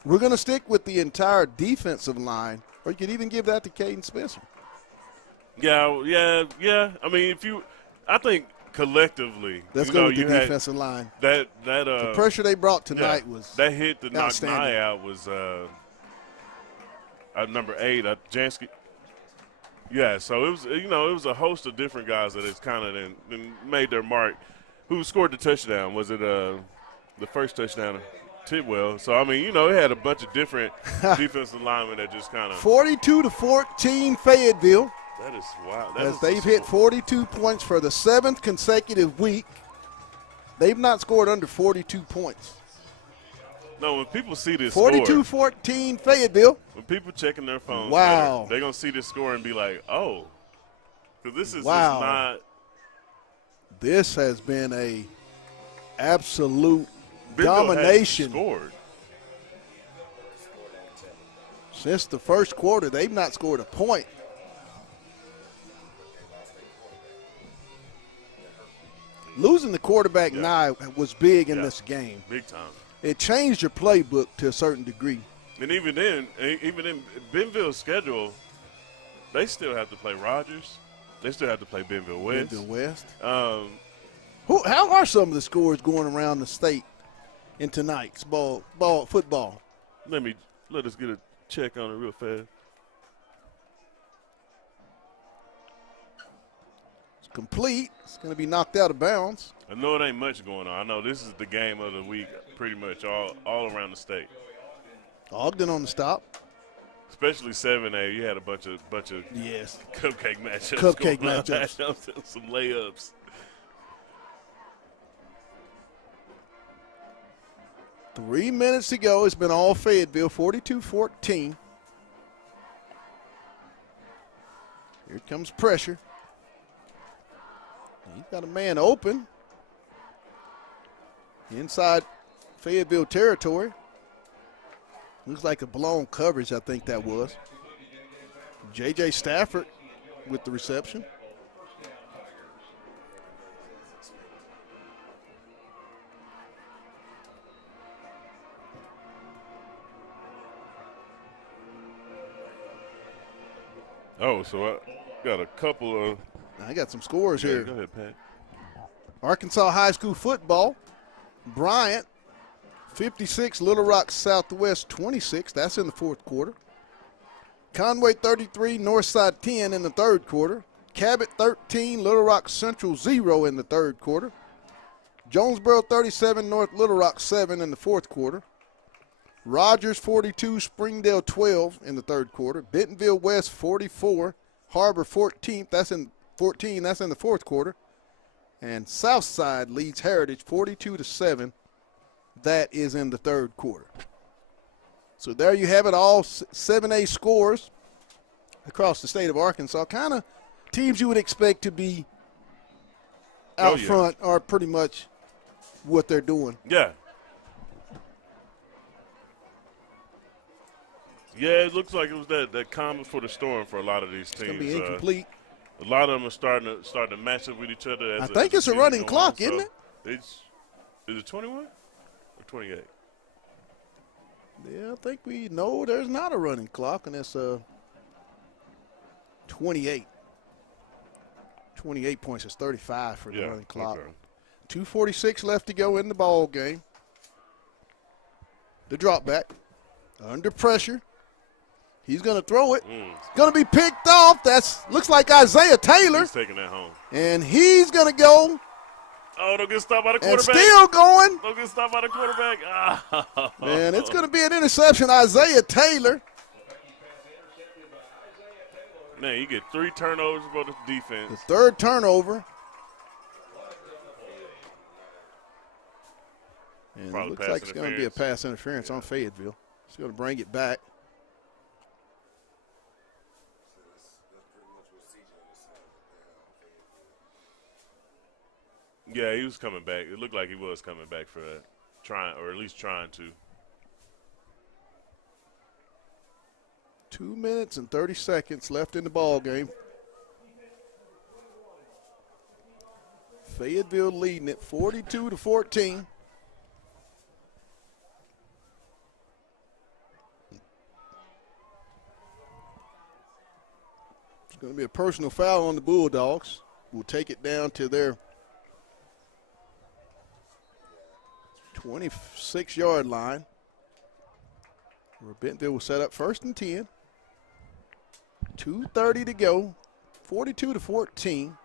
We're going to stick with the entire defensive line, or you could even give that to Caden Spencer. Yeah. I mean, I think collectively, let's go with the defensive line. The pressure they brought tonight was that hit that knocked Nye out was number 8, Jansky. Yeah, so it was a host of different guys that has kind of made their mark. Who scored the touchdown? Was it the first touchdown? Tidwell. So, I mean, it had a bunch of different defensive linemen that just kind of. 42-14 Fayetteville. That is wild. As they've hit 42 points for the 7th consecutive week. They've not scored under 42 points. No, when people see this 42-14 Fayetteville. When people checking their phones, wow, they're going to see this score and be like, oh. Because this is just not. This has been a absolute Bentonville domination. Scored. Since the first quarter, they've not scored a point. Losing the quarterback Nye was big in this game. Big time. It changed your playbook to a certain degree. And even in Bentonville's schedule, they still have to play Rogers. They still have to play Bentonville West. How are some of the scores going around the state in tonight's football? Let us get a check on it real fast. It's complete. It's going to be knocked out of bounds. I know it ain't much going on. I know this is the game of the week pretty much all around the state. Ogden on the stop. Especially 7A, you had a bunch of yes cupcake matchups. Cupcake matchups. Some layups. Three minutes to go. It's been all Fayetteville, 42-14. Here comes pressure. He's got a man open inside Fayetteville territory. Looks like a blown coverage, I think that was. J.J. Stafford with the reception. Oh, so I got a couple of. I got some scores here. Go ahead, Pat. Arkansas High School football. Bryant, 56. Little Rock Southwest, 26. That's in the fourth quarter. Conway, 33. Northside, 10 in the third quarter. Cabot, 13. Little Rock Central, 0 in the third quarter. Jonesboro, 37. North Little Rock, 7 in the fourth quarter. Rogers, 42. Springdale, 12 in the third quarter. Bentonville West, 44. Harbor, 14. That's in the fourth quarter. And Southside leads Heritage 42-7. That is in the third quarter. So there you have it, all 7A scores across the state of Arkansas. Kind of teams you would expect to be out front are pretty much what they're doing. Yeah. Yeah, it looks like it was that calm before the storm for a lot of these teams. It's going to be incomplete. A lot of them are starting to match up with each other. I think it's a running clock, isn't it? Is it 21 or 28? Yeah, I think we know there's not a running clock, and it's 28. 28 points is 35 for the running clock. Okay. 2:46 left to go in the ball game. The drop back. Under pressure. He's going to throw it. Going to be picked off. Looks like Isaiah Taylor. He's taking that home. And he's going to go. Oh, don't get stopped by the quarterback. And still going. Don't get stopped by the quarterback. Oh. Man, it's going to be an interception. Isaiah Taylor. Man, you get 3 turnovers for the defense. The third turnover. And it looks like it's going to be a pass interference on Fayetteville. It's going to bring it back. Yeah, he was coming back. It looked like he was coming back for that, or at least trying to. 2 minutes and 30 seconds left in the ball game. Fayetteville leading it 42-14. It's going to be a personal foul on the Bulldogs. We'll take it down to their 26-yard line, where Bentonville will set up 1st and 10. 2:30 to go, 42-14.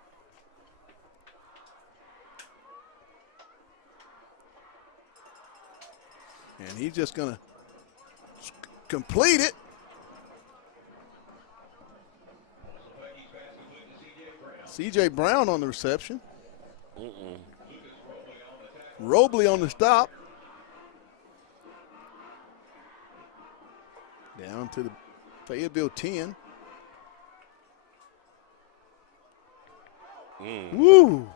And he's just going to complete it. C.J. Brown on the reception. Robley on the stop. Down to the Fayetteville 10. Woo!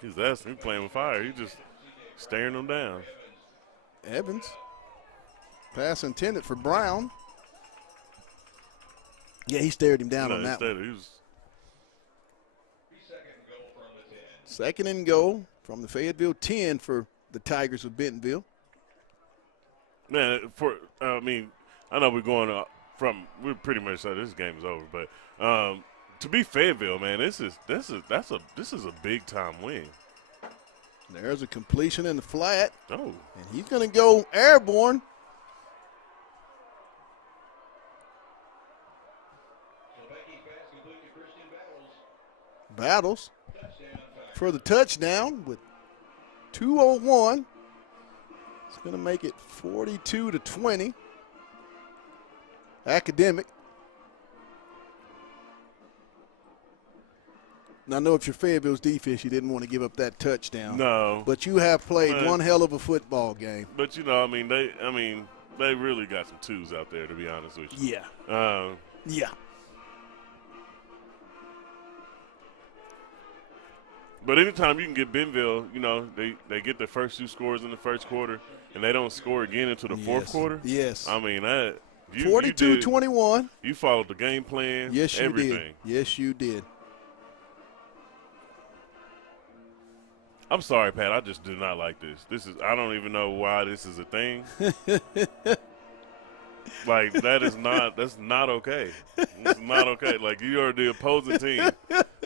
He's playing with fire. He's just staring them down. Evans. Pass intended for Brown. Yeah, he stared him down on that one. Second and goal from the Fayetteville 10 for the Tigers of Bentonville. Man, I know we're going we pretty much said this game is over, but to be Fayetteville, man, this is a big time win. There's a completion in the flat. Oh. And he's going to go airborne. Battles for the touchdown with 2:01. It's going to make it 42-20. Academic. Now, I know if you're Fayetteville's defense, you didn't want to give up that touchdown. No. But you have played one hell of a football game. But, they really got some twos out there, to be honest with you. Yeah. Yeah. But anytime you can get Bentonville, they get their first 2 scores in the first quarter, and they don't score again until the fourth quarter. Yes. 42-21. You followed the game plan. Yes, you everything. did. Yes, you did. I'm sorry, Pat. I just do not like this. I don't even know why this is a thing. Like, that's not okay. It's not okay. Like, you are the opposing team.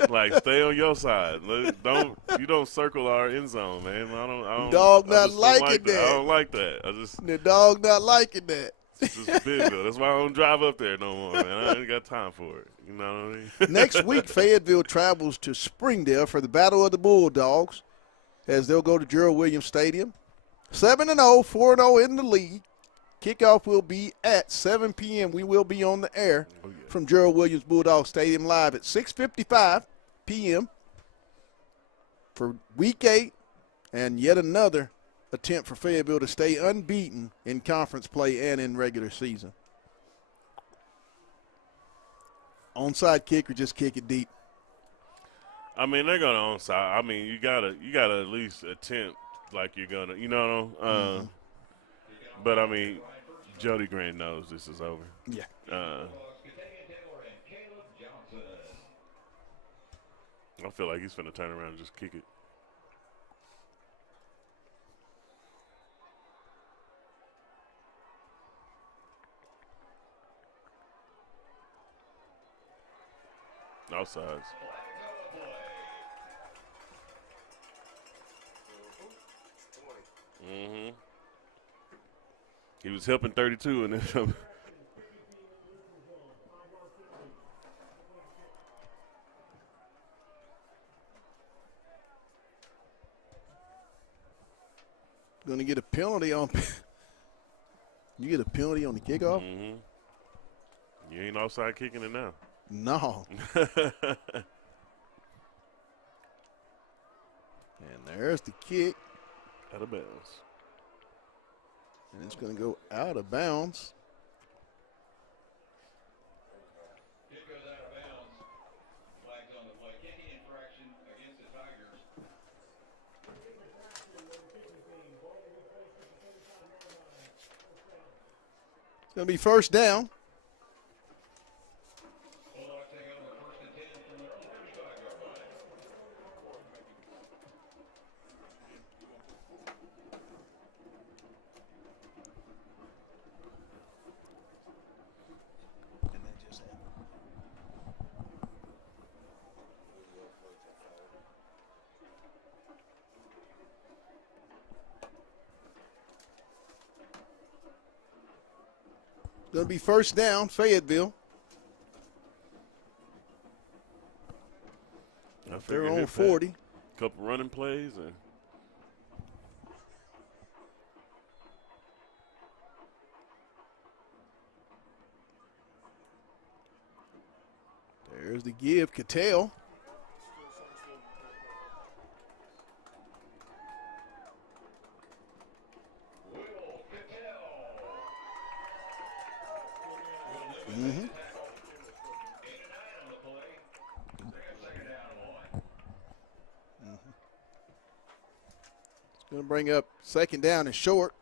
Like, stay on your side. You don't circle our end zone, man. I don't. Dog I not liking that. I don't like that. The dog not liking that. This is Bentonville. That's why I don't drive up there no more, man. I ain't got time for it. You know what I mean? Next week, Fayetteville travels to Springdale for the Battle of the Bulldogs, as they'll go to Gerald Williams Stadium. 7-0, 4-0 in the league. Kickoff will be at 7 p.m. We will be on the air from Gerald Williams Bulldog Stadium live at 6:55 p.m. for Week 8, and yet another attempt for Fayetteville to stay unbeaten in conference play and in regular season. Onside kick or just kick it deep? They're going to onside. You gotta at least attempt like you're gonna, But Jody Grant knows this is over. Yeah. I feel like he's finna turn around and just kick it. Outsides. Mm-hmm. He was helping 32 and then Going to get a penalty on. You get a penalty on the kickoff? Mm-hmm. You ain't offside kicking it now. No. And there's the kick. Out of bounds. And it's going to go out of bounds. Kick goes out of bounds. Flags on the play. Kicking infraction against the Tigers. going to be first down. Bulldogs take over 1st and 10 from their own 35-yard line. Going to be first down, Fayetteville. They're on 40. A couple running plays. And there's the give, Cattell. Mm-hmm. It's going to bring up second down and short.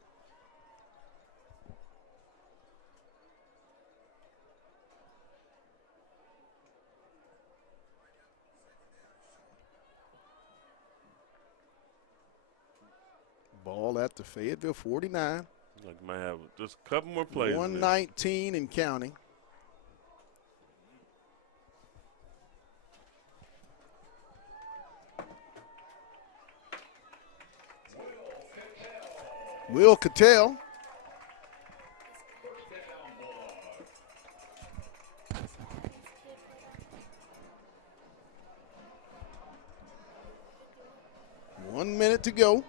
Ball at the Fayetteville 49. like might have just a couple more plays. 119 and counting. Will Cattell. One minute to go.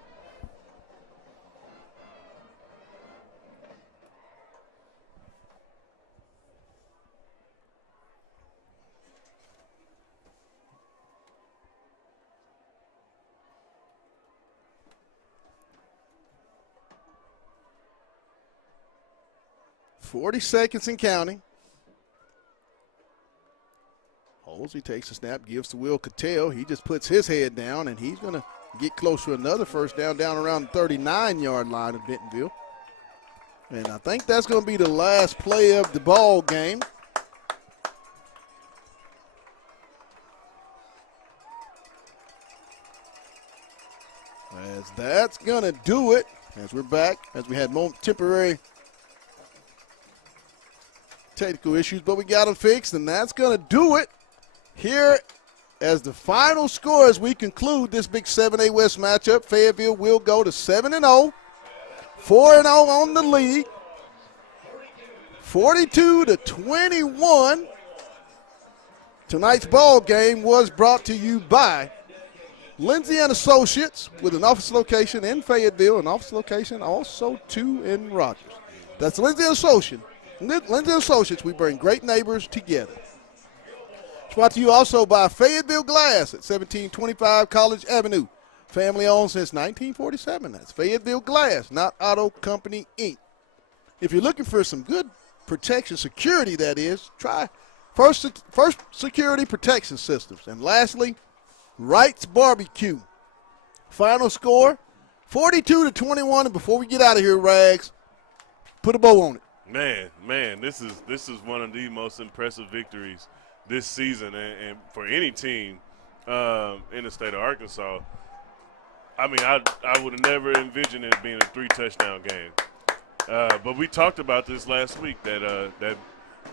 .40 seconds and counting. Holsey takes a snap, gives to Will Cattell. He just puts his head down, and he's going to get close to another first down around the 39-yard line of Bentonville. And I think that's going to be the last play of the ball game. As that's going to do it, as we're back, as we had temporary technical issues, but we got them fixed, and that's going to do it here as the final score as we conclude this big 7A West matchup. Fayetteville will go to 7-0, 4-0 on the league, 42-21. Tonight's ball game was brought to you by Lindsay and Associates, with an office location in Fayetteville, an office location also too in Rogers. That's Lindsay and Associates. Lindsay and Associates, we bring great neighbors together. It's brought to you also by Fayetteville Glass at 1725 College Avenue. Family owned since 1947. That's Fayetteville Glass, not Auto Company, Inc. If you're looking for some good protection, security that is, try First Security Protection Systems. And lastly, Wright's Barbecue. Final score, 42-21. And before we get out of here, Rags, put a bow on it. Man, this is one of the most impressive victories this season, and for any team in the state of Arkansas. I mean, I would have never envisioned it being a 3-touchdown game. But we talked about this last week that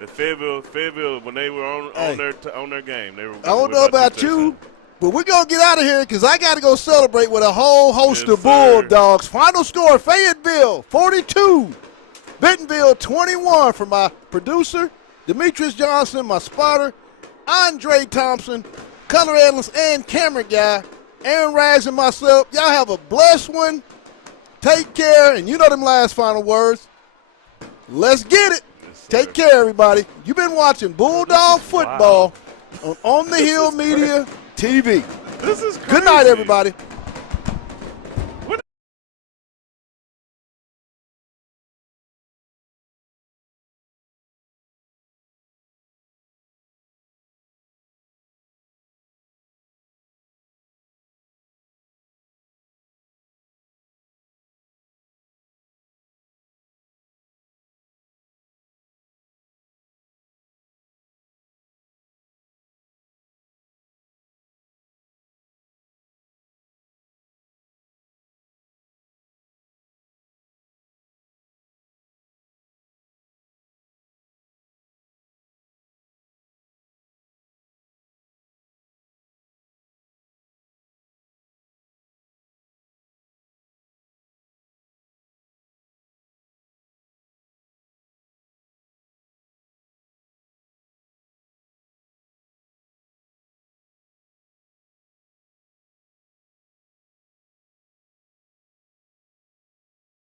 Fayetteville when they were on their game, they were. I don't know about you, but we're gonna get out of here because I got to go celebrate with a whole host of Bulldogs. Final score: Fayetteville 42. Bentonville 21 for my producer, Demetrius Johnson, my spotter, Andre Thompson, color analyst and camera guy, Aaron Rags, and myself. Y'all have a blessed one. Take care, and you know them last final words. Let's get it. Yes, take care, everybody. You've been watching Bulldog football on the Hill Media TV. This is crazy. Good night, everybody.